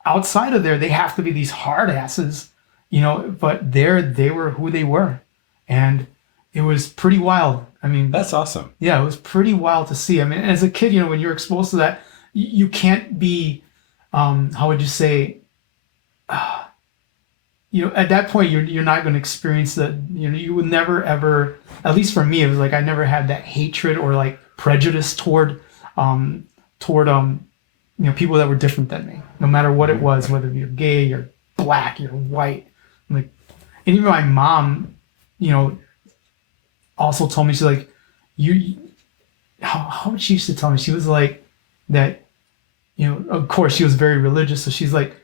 outside of there, they have to be these hard asses, but they were who they were. And it was pretty wild. I mean, that's awesome. Yeah, it was pretty wild to see. I mean, as a kid, when you're exposed to that, you can't be, how would you say, at that point, you're not going to experience that. You would never ever, at least for me, it was like I never had that hatred or like prejudice toward people that were different than me, no matter what it was, whether you're gay, you're black, you're white. Like, and even my mom, also told me, she's like, how she used to tell me, she was like that, of course she was very religious, so she's like,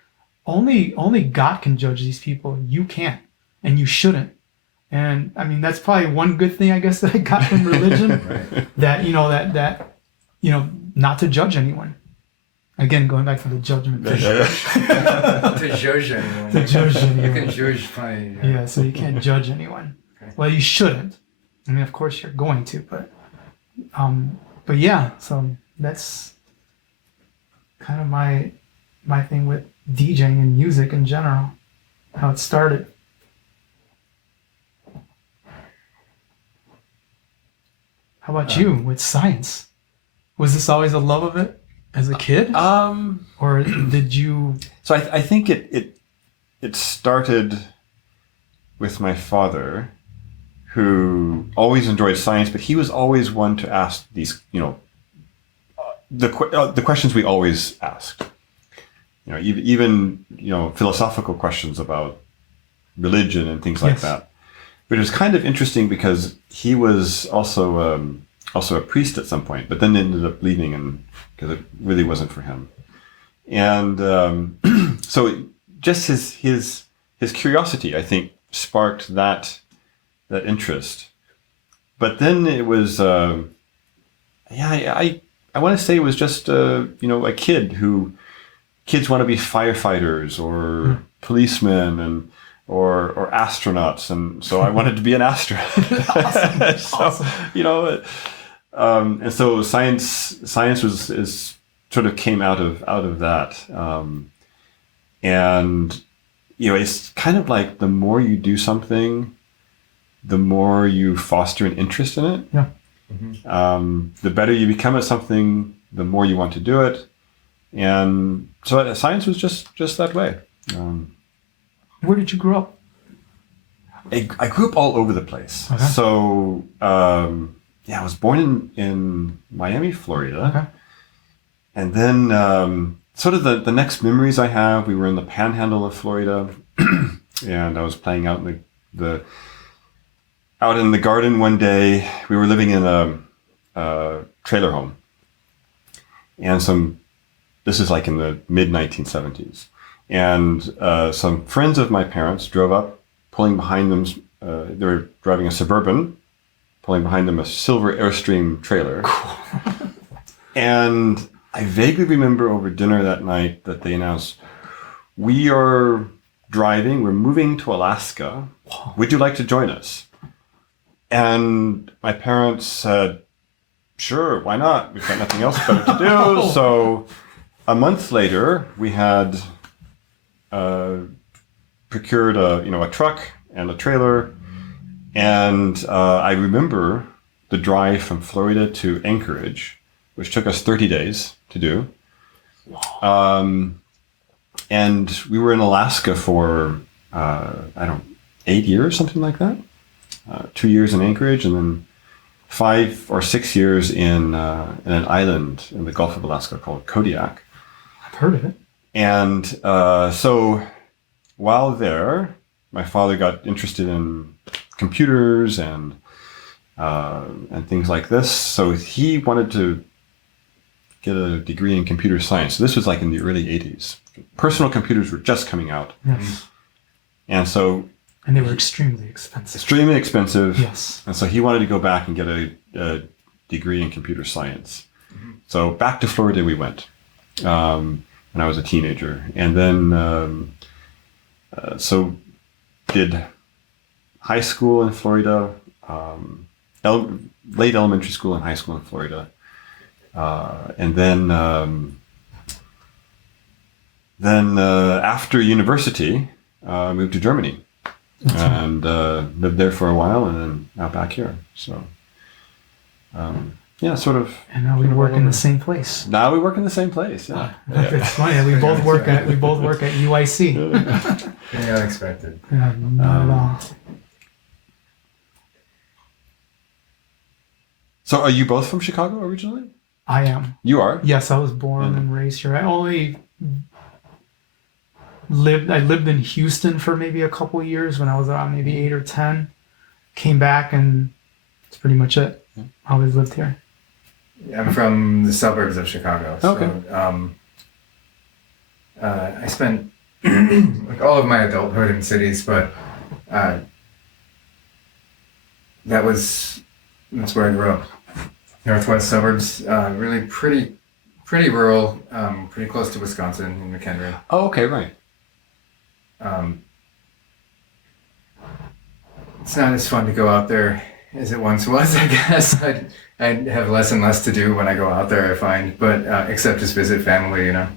only God can judge these people. You can't, and you shouldn't. And I mean, that's probably one good thing, I guess, that I got from religion. Right. that not to judge anyone. Again, going back to the judgment thing. To judge anyone. To judge anyone. You can judge fine. Yeah, so you can't judge anyone. Okay. Well, you shouldn't. I mean, of course you're going to, but yeah, so that's kind of my thing with DJing and music in general, how it started. How about you with science? Was this always a love of it as a kid? Or did you? So I think it started with my father, who always enjoyed science, but he was always one to ask these, the questions we always asked. Even philosophical questions about religion and things like that. But it was kind of interesting because he was also a priest at some point, but then ended up leaving because it really wasn't for him. And so just his curiosity, I think, sparked that interest. But then it was, I want to say it was just a kid who. Kids want to be firefighters or policemen or astronauts, and so I wanted to be an astronaut. Awesome. And so science is sort of came out of that, and it's kind of like the more you do something, the more you foster an interest in it. Yeah. The better you become at something, the more you want to do it. And so science was just that way. Where did you grow up? I grew up all over the place. Okay. So, I was born in Miami, Florida. Okay. And then sort of the next memories I have, we were in the panhandle of Florida. And I was playing out in out in the garden one day. We were living in a trailer home. And this is like in the mid 1970s. And some friends of my parents drove up, pulling behind them, they were driving a Suburban, pulling behind them a silver Airstream trailer. Cool. And I vaguely remember over dinner that night that they announced, we are driving, we're moving to Alaska. Wow. Would you like to join us? And my parents said, sure, why not? We've got nothing else better to do. So a month later, we had procured a truck and a trailer. And I remember the drive from Florida to Anchorage, which took us 30 days to do. Wow. And we were in Alaska for, 8 years, something like that. 2 years in Anchorage, and then 5 or 6 years in an island in the Gulf of Alaska called Kodiak. I've heard of it. And so while there, my father got interested in computers and things like this. So he wanted to get a degree in computer science. So this was like in the early 80s. Personal computers were just coming out. Yes. And they were extremely expensive. Extremely expensive. Yes. And so he wanted to go back and get a degree in computer science. Mm-hmm. So back to Florida we went when I was a teenager. And then, so did high school in Florida, late elementary school and high school in Florida. And then after university, moved to Germany. And lived there for a while, and then now back here. So, sort of. And now we work in the same place. Now we work in the same place. Yeah, it's funny. We both work at UIC. Pretty unexpected. Yeah, not at all. So, are you both from Chicago originally? I am. You are? Yes, I was born and raised here. I lived in Houston for maybe a couple years when I was around maybe 8 or 10. Came back, and that's pretty much it. I always lived here. I'm from the suburbs of Chicago. So, okay. I spent like all of my adulthood in cities, but that's where I grew up. Northwest suburbs, really pretty rural, pretty close to Wisconsin in McHenry. Oh, okay, right. It's not as fun to go out there as it once was, I guess. I'd have less and less to do when I go out there, I find, but except just visit family, you know.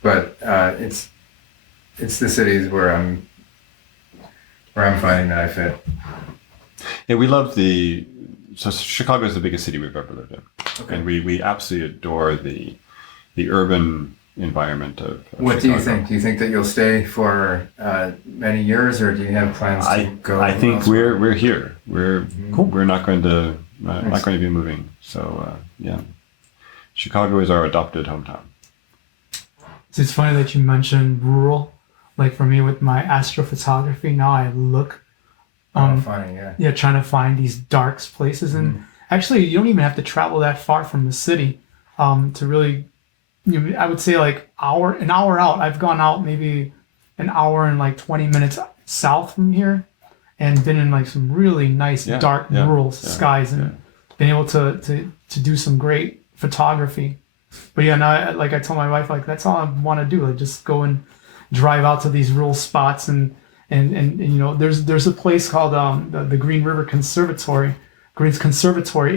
But it's the cities where I'm finding that I fit. Yeah, we love so Chicago is the biggest city we've ever lived in. Okay. And we absolutely adore the urban environment of What Chicago. do you think? Do you think that you'll stay for many years, or do you have plans to go? I think elsewhere? we're here. We're not going to be moving. So Chicago is our adopted hometown. So it's funny that you mentioned rural. Like for me with my astrophotography, now I look. Funny, yeah. Trying to find these dark places, and actually, you don't even have to travel that far from the city to really. I would say like an hour out. I've gone out maybe an hour and like 20 minutes south from here, and been in like some really nice dark rural skies, and been able to do some great photography. But now like I told my wife, like that's all I want to do. Like just go and drive out to these rural spots, and there's a place called the Green River Conservatory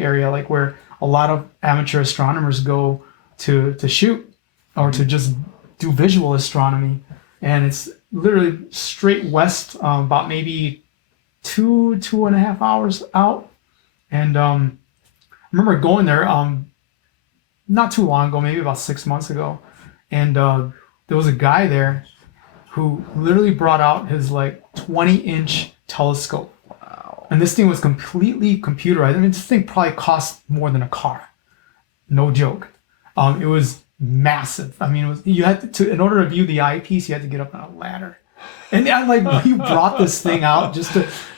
area, like where a lot of amateur astronomers go to shoot or to just do visual astronomy, and it's literally straight west, about maybe 2.5 hours out. And I remember going there not too long ago, maybe about 6 months ago, and there was a guy there who literally brought out his like 20-inch telescope. Wow. And this thing was completely computerized. I mean, this thing probably cost more than a car. No joke. It was massive. I mean, it was, you had to in order to view the eyepiece, you had to get up on a ladder. And like you brought this thing out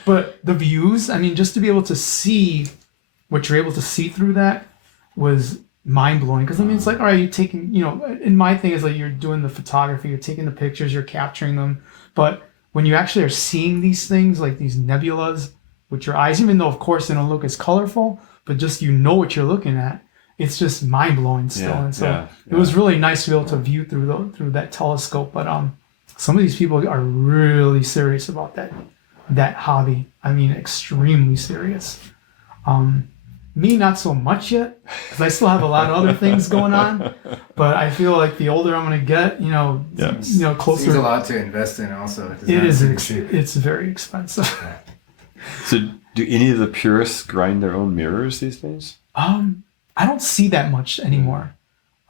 but the views, I mean, just to be able to see what you're able to see through that was mind blowing. Because I mean, it's like, all right, you're taking, and my thing is like you're doing the photography, you're taking the pictures, you're capturing them. But when you actually are seeing these things, like these nebulas with your eyes, even though of course they don't look as colorful, but just what you're looking at, it's just mind blowing still. And so it was really nice to be able to view through that telescope. But some of these people are really serious about that hobby. I mean, extremely serious. Me, not so much yet, because I still have a lot of other things going on. But I feel like the older I'm going to get, closer. Seems a lot to invest in. Also, it is. It's very expensive. So, do any of the purists grind their own mirrors these days? I don't see that much anymore.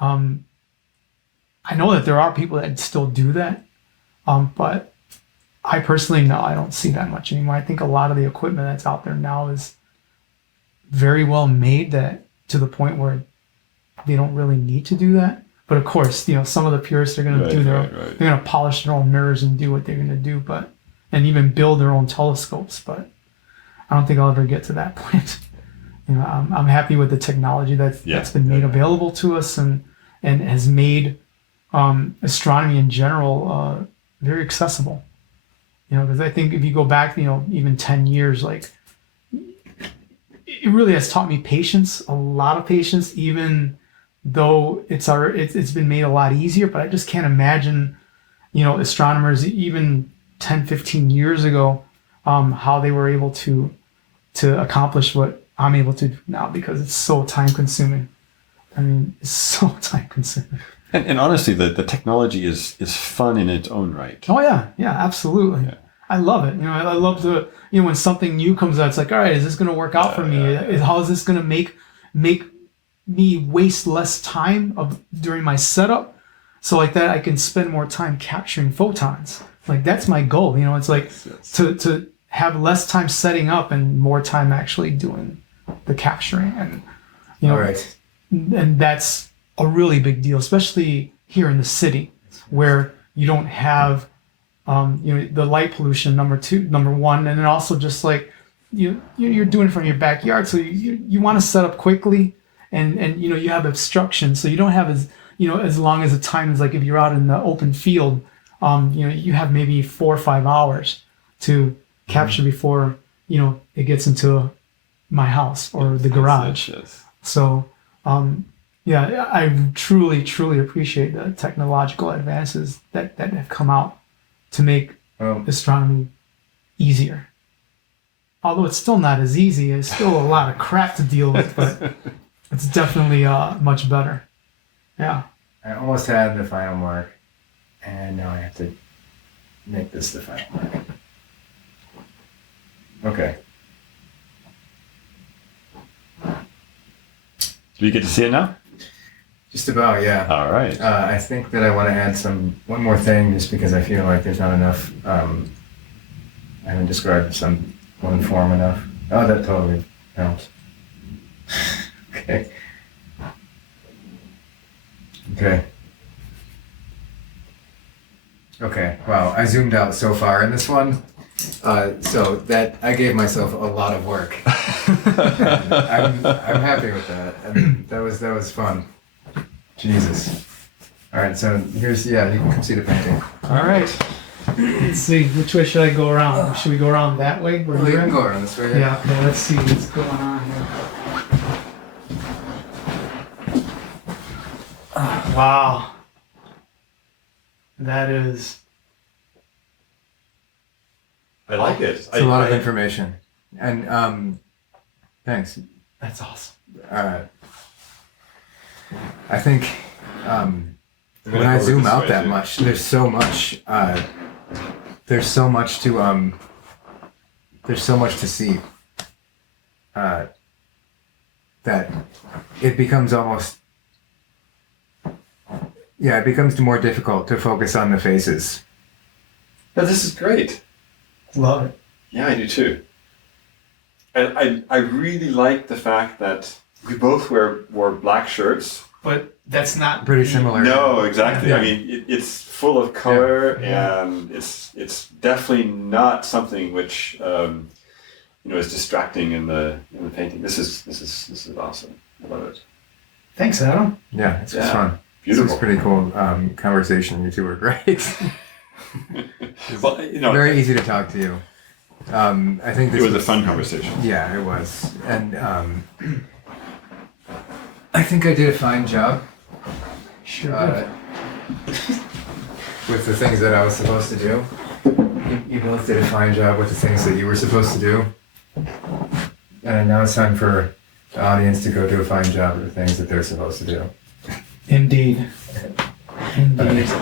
I know that there are people that still do that, but I personally, no, I don't see that much anymore. I think a lot of the equipment that's out there now is very well made to the point where they don't really need to do that. But of course, some of the purists are going to they're going to polish their own mirrors and do what they're going to do, and even build their own telescopes. But I don't think I'll ever get to that point. I'm happy with the technology that's been made available to us and has made astronomy in general very accessible. Because I think if you go back, even 10 years, like it really has taught me patience, a lot of patience, even though it's been made a lot easier. But I just can't imagine, astronomers even 10, 15 years ago, how they were able to accomplish what I'm able to do now, because it's so time consuming. I mean, it's so time consuming. And honestly, the technology is fun in its own right. Oh yeah, absolutely. Yeah. I love it. I love when something new comes out. It's like, all right, is this going to work out for me? How is this going to make me waste less time during my setup, so like that I can spend more time capturing photons. Like that's my goal. It's like to have less time setting up and more time actually doing the capturing, and all right. And that's a really big deal, especially here in the city where you don't have the light pollution, number one, and then also just like you're doing it from your backyard, so you want to set up quickly, and you have obstruction, so you don't have as long as the time as like if you're out in the open field, you have maybe 4 or 5 hours to capture before it gets into my house or the garage. Yes. So I truly appreciate the technological advances that have come out to make astronomy easier. Although it's still not as easy, it's still a lot of crap to deal with, but it's definitely much better. Yeah. I almost had the final mark, and now I have to make this the final mark. Okay. Do you get to see it now? Just about, yeah. All right. I think that I want to add one more thing, just because I feel like there's not enough. I haven't described one form enough. Oh, that totally helps. Okay. Wow, I zoomed out so far in this one. So that I gave myself a lot of work. I'm happy with that. I mean, that was fun. Jesus. All right, so here's you can come see the painting. All right. Let's see, which way should I go around? Should we go around that way? You can go around this way. Yeah. Okay. Let's see what's going on here. Wow. That is. I like it. It's a lot of information, and thanks. That's awesome. I think when I zoom out that much, there's so much. There's so much to see. That it becomes almost yeah, it becomes more difficult to focus on the faces. But this is great. Love it. Yeah, I do too. And I really like the fact that we both wore black shirts. But that's not Pretty similar. No, exactly. Yeah. I mean, it's full of color, and it's definitely not something which is distracting in the painting. This is awesome. I love it. Thanks, Adam. Yeah, it's just fun. Beautiful. This was pretty cool conversation. You two were great. Well, Very easy to talk to you. I think this it was a fun conversation. Yeah, it was, and I think I did a fine job. Sure. With the things that I was supposed to do. You both did a fine job with the things that you were supposed to do. And now it's time for the audience to go do a fine job with the things that they're supposed to do. Indeed. Indeed. Okay.